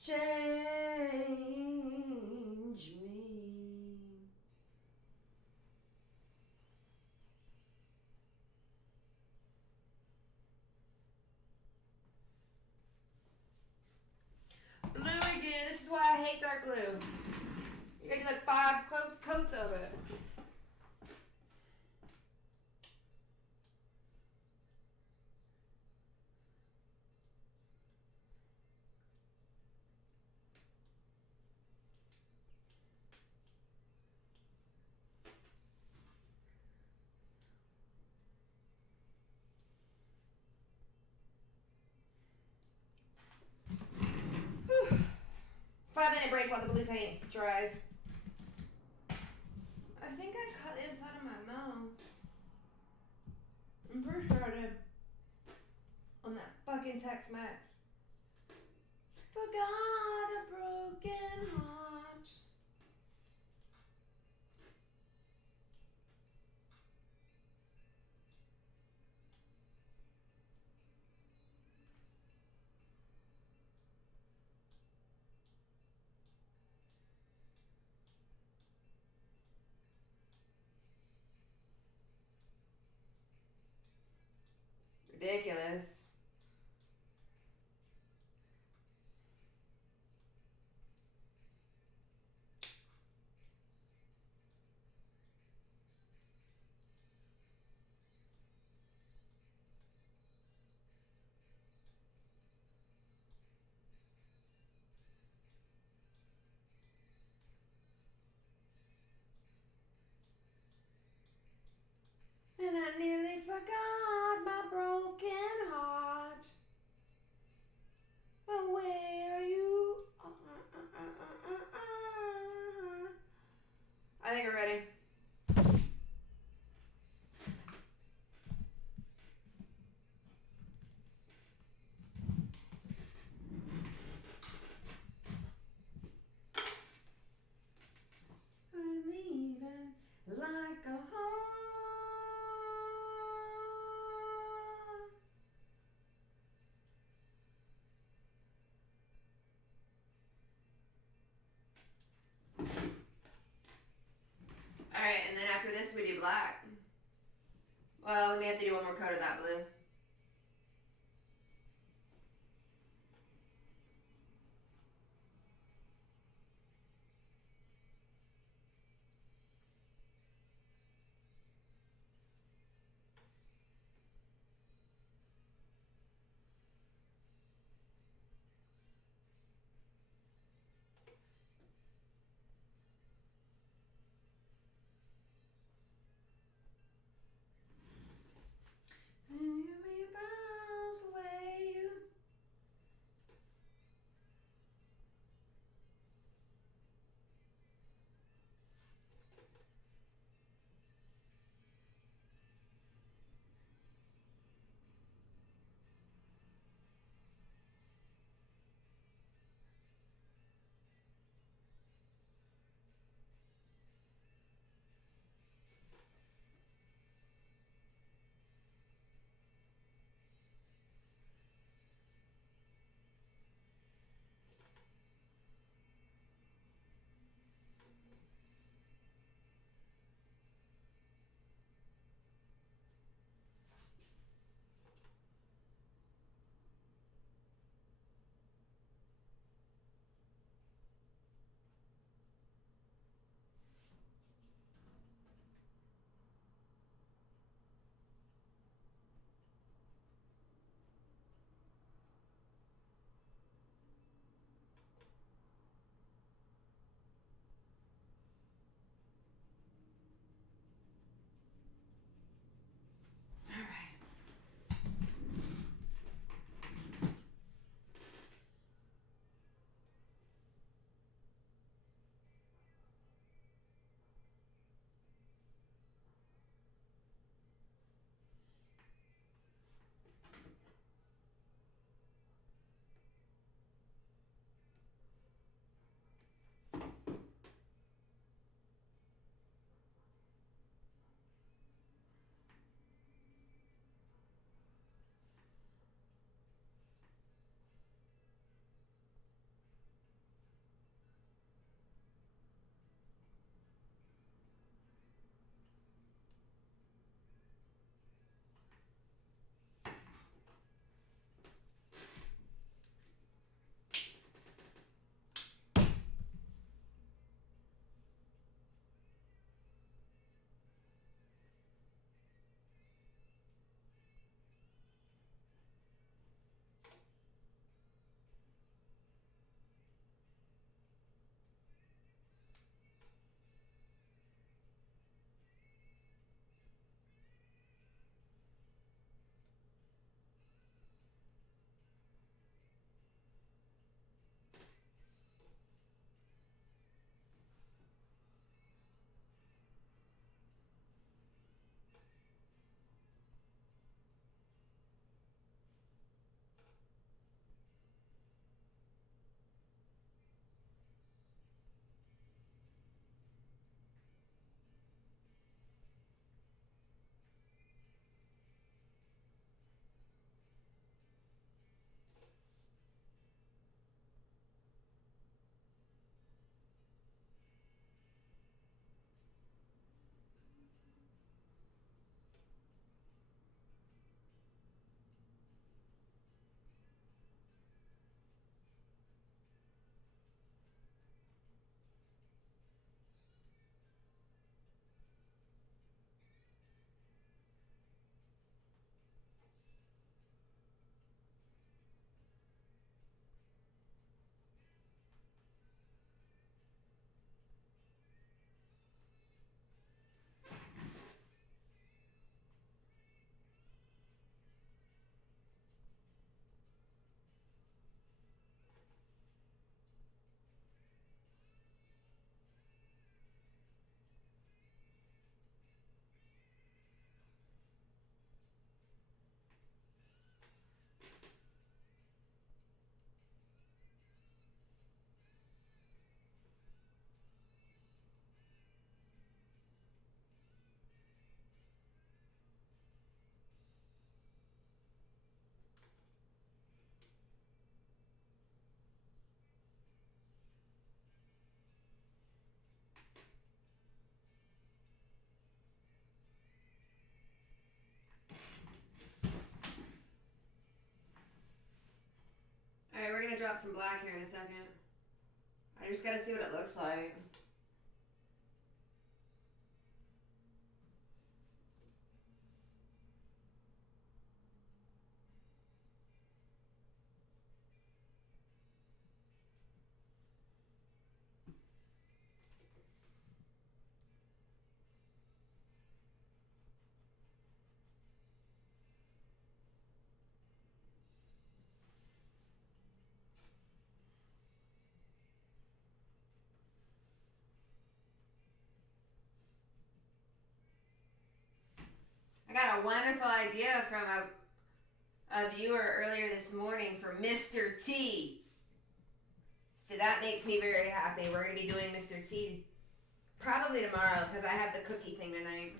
change me. Blue again. This is why I hate dark blue. You gotta do like 5 coats of it. Whew. 5-minute break while the blue paint dries. I think I cut the inside of my mouth. I'm pretty sure I did. On that fucking Tex-Mex. Forgot a broken heart. Ridiculous. And I nearly forgot my broken heart. But where are you? I think we're ready. We're leaving like a heart. Alright, and then after this we do black. Well, we may have to do one more coat of that blue. You some black here in a second. I just gotta see what it looks like. I got a wonderful idea from a viewer earlier this morning for Mr. T. So that makes me very happy. We're going to be doing Mr. T probably tomorrow because I have the cookie thing tonight.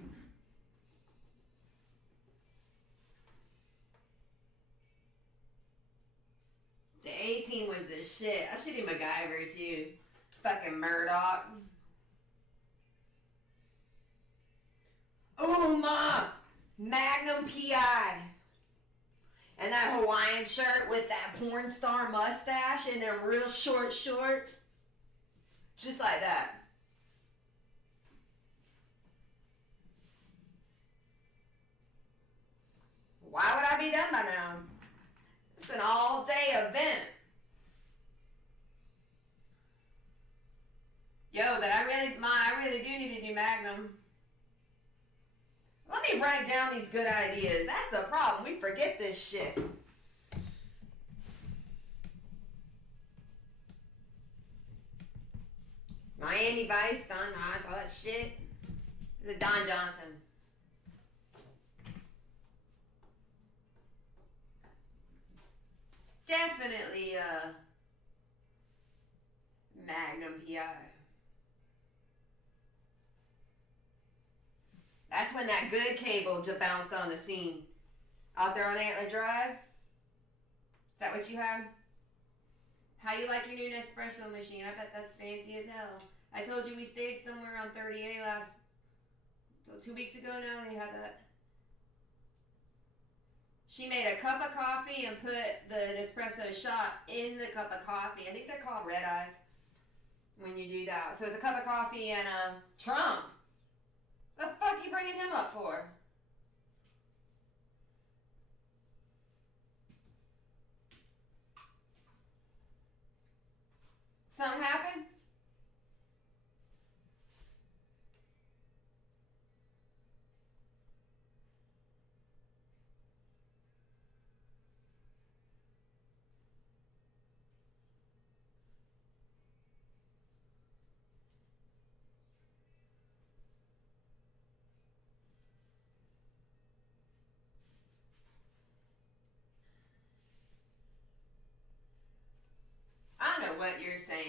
The A-Team was the shit. I should do MacGyver too. Fucking Murdoch. Oh, Ma! Magnum PI. And that Hawaiian shirt with that porn star mustache and them real short shorts. Just like that. Why would I be done by now? It's an all-day event. Yo, but I really do need to do Magnum. Let me write down these good ideas. That's the problem. We forget this shit. Miami Vice, Don Knotts, all that shit. This is Don Johnson. Definitely Magnum PI. That's when that good cable just bounced on the scene. Out there on Antler Drive? Is that what you have? How you like your new Nespresso machine? I bet that's fancy as hell. I told you we stayed somewhere on 30A 2 weeks ago now. They had that. She made a cup of coffee and put the Nespresso shot in the cup of coffee. I think they're called red eyes when you do that. So it's a cup of coffee and a Trump. The fuck you bringing him up for? Something happened? I know what you're saying.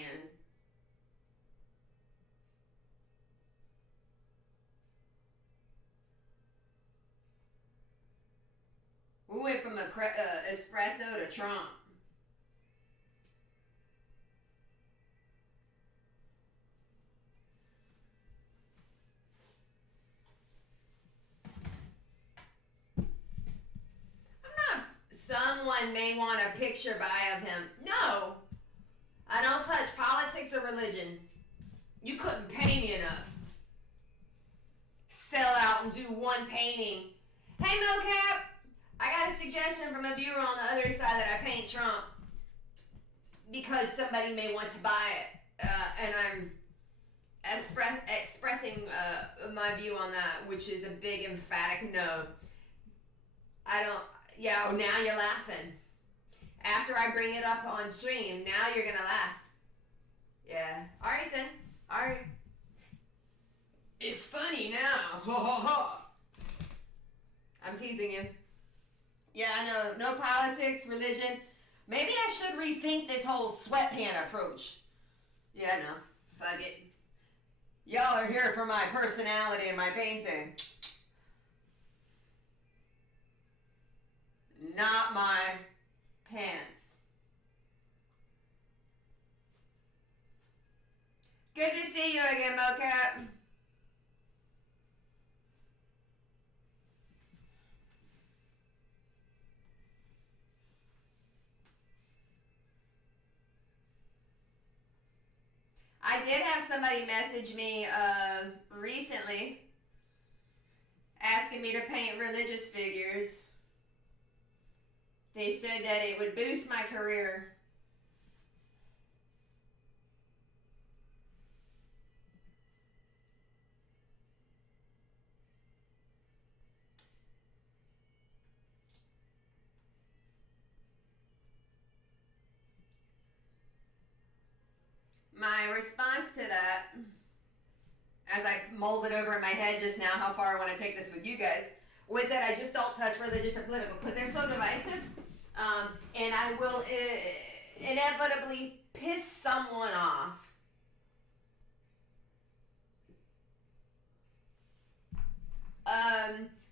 We went from espresso to Trump. Someone may want a picture by of him. No. I don't touch politics or religion. You couldn't pay me enough. Sell out and do one painting. Hey, Mocap, I got a suggestion from a viewer on the other side that I paint Trump because somebody may want to buy it. And I'm expressing my view on that, which is a big emphatic no. I don't... Yeah, oh, now you're laughing. After I bring it up on stream, now you're gonna laugh. Yeah. Alright then. Alright. It's funny now. Ho ho ho. I'm teasing you. Yeah, I know. No politics, religion. Maybe I should rethink this whole sweatpant approach. Yeah, no. Fuck it. Y'all are here for my personality and my painting. Not my pants. Good to see you again, Mocap. I did have somebody message me recently asking me to paint religious figures. They said that it would boost my career. My response to that, as I mulled it over in my head just now, how far I want to take this with you guys, was that I just don't touch religious or political because they're so divisive, and I will inevitably piss someone off.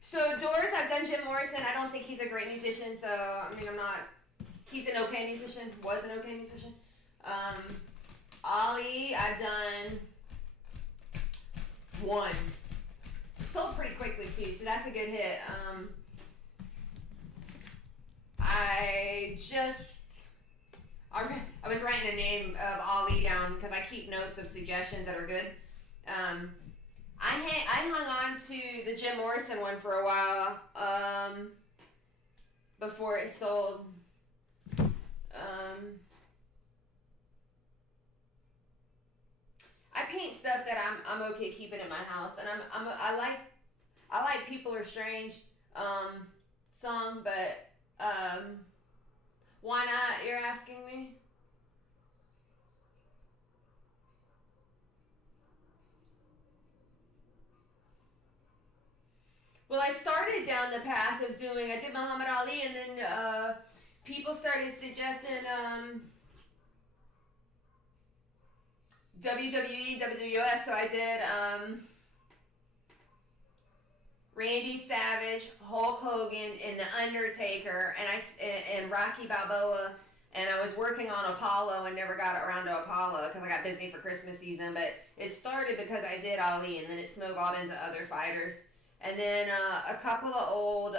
So Doors, I've done Jim Morrison. I don't think he's a great musician, so I mean, he's an okay musician, was an okay musician. Ollie, I've done one. It sold pretty quickly too, so that's a good hit. I was writing the name of Ollie down because I keep notes of suggestions that are good. I hung on to the Jim Morrison one for a while before it sold. I paint stuff that I'm okay keeping in my house, and I like People Are Strange song, but why not? You're asking me. Well, I started down the path of I did Muhammad Ali, and then people started suggesting WWE, WWF, so I did Randy Savage, Hulk Hogan, and The Undertaker, and Rocky Balboa, and I was working on Apollo and never got around to Apollo because I got busy for Christmas season, but it started because I did Ali, and then it snowballed into other fighters. And then a couple of old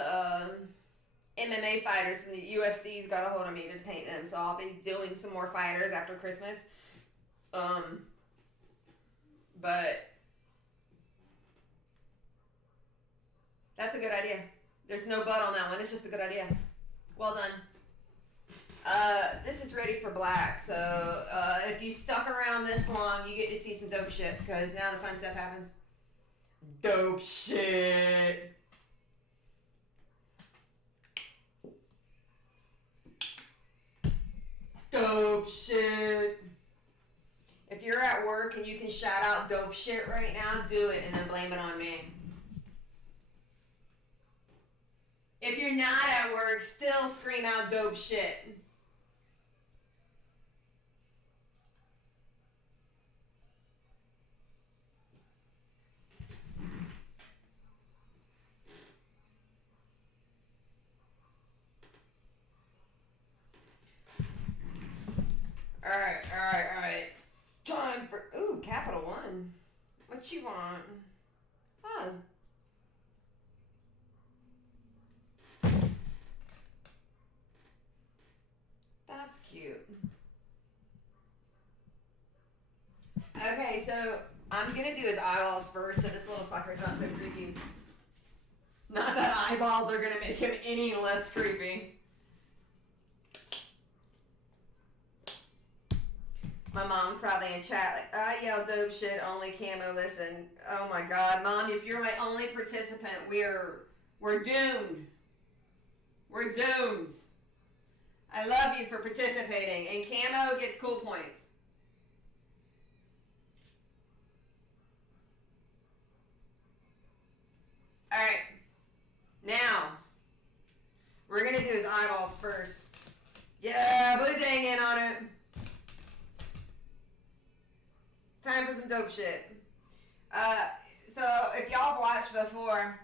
MMA fighters from the UFC's got a hold of me to paint them, so I'll be doing some more fighters after Christmas. But that's a good idea. There's no but on that one. It's just a good idea. Well done. This is ready for black, so if you stuck around this long, you get to see some dope shit, because now the fun stuff happens. Dope shit. Dope shit. If you're at work and you can shout out dope shit right now, do it and then blame it on me. If you're not at work, still scream out dope shit. Alright. Time for, Capital One. What you want? Oh. That's cute. Okay, so I'm gonna do his eyeballs first so this little fucker's not so creepy. Not that eyeballs are gonna make him any less creepy. My mom's probably in chat like, I yell dope shit, only Camo listen. Oh my god, Mom, if you're my only participant, we're doomed. We're doomed. I love you for participating, and Camo gets cool points. Alright. Now, we're gonna do his eyeballs first. Yeah, blue dang in on it. Time for some dope shit. So if y'all have watched before,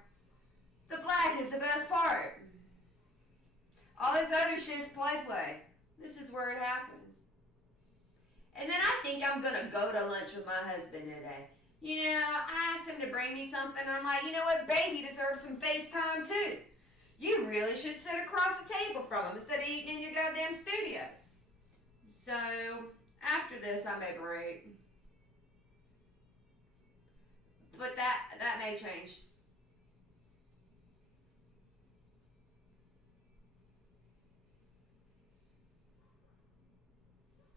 the black is the best part. All this other shit's play. This is where it happens. And then I think I'm gonna go to lunch with my husband today. You know, I asked him to bring me something. I'm like, you know what, baby deserves some FaceTime too. You really should sit across the table from him instead of eating in your goddamn studio. So after this, I may break. But that may change.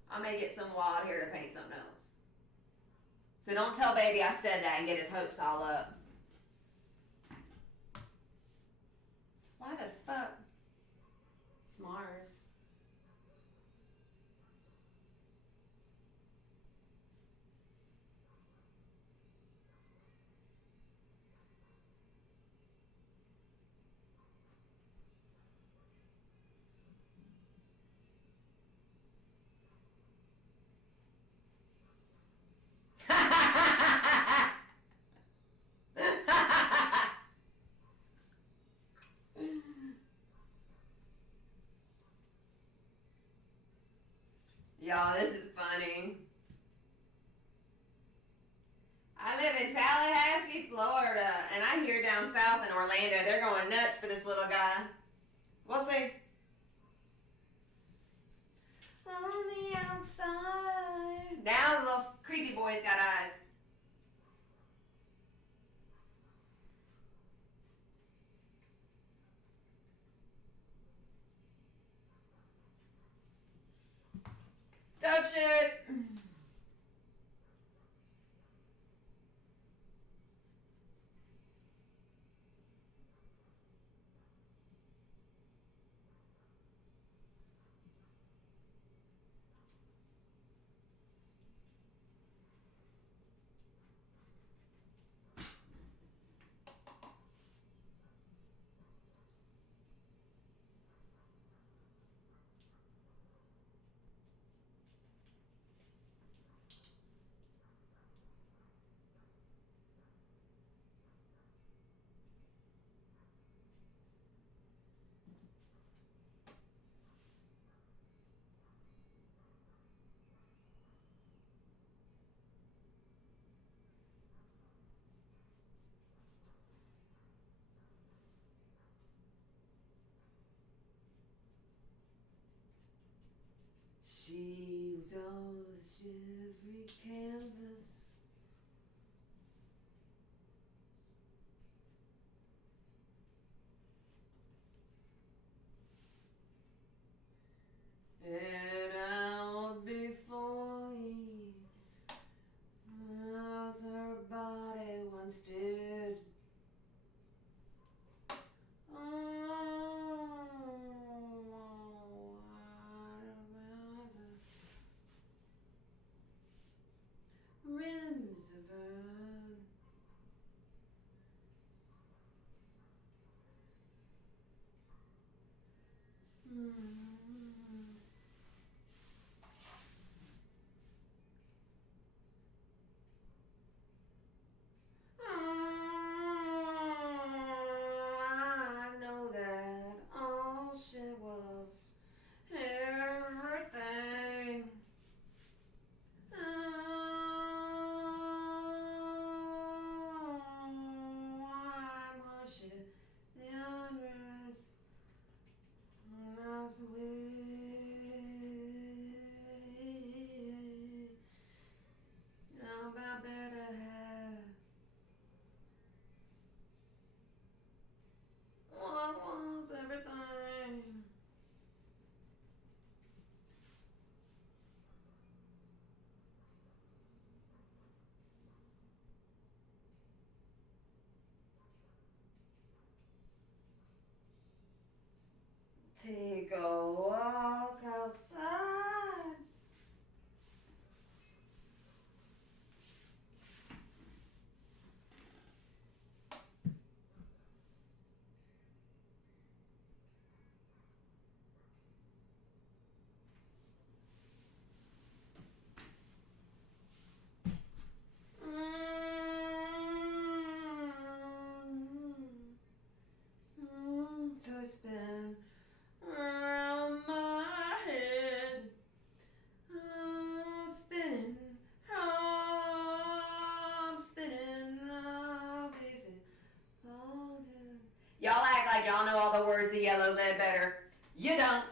I may get some wild hair to paint something else. So don't tell baby I said that and get his hopes all up. Why the fuck? It's Mars. Y'all, this is funny. I live in Tallahassee, Florida, and I hear down south in Orlando they're going nuts for this little guy. We'll see. On the outside. Now the little creepy boy's got eyes. Dope shit. She was on the shivery canvas. And out before you, as her body once did. Rims of her. I know that all she was everything. Why was she the unrest of the way? About better have. What was everything? Take a walk outside. To spin around my head, spinning, I'm spinning, busy all day. Y'all act like y'all know all the words to Yellow Lead better. You don't.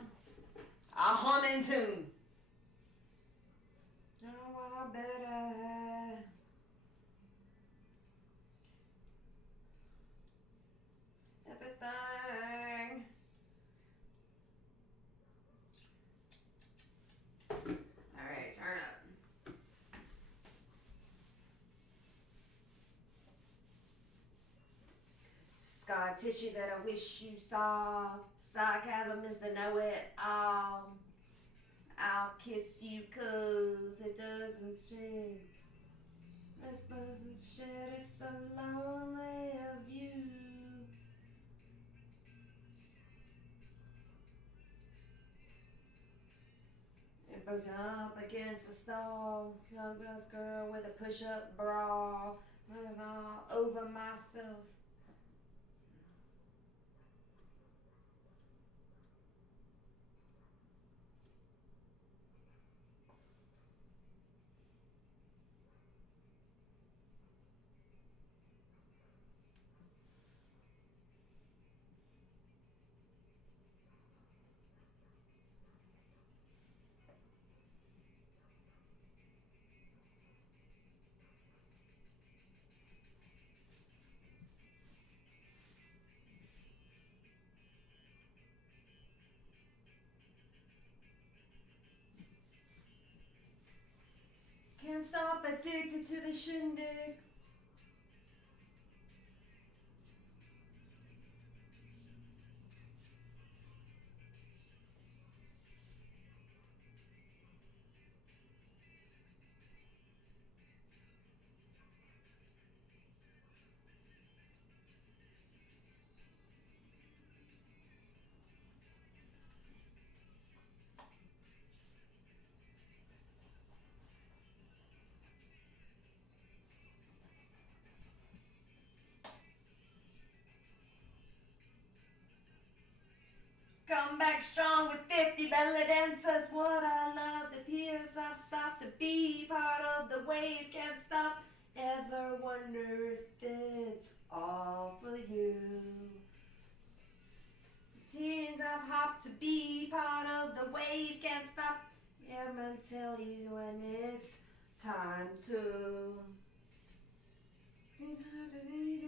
I hum in tune. Oh, I better. tissue that I wish you saw. Sarcasm is the know-it-all. I'll kiss you 'cause it doesn't shed. This doesn't shed, it's so lonely of you. And push up against the stall. Young buff girl with a push-up bra. With all over myself. Can't stop addicted to the shindig. Come back strong with 50 belly dancers. What I love, the tears I've stopped to be part of the wave. Can't stop. Ever wonder if it's all for you? The teens I've hopped to be part of the wave. Can't stop. Ever tell you when it's time to.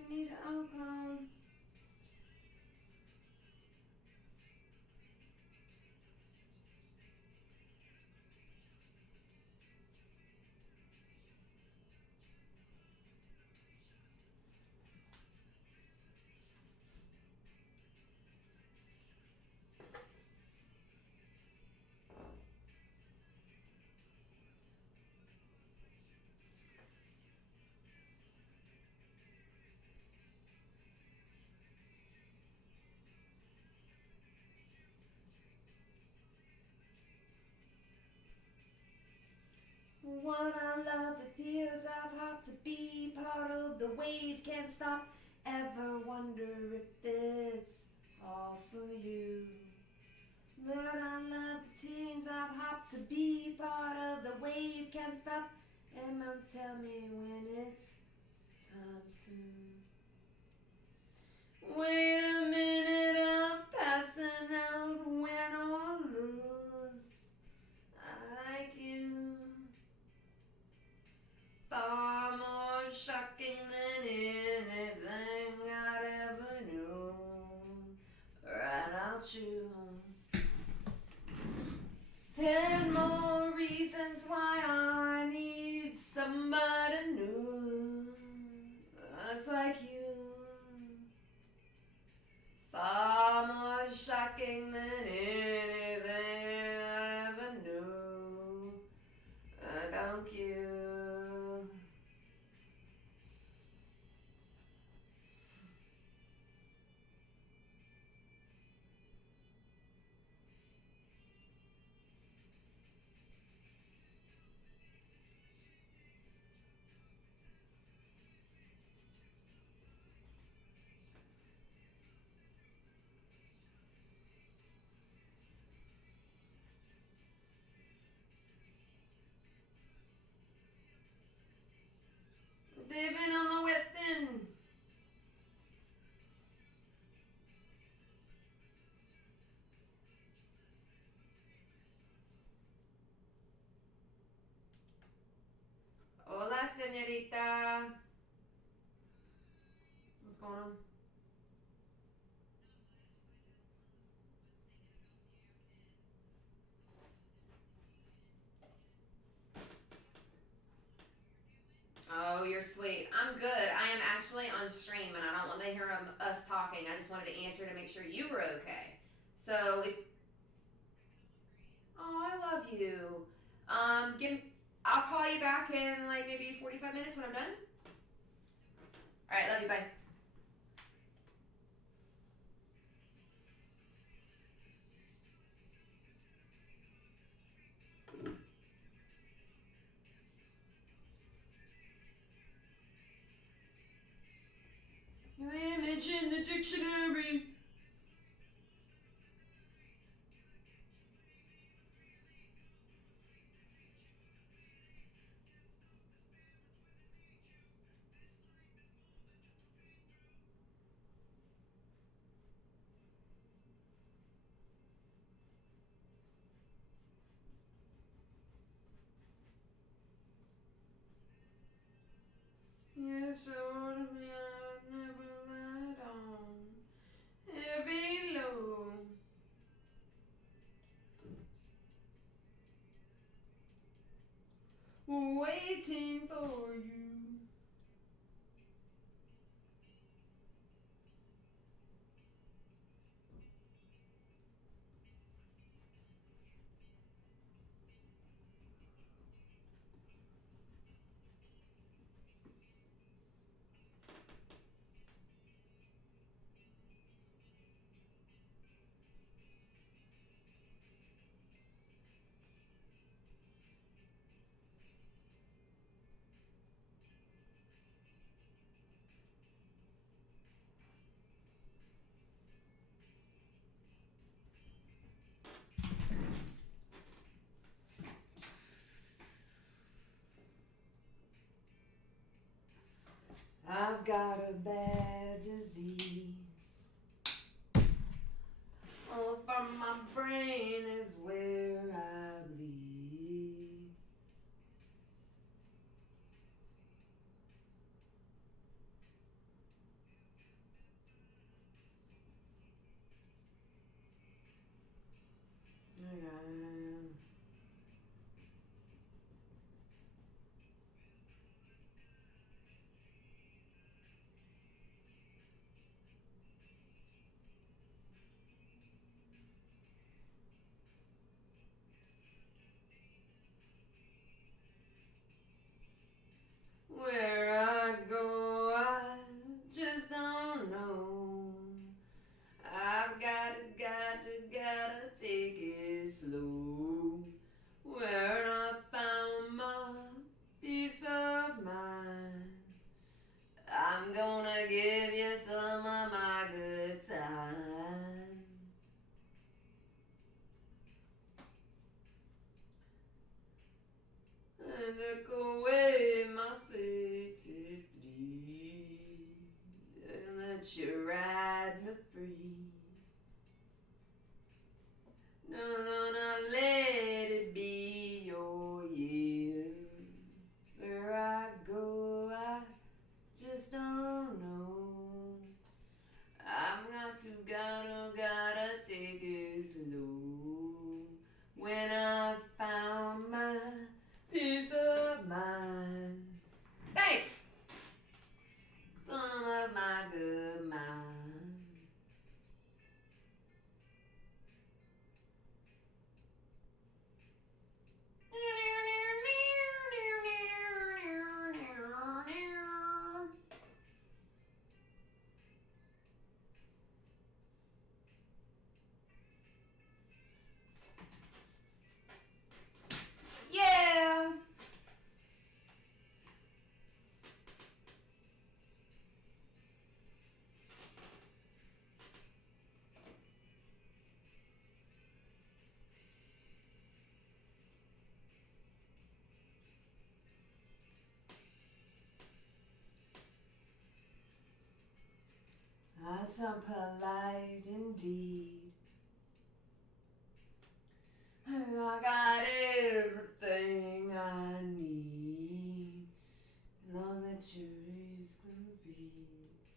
Need alcohol. What I love, the tears I've had to be part of the wave. Can't stop. Ever wonder if it's all for you? Lord, I love the teens I've had to be part of the wave. Can't stop. Emma, tell me when it's time to. Wait a minute, I'm passing out, win or lose. I like you. Far more shocking than anything I'd ever knew. Right out you. 10 more reasons why I need somebody new. Just like you. Far more shocking than anything I ever knew. Don't you? Living on the West End. Hola, señorita. What's going on? Oh, you're sweet. I'm good. I am actually on stream, and I don't want to hear us talking. I just wanted to answer to make sure you were okay. So, oh, I love you. Give. I'll call you back in like maybe 45 minutes when I'm done. All right, love you. Bye. Your image in the dictionary. You showed me I'd never let on every low. Waiting for you. I've got a bad disease. Oh, from my brain is where I bleed. Where I go, I just don't know. I've gotta take it slow. Where I found my peace of mind, I'm gonna give you some of my good time. And took away my safety, and let you ride me free. No, let it be your year. Where I go, I just don't know. I'm gotta take it slow. When I found my peace of mind. Thanks! Some of my good mind. Yeah! That's unpolite indeed. I got everything I need. Long that you raise peace.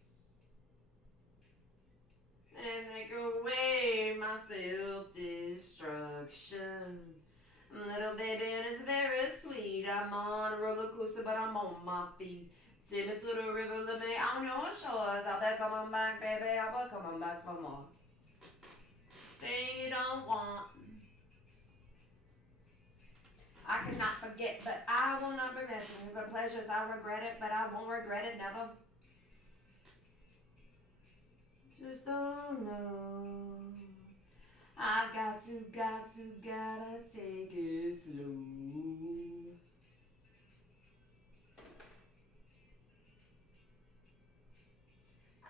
And take away my self-destruction. Little baby, and it's very sweet. I'm on a roller coaster, but I'm on my feet. Take me to the river, let me on your shores. I bet come on back, baby, I bet come on back for more. Thing you don't want, I cannot forget, but I will not be missing the pleasures. I regret it, but I won't regret it never. Just don't know. I've gotta take it slow.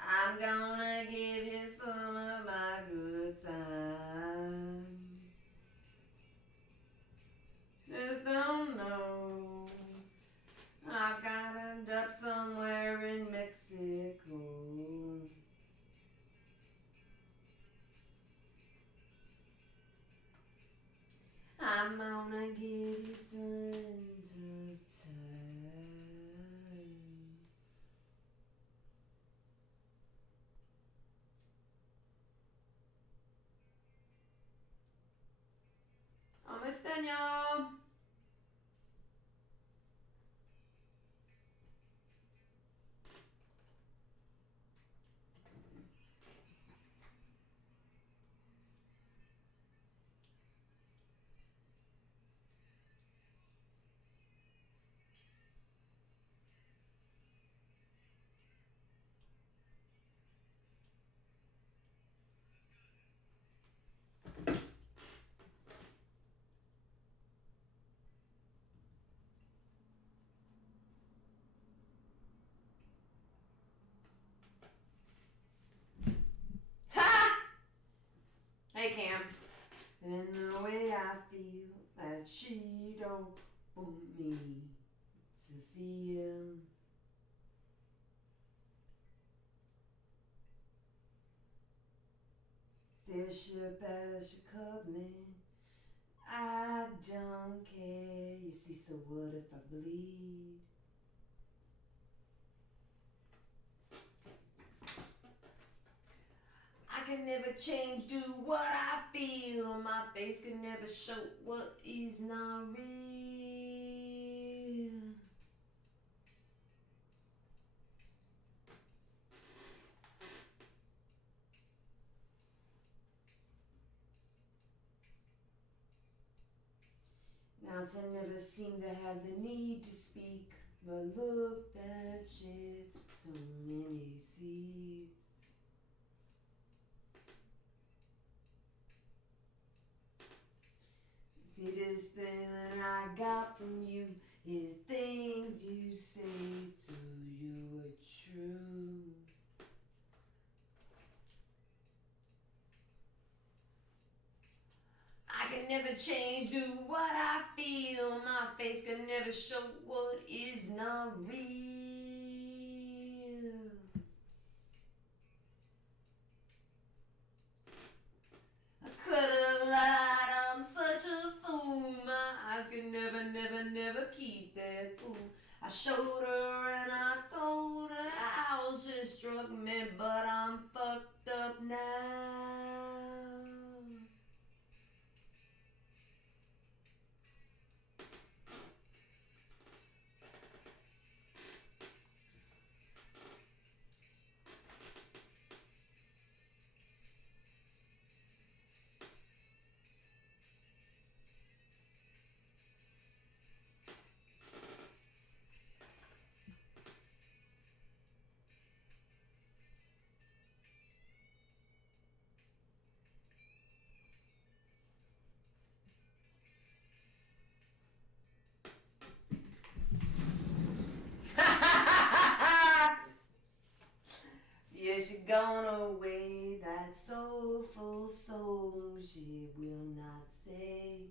I'm gonna give you some of my good time. Just don't know. I've got to end up somewhere in Mexico. I'm gonna give you some of time. Almost done, y'all. Ha! Hey, Cam. And the way I feel that she don't want me to feel. Bishop as you cut me, I don't care. You see, so what if I bleed? I can never change, do what I feel. My face can never show what is not real. Mountain never seemed to have the need to speak, but look, that shit, so many seeds. Sweetest thing that I got from you is things you say to you are true. I can never change to what I feel. My face can never show what is not real. I could've lied, I'm such a fool. My eyes can never keep that cool. I showed her and I told her how she struck me, but I'm fucked up now. Yeah, she gone away, that soulful soul, she will not stay.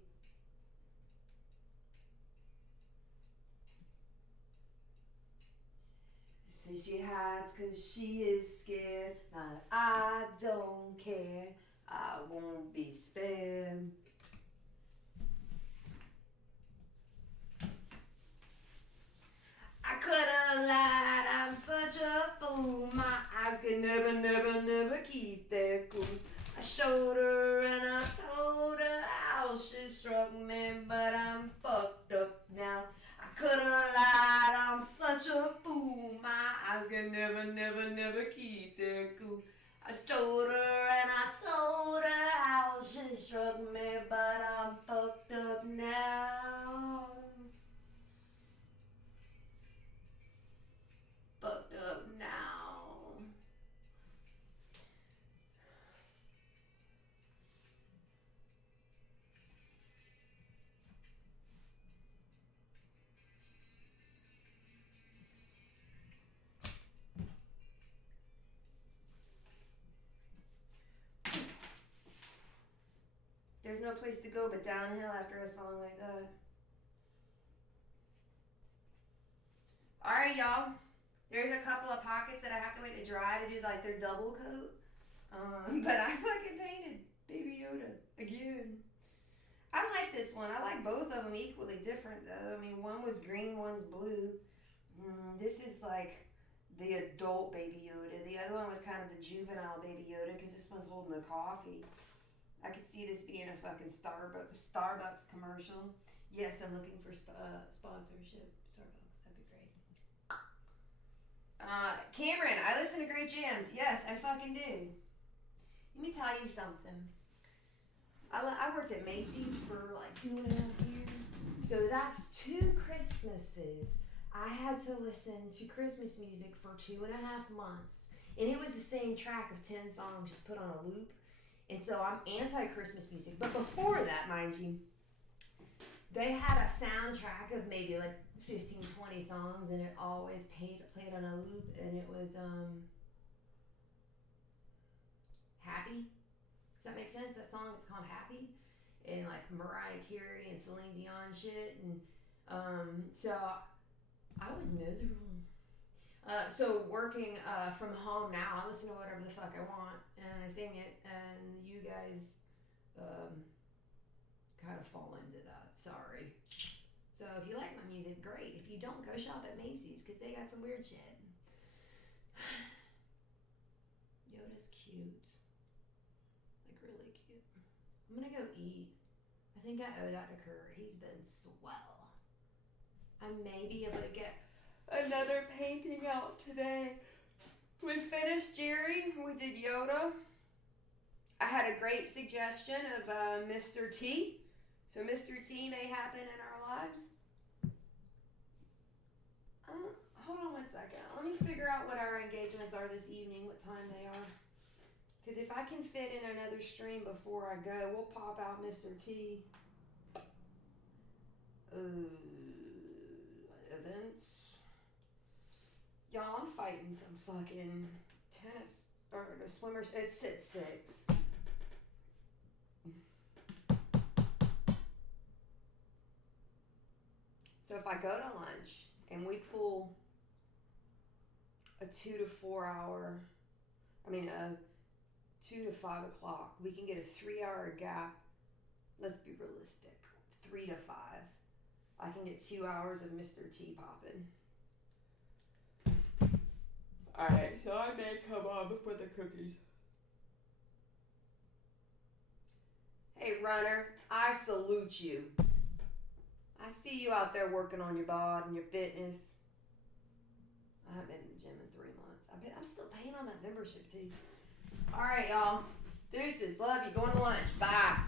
Say she hides 'cause she is scared, but I don't care, I won't be spared. I could've lied, I'm such a fool. My eyes can never keep their cool. I showed her and I told her how she struck me, but I'm fucked up now. I could've lied, I'm such a fool. never keep their cool. I stole her and I told her how she struck me, but I'm fucked up now. Fucked up now. There's no place to go but downhill after a song like that. Alright, y'all. There's a couple of pockets that I have to wait to dry to do like their double coat. But I fucking painted Baby Yoda again. I like this one. I like both of them equally different though. I mean, one was green, one's blue. This is like the adult Baby Yoda. The other one was kind of the juvenile Baby Yoda because this one's holding the coffee. I could see this being a fucking Starbucks commercial. Yes, I'm looking for sponsorship. Starbucks, that'd be great. Cameron, I listen to great jams. Yes, I fucking do. Let me tell you something. I worked at Macy's for like 2.5 years. So that's 2 Christmases. I had to listen to Christmas music for 2.5 months. And it was the same track of 10 songs just put on a loop. And so I'm anti-Christmas music. But before that, mind you, they had a soundtrack of maybe like 15, 20 songs, and it always played on a loop, and it was Happy. Does that make sense? That song, it's called Happy, and like Mariah Carey and Celine Dion shit, and so I was miserable. So working from home now, I listen to whatever the fuck I want, and I sing it, and you guys kind of fall into that. Sorry. So if you like my music, great. If you don't, go shop at Macy's because they got some weird shit. Yoda's cute. Like really cute. I'm gonna go eat. I think I owe that to Kurt. He's been swell. I may be able to get another painting out today. We finished Jerry. We did Yoda. I had a great suggestion of Mr. T. So Mr. T may happen in our lives. Hold on 1 second. Let me figure out what our engagements are this evening, what time they are. Because if I can fit in another stream before I go, we'll pop out Mr. T. Events. Y'all, I'm fighting some fucking tennis or no, swimmers. It's at 6. So if I go to lunch and we pull a 2 to 4 hour, a 2 to 5 o'clock, we can get a 3-hour gap. Let's be realistic. 3 to 5. I can get 2 hours of Mr. T popping. Alright, so I may come on before the cookies. Hey runner, I salute you. I see you out there working on your bod and your fitness. I haven't been in the gym in 3 months. I'm still paying on that membership too. Alright y'all. Deuces, love you, going to lunch. Bye.